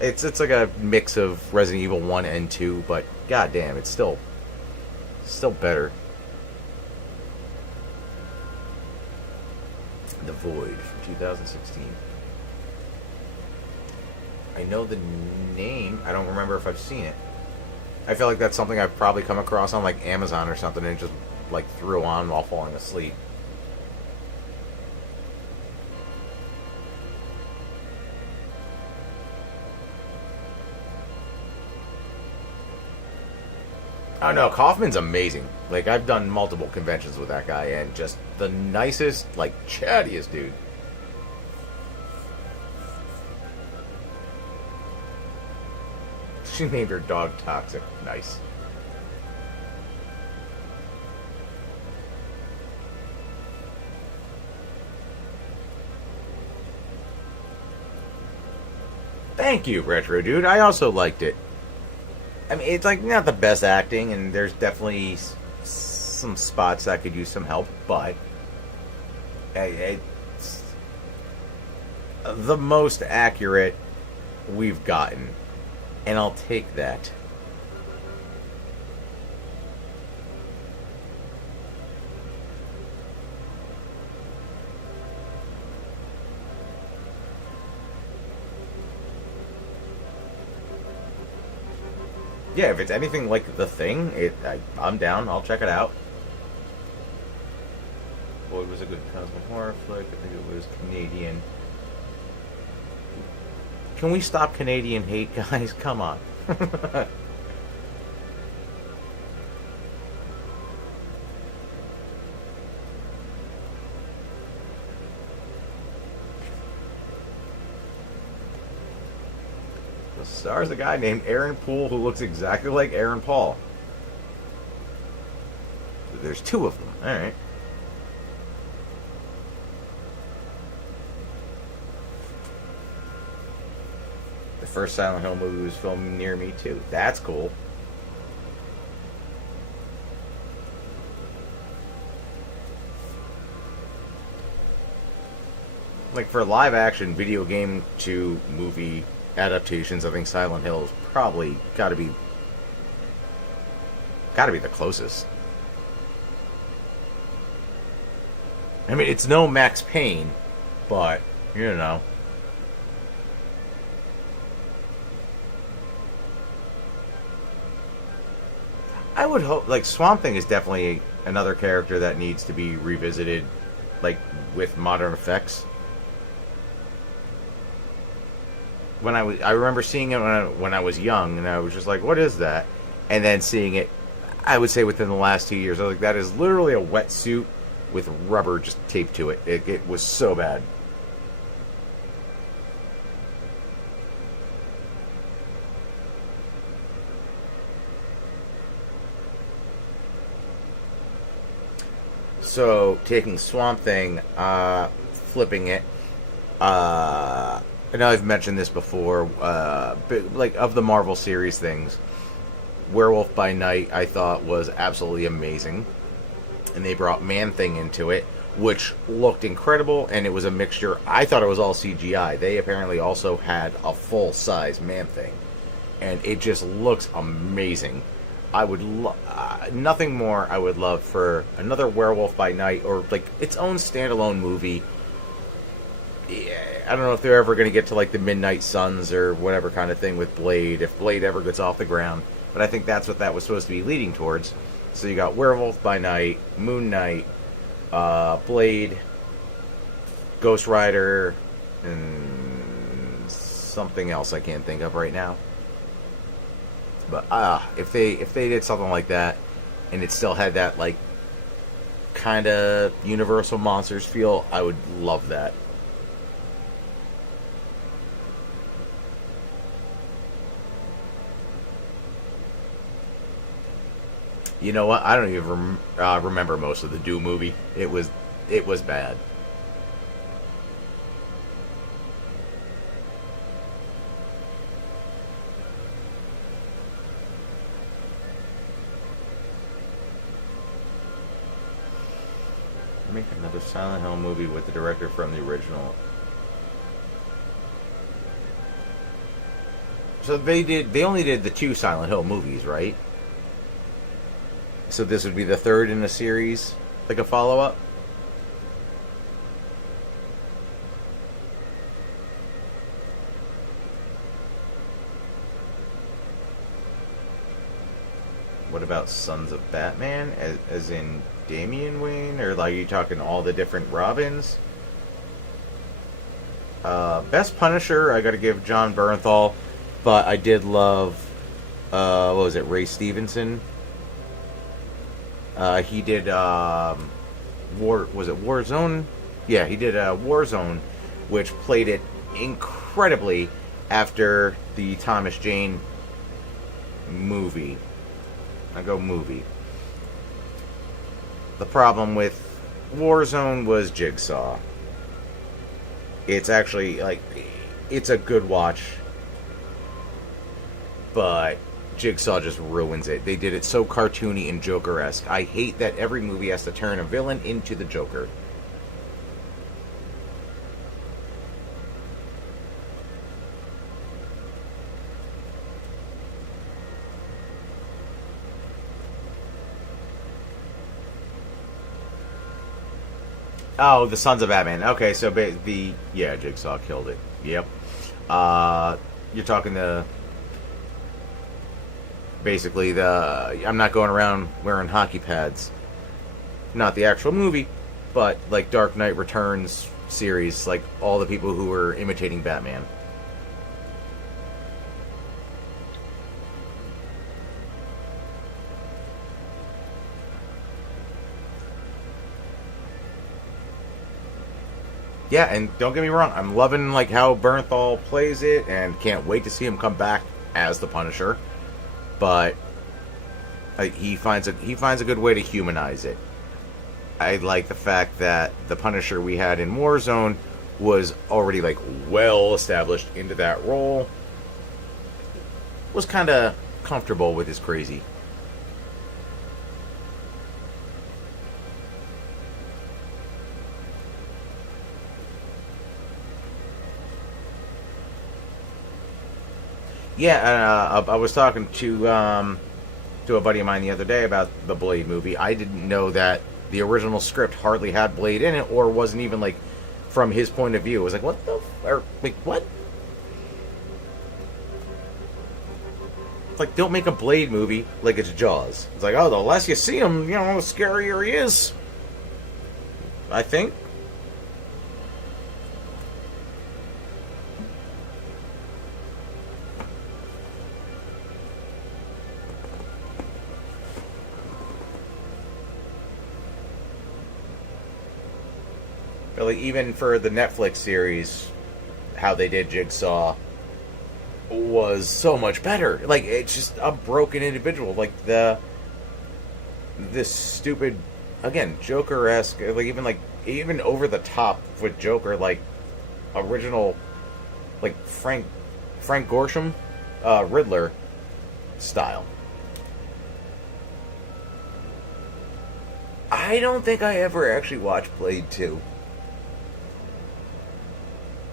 It's like a mix of Resident Evil 1 and 2, but goddamn, it's still better. The Void from 2016. I know the name. I don't remember if I've seen it. I feel like that's something I've probably come across on like Amazon or something and just like threw on while falling asleep. Oh no, Kaufman's amazing. Like, I've done multiple conventions with that guy, and just the nicest, like, chattiest dude. She named her dog Toxic. Nice. Thank you, Retro Dude. I also liked it. I mean, it's like not the best acting, and there's definitely some spots that could use some help, but it's the most accurate we've gotten, and I'll take that. Yeah, if it's anything like The Thing, I'm down. I'll check it out. Boy, it was a good cosmic horror flick. I think it was Canadian. Can we stop Canadian hate, guys? Come on. The star's a guy named Aaron Poole who looks exactly like Aaron Paul. There's two of them. Alright. The first Silent Hill movie was filmed near me, too. That's cool. Like, for live action video game to movie adaptations, I think Silent Hill is probably gotta be the closest. I mean, it's no Max Payne, but You know. I would hope, like, Swamp Thing is definitely another character that needs to be revisited, like, with modern effects. I remember seeing it when I was young, and I was just like, "What is that?" And then seeing it, I would say within the last 2 years, I was like, "That is literally a wetsuit with rubber just taped to it." It was so bad. So taking Swamp Thing, flipping it. I know I've mentioned this before, but like of the Marvel series things, Werewolf by Night I thought was absolutely amazing, and they brought Man Thing into it, which looked incredible, and it was a mixture. I thought it was all CGI. They apparently also had a full size Man Thing, and it just looks amazing. I would nothing more. I would love for another Werewolf by Night or like its own standalone movie. Yeah, I don't know if they're ever going to get to like the Midnight Suns or whatever kind of thing with Blade, if Blade ever gets off the ground. But I think that's what that was supposed to be leading towards. So you got Werewolf by Night, Moon Knight, Blade, Ghost Rider, and something else I can't think of right now. But if they did something like that, and it still had that like kind of Universal Monsters feel, I would love that. You know what? I don't even remember most of the Doom movie. It was bad. Make another Silent Hill movie with the director from the original. So they only did the 2 Silent Hill movies, right? So this would be the 3rd in a series, like a follow-up? What about Sons of Batman, as in Damian Wayne, or like, are you talking all the different Robins? Best Punisher, I got to give John Bernthal, but I did love, what was it, Ray Stevenson? He did Warzone? Yeah, he did Warzone, which played it incredibly after the Thomas Jane movie. I go movie. The problem with Warzone was Jigsaw. It's actually like, it's a good watch, but Jigsaw just ruins it. They did it so cartoony and Joker-esque. I hate that every movie has to turn a villain into the Joker. Oh, the Sons of Batman. Okay, so Jigsaw killed it. Yep. You're talking basically I'm not going around wearing hockey pads. Not the actual movie, but like Dark Knight Returns series, like all the people who were imitating Batman. Yeah, and don't get me wrong, I'm loving like how Bernthal plays it, and can't wait to see him come back as the Punisher. But he finds a good way to humanize it. I like the fact that the Punisher we had in Warzone was already like well established into that role. Was kind of comfortable with his crazy. Yeah, I was talking to a buddy of mine the other day about the Blade movie. I didn't know that the original script hardly had Blade in it, or wasn't even like from his point of view. It was like, what the? Or like, what? It's like, don't make a Blade movie like it's Jaws. It's like, oh, the less you see him, the scarier he is. I think. But like, even for the Netflix series, how they did Jigsaw was so much better. Like, it's just a broken individual. Like this stupid, again, Joker-esque, like even over the top with Joker, like original, like Frank Gorsham, Riddler style. I don't think I ever actually watched Blade 2.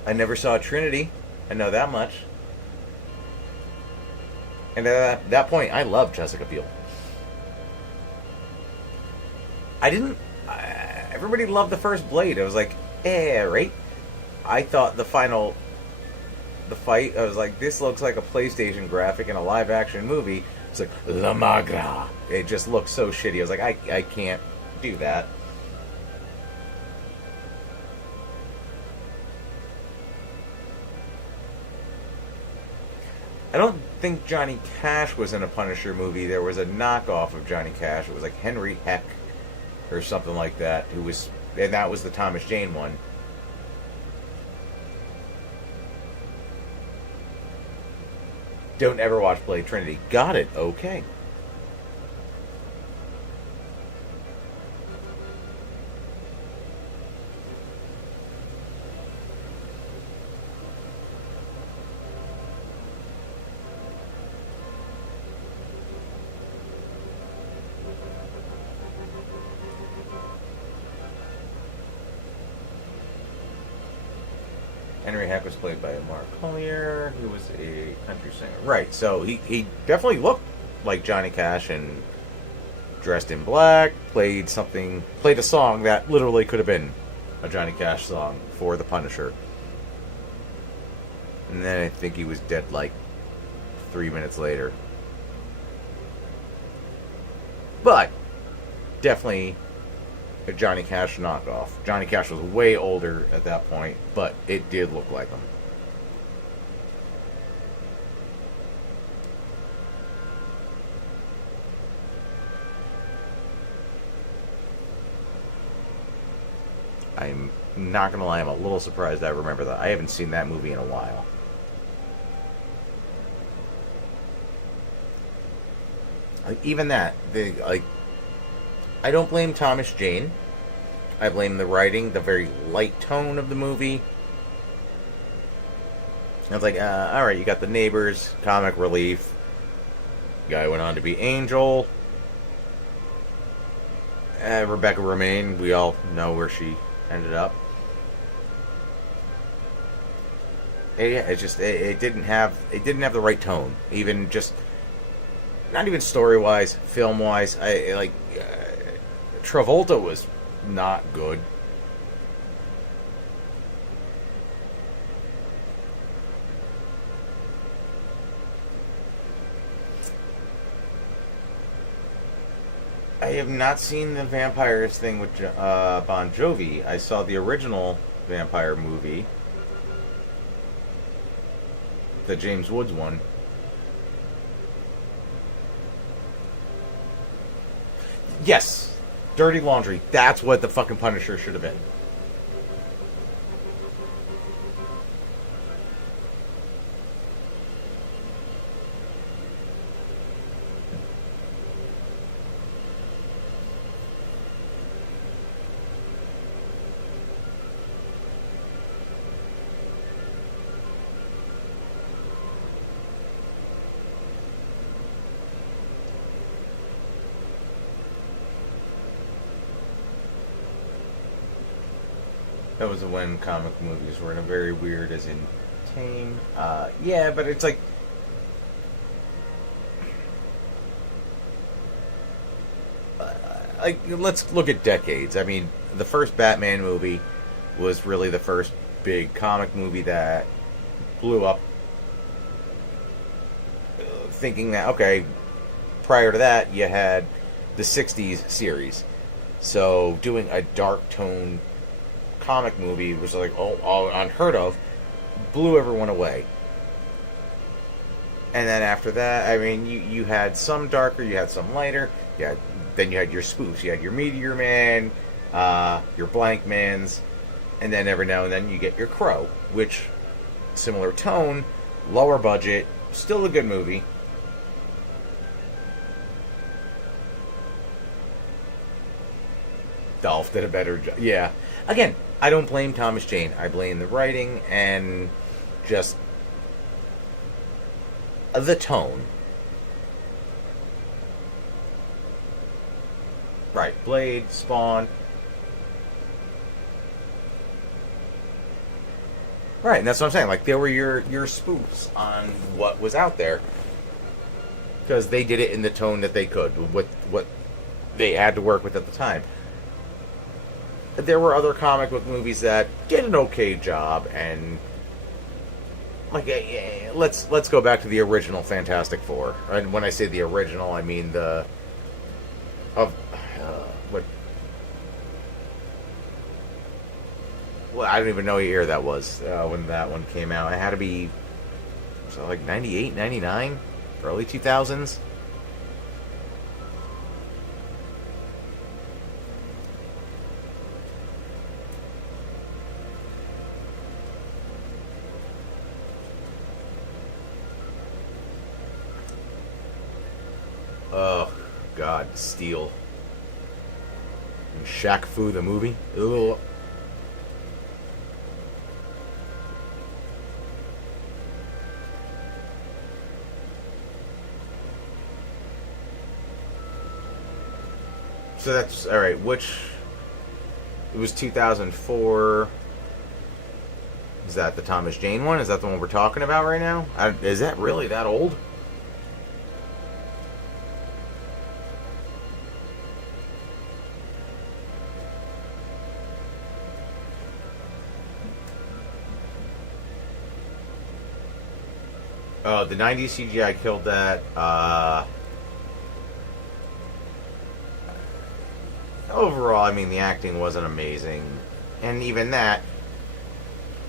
I never saw Trinity. I know that much. And at that point, I loved Jessica Biel. I didn't... everybody loved the first Blade. I was like, right? I thought the fight, I was like, this looks like a PlayStation graphic in a live-action movie. It's like, La Magra. It just looks so shitty. I was like, I can't do that. I don't think Johnny Cash was in a Punisher movie. There was a knockoff of Johnny Cash. It was like Henry Heck or something like that, and that was the Thomas Jane one. Don't ever watch Blade Trinity. Got it. Okay. Henry Heck was played by Mark Collier, who was a country singer. Right, so he definitely looked like Johnny Cash and dressed in black, played a song that literally could have been a Johnny Cash song for The Punisher. And then I think he was dead like 3 minutes later. But definitely a Johnny Cash knockoff. Johnny Cash was way older at that point, but it did look like him. I'm not gonna lie, I'm a little surprised I remember that. I haven't seen that movie in a while. Like, even that, I don't blame Thomas Jane. I blame the writing, the very light tone of the movie. I was like, alright, you got the neighbors, comic relief. Guy went on to be Angel. Rebecca Romaine, we all know where she ended up. It didn't have the right tone. Even just, not even story-wise, film-wise. Travolta was not good. I have not seen the vampires thing with Bon Jovi. I saw the original vampire movie, the James Woods one. Yes. Dirty Laundry. That's what the fucking Punisher should have been. That was when comic movies were in a very weird, as in tame. Yeah, but it's like, let's look at decades. I mean, the first Batman movie was really the first big comic movie that blew up. Thinking that, okay, prior to that, you had the 60s series. So doing a dark tone comic movie was like all unheard of, blew everyone away. And then after that, I mean, you had some darker, you had some lighter, then you had your spoofs, you had your Meteor Man, your Blank Mans, and then every now and then you get your Crow, which, similar tone, lower budget, still a good movie. Dolph did a better job. Yeah. Again, I don't blame Thomas Jane. I blame the writing and just the tone. Right. Blade, Spawn. Right, and that's what I'm saying. Like, there were your spoofs on what was out there. Because they did it in the tone that they could, with what they had to work with at the time. There were other comic book movies that did an okay job, and like, let's go back to the original Fantastic Four. And when I say the original, I mean the what? Well, I don't even know what year that was when that one came out. It had to be like 98, 99, early 2000s. Oh, God, Steel. And Shaq Fu, the movie. Ugh. So that's, alright, which... It was 2004... Is that the Thomas Jane one? Is that the one we're talking about right now? Is that really that old? Oh, the 90s CGI killed that. Overall, I mean, the acting wasn't amazing. And even that...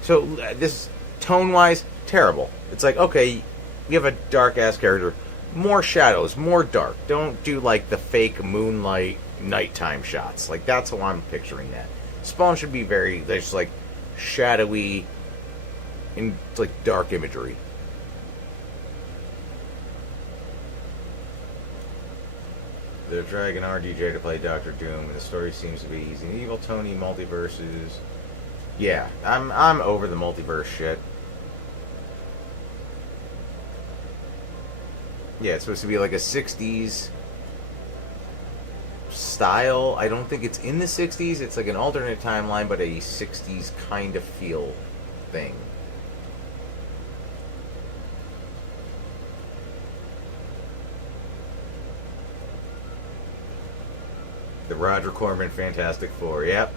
So, this, tone-wise, terrible. It's like, okay, you have a dark-ass character. More shadows, more dark. Don't do, like, the fake moonlight nighttime shots. Like, that's how I'm picturing that. Spawn should be very, just, like, shadowy, and, like, dark imagery. They're dragging RDJ to play Doctor Doom, and the story seems to be he's an evil Tony multiverses. Yeah, I'm over the multiverse shit. Yeah, it's supposed to be like a 60s style. I don't think it's in the 60s. It's like an alternate timeline, but a 60s kind of feel thing. The Roger Corman Fantastic Four, yep.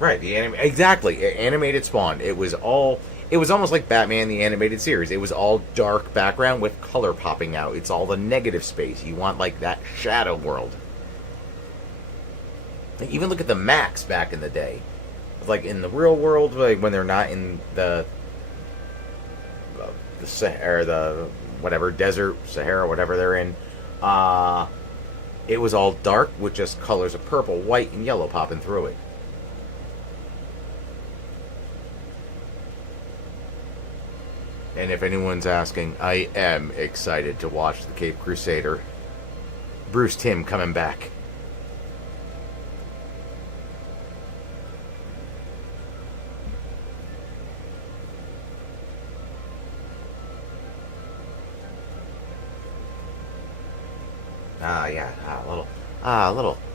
Right, exactly, animated Spawn. It was almost like Batman the Animated Series. It was all dark background with color popping out. It's all the negative space. You want, like, that shadow world. Like, even look at the Max back in the day. Like, in the real world, like, when they're not in the Sahara, the whatever desert, Sahara, whatever they're in, it was all dark with just colors of purple, white, and yellow popping through it. And if anyone's asking, I am excited to watch the Cape Crusader. Bruce Timm coming back.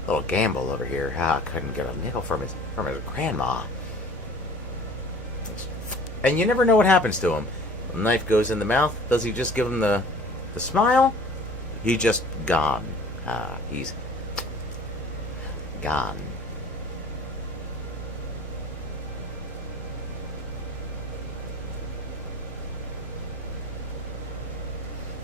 Little gamble over here. Couldn't get a nickel from his grandma. And you never know what happens to him. When the knife goes in the mouth, does he just give him the smile? He just gone. He's gone.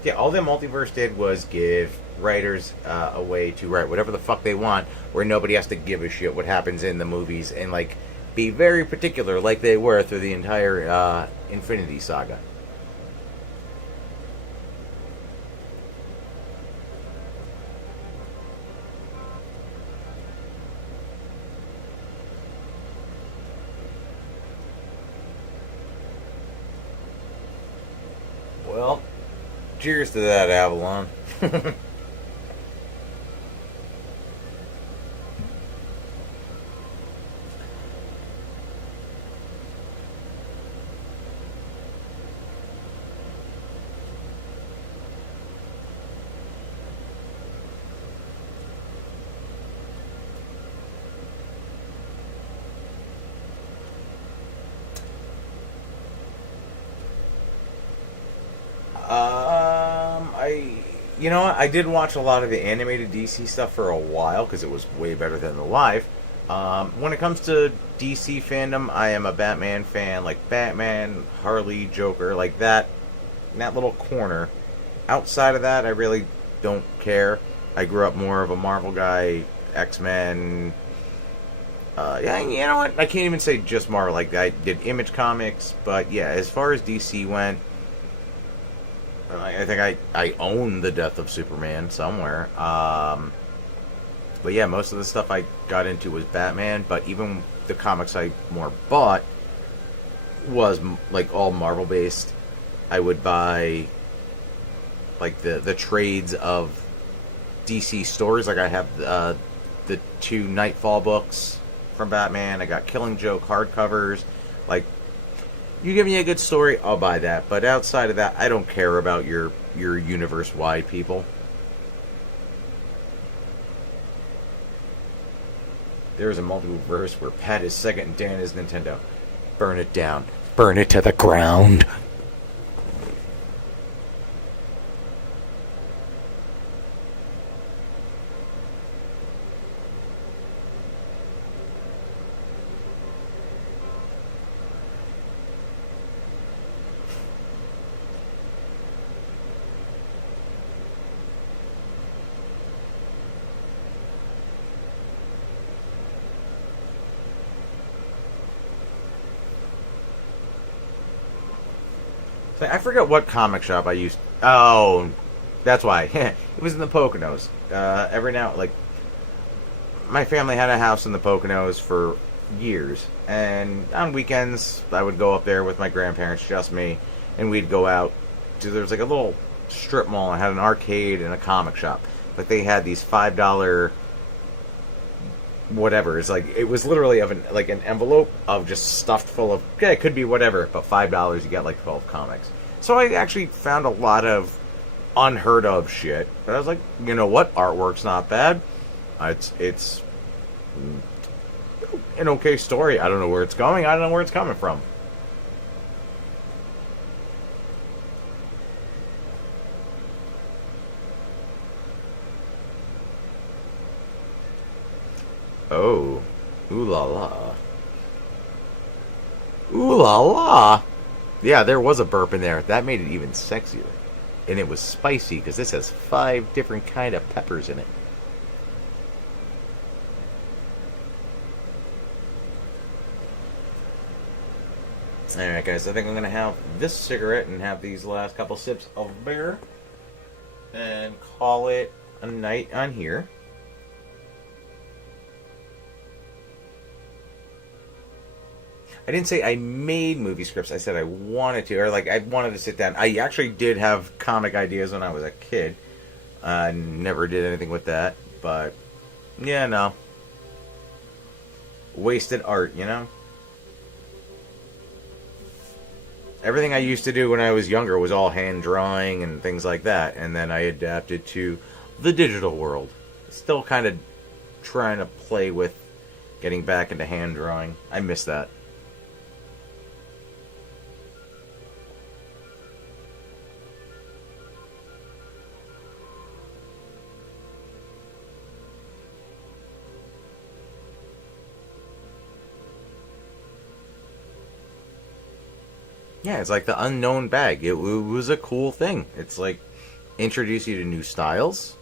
Yeah, all the multiverse did was give writers a way to write whatever the fuck they want, where nobody has to give a shit what happens in the movies, and like be very particular, like they were through the entire Infinity Saga. Well, cheers to that, Avalon. You know what? I did watch a lot of the animated DC stuff for a while because it was way better than the live. When it comes to DC fandom, I am a Batman fan, like Batman, Harley, Joker, like that little corner. Outside of that, I really don't care. I grew up more of a Marvel guy, X-Men. Yeah, you know what? I can't even say just Marvel. Like I did Image Comics, but yeah, as far as DC went. I think I own the Death of Superman somewhere. But yeah, most of the stuff I got into was Batman. But even the comics I more bought was like all Marvel based. I would buy like the trades of DC stories. Like I have the 2 Nightfall books from Batman. I got Killing Joke hardcovers. Like. You give me a good story, I'll buy that. But outside of that, I don't care about your universe-wide people. There's a multiverse where Pat is Sega and Dan is Nintendo. Burn it down. Burn it to the ground. So I forget what comic shop I used. Oh, that's why. It was in the Poconos. Every now, like, my family had a house in the Poconos for years, and on weekends I would go up there with my grandparents, just me, and we'd go out to. There was like a little strip mall. I had an arcade and a comic shop, but they had these $5 whatever. It's like it was literally of an envelope of just stuffed full of it could be whatever, but $5 you get like 12 comics. So I actually found a lot of unheard of shit. But I was like, you know what, artwork's not bad. It's an okay story. I don't know where it's going. I don't know where it's coming from. Oh, ooh la la. Ooh la la. Yeah, there was a burp in there. That made it even sexier. And it was spicy because this has 5 different kind of peppers in it. Alright guys, I think I'm going to have this cigarette and have these last couple sips of beer. And call it a night on here. I didn't say I made movie scripts. I said I wanted to, or like I wanted to sit down. I actually did have comic ideas when I was a kid. I never did anything with that, but yeah, no. Wasted art, you know? Everything I used to do when I was younger was all hand drawing and things like that, and then I adapted to the digital world. Still kind of trying to play with getting back into hand drawing. I miss that. Yeah, it's like the unknown bag. It was a cool thing. It's like introduce you to new styles.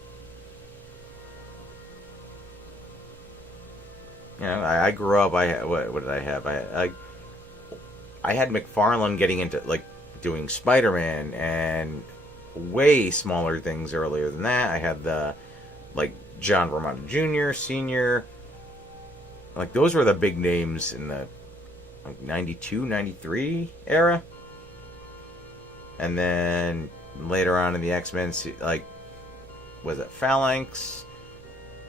You know, I grew up. What did I have? I had McFarlane getting into like doing Spider-Man and way smaller things earlier than that. I had the like John Romita Jr., Senior. Like those were the big names in the like 92, 93 era. And then later on in the X-Men, like, was it Phalanx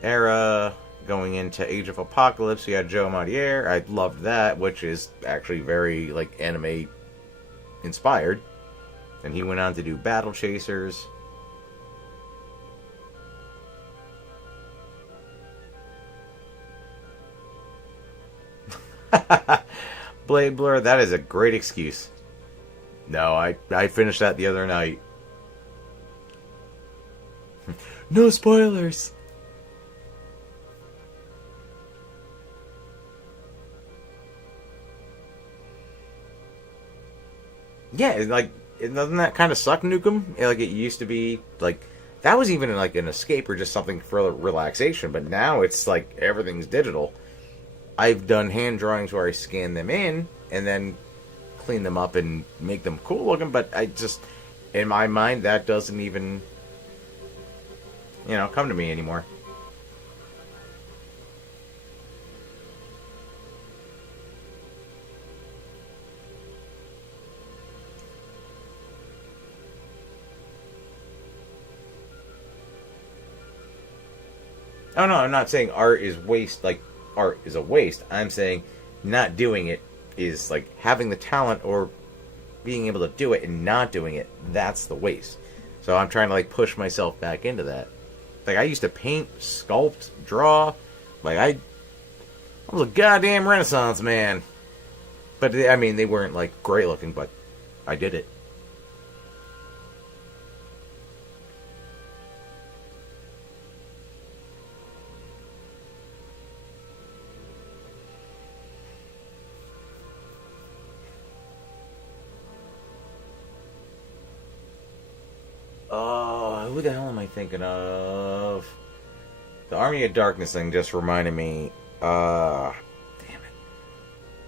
era, going into Age of Apocalypse, you had Joe Mautier. I loved that, which is actually very, like, anime inspired. And he went on to do Battle Chasers. Blade Blur, that is a great excuse. No, I finished that the other night. No spoilers. Yeah, like, doesn't that kind of suck, Nukem? Like, it used to be, like, that was even like an escape or just something for relaxation, but now it's like everything's digital. I've done hand drawings where I scan them in and then clean them up and make them cool looking, but I just, in my mind, that doesn't even, come to me anymore. Oh no, I'm not saying art is waste, like, art is a waste. I'm saying not doing it is like having the talent or being able to do it and not doing it. That's the waste. So I'm trying to like push myself back into that. Like I used to paint, sculpt, draw. Like I was a goddamn Renaissance man. But I mean, they weren't like great looking, but I did it. Oh, who the hell am I thinking of? The Army of Darkness thing just reminded me. Damn it.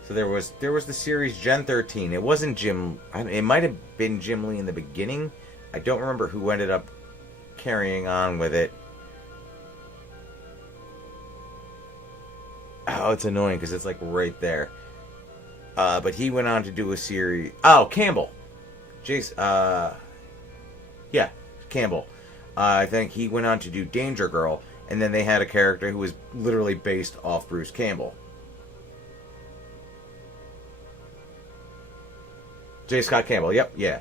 So there was the series Gen 13. It wasn't Jim. It might have been Jim Lee in the beginning. I don't remember who ended up carrying on with it. Oh, it's annoying because it's like right there. But he went on to do a series. Oh, Campbell. Jace. Yeah, Campbell. I think he went on to do Danger Girl, and then they had a character who was literally based off Bruce Campbell. J. Scott Campbell, yep, yeah.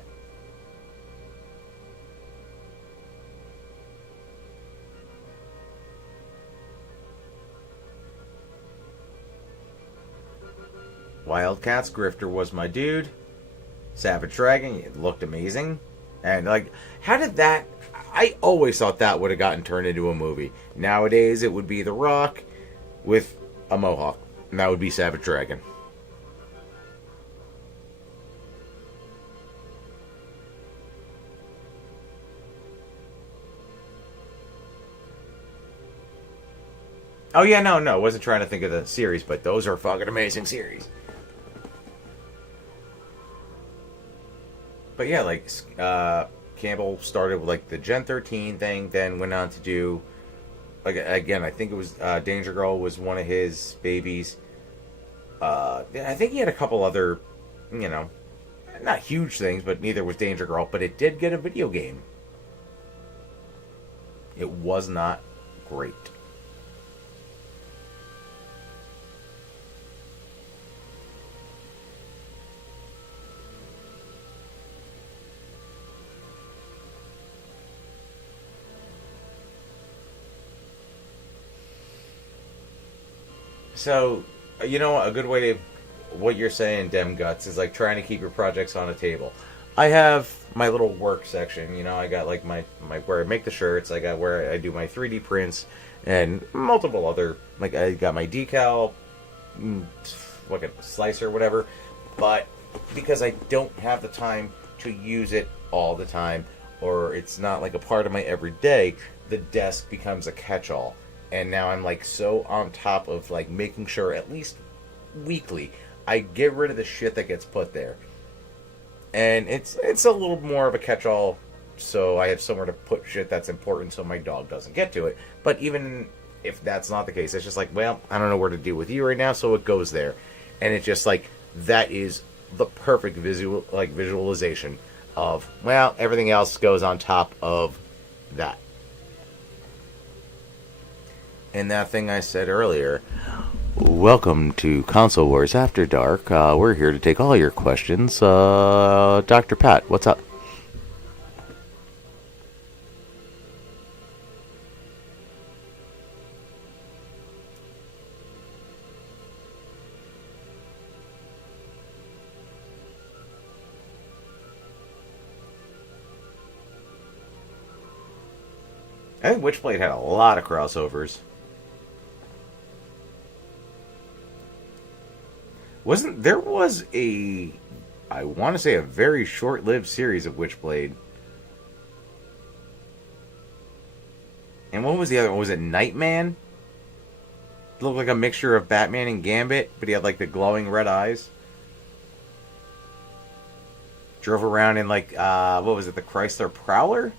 Wildcats, Grifter was my dude. Savage Dragon, it looked amazing. And, like, how did that... I always thought that would have gotten turned into a movie. Nowadays, it would be The Rock with a mohawk. And that would be Savage Dragon. Oh, yeah, no. I wasn't trying to think of the series, but those are fucking amazing series. But yeah, like, Campbell started with, like, the Gen 13 thing, then went on to do, like, again, I think it was, Danger Girl was one of his babies. I think he had a couple other, not huge things, but neither was Danger Girl, but it did get a video game. It was not great. So, a good way to, what you're saying, Dem Guts, is like trying to keep your projects on a table. I have my little work section, I got like my where I make the shirts, I got where I do my 3D prints, and multiple other, like I got my decal, like a slicer, whatever, but because I don't have the time to use it all the time, or it's not like a part of my everyday, the desk becomes a catch-all. And now I'm like so on top of like making sure at least weekly I get rid of the shit that gets put there. And it's a little more of a catch-all, so I have somewhere to put shit that's important so my dog doesn't get to it. But even if that's not the case, it's just like, well, I don't know where to deal with you right now, so it goes there. And it's just like, that is the perfect visualization of, well, everything else goes on top of that. And that thing I said earlier, welcome to Console Wars After Dark. We're here to take all your questions. Dr. Pat, what's up? I think Witchblade had a lot of crossovers. There was I want to say a very short-lived series of Witchblade. And what was the other one? Was it Nightman? It looked like a mixture of Batman and Gambit, but he had like the glowing red eyes. Drove around in like, what was it, the Chrysler Prowler?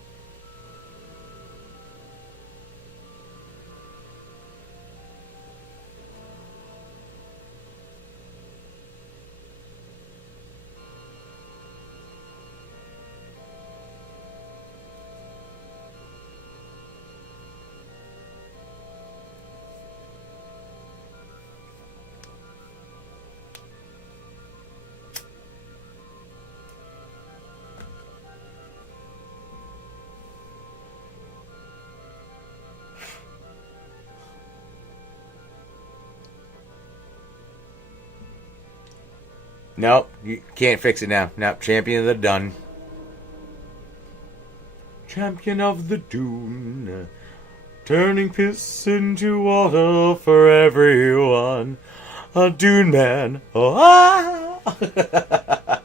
Nope, you can't fix it now. Nope, champion of the dun. Champion of the dune. Turning piss into water for everyone. A dune man. Oh, ah!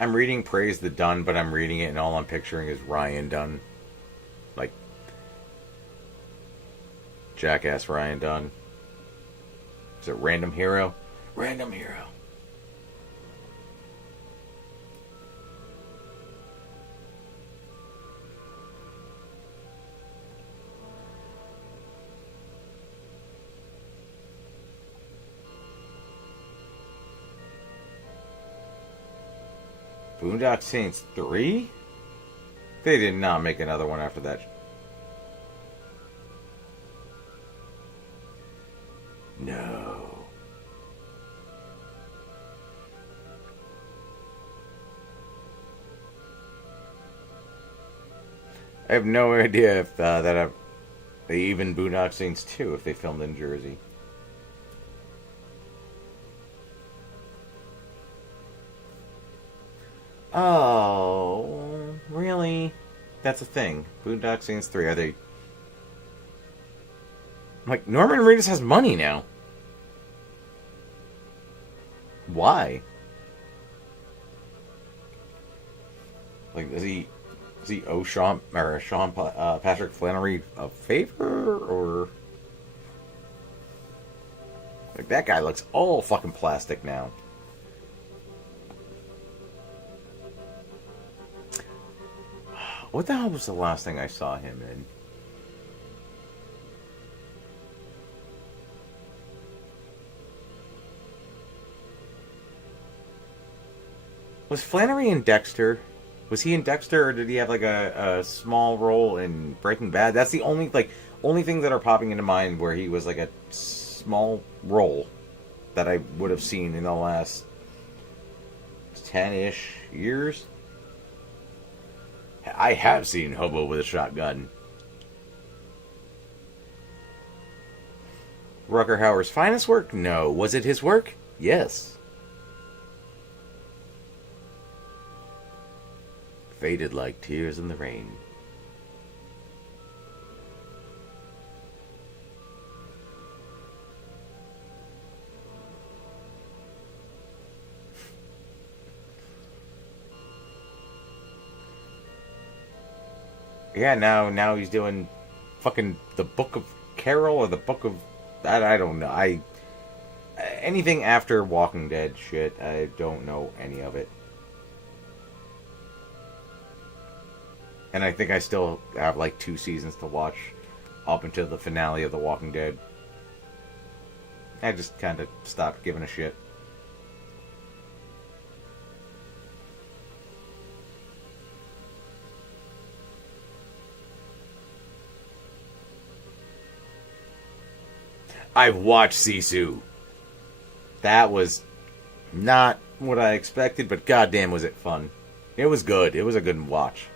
I'm reading Praise the Dun, but I'm reading it and all I'm picturing is Ryan Dunn. Like, Jackass Ryan Dunn. Is it Random Hero? Random Hero. Boondock Saints 3? They did not make another one after that. No. I have no idea if they even Boondock Saints 2 if they filmed in Jersey. Oh, really? That's a thing. Boondock Saints 3, are they... Like, Norman Reedus has money now. Why? Like, does he owe Sean Patrick Flannery a favor, or... Like, that guy looks all fucking plastic now. What the hell was the last thing I saw him in? Was Flannery in Dexter? Was he in Dexter, or did he have like a small role in Breaking Bad? That's the only thing that are popping into mind where he was like a small role that I would have seen in the last 10-ish years. I have seen Hobo with a Shotgun. Rucker Hauer's finest work? No. Was it his work? Yes. Faded like tears in the rain. Yeah, now he's doing fucking the Book of Carol or the Book of... I don't know. Anything after Walking Dead shit, I don't know any of it. And I think I still have like 2 seasons to watch up until the finale of The Walking Dead. I just kind of stopped giving a shit. I've watched Sisu. That was not what I expected, but goddamn was it fun. It was good. It was a good watch.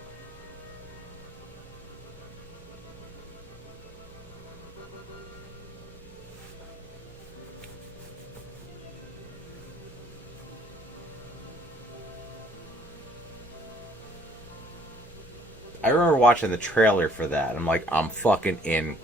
I remember watching the trailer for that. I'm like, I'm fucking in.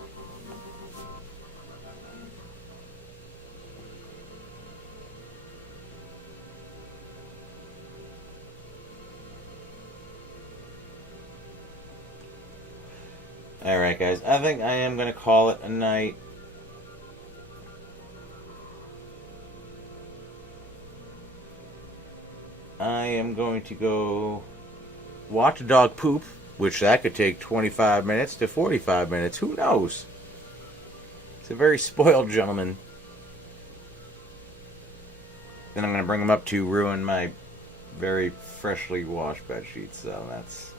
Alright, guys. I think I am going to call it a night. I am going to go watch a dog poop, which that could take 25 minutes to 45 minutes. Who knows? It's a very spoiled gentleman. Then I'm going to bring him up to ruin my very freshly washed bed sheets. So that's...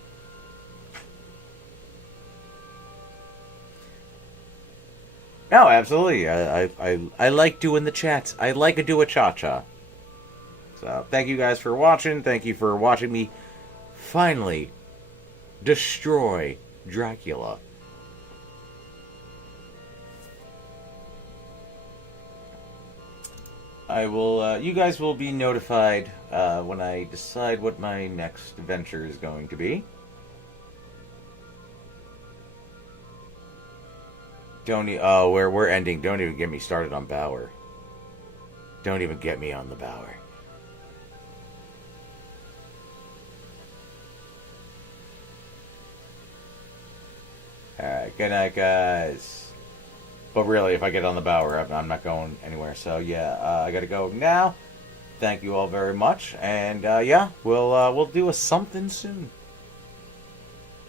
No, absolutely. I like doing the chats. I like to do a cha-cha. So, thank you guys for watching. Thank you for watching me finally destroy Dracula. I will, you guys will be notified when I decide what my next venture is going to be. We're ending. Don't even get me started on Bauer. Don't even get me on the Bauer. Alright, good night, guys. But really, if I get on the Bauer, I'm not going anywhere. So, yeah, I gotta go now. Thank you all very much. And, yeah, we'll do a something soon.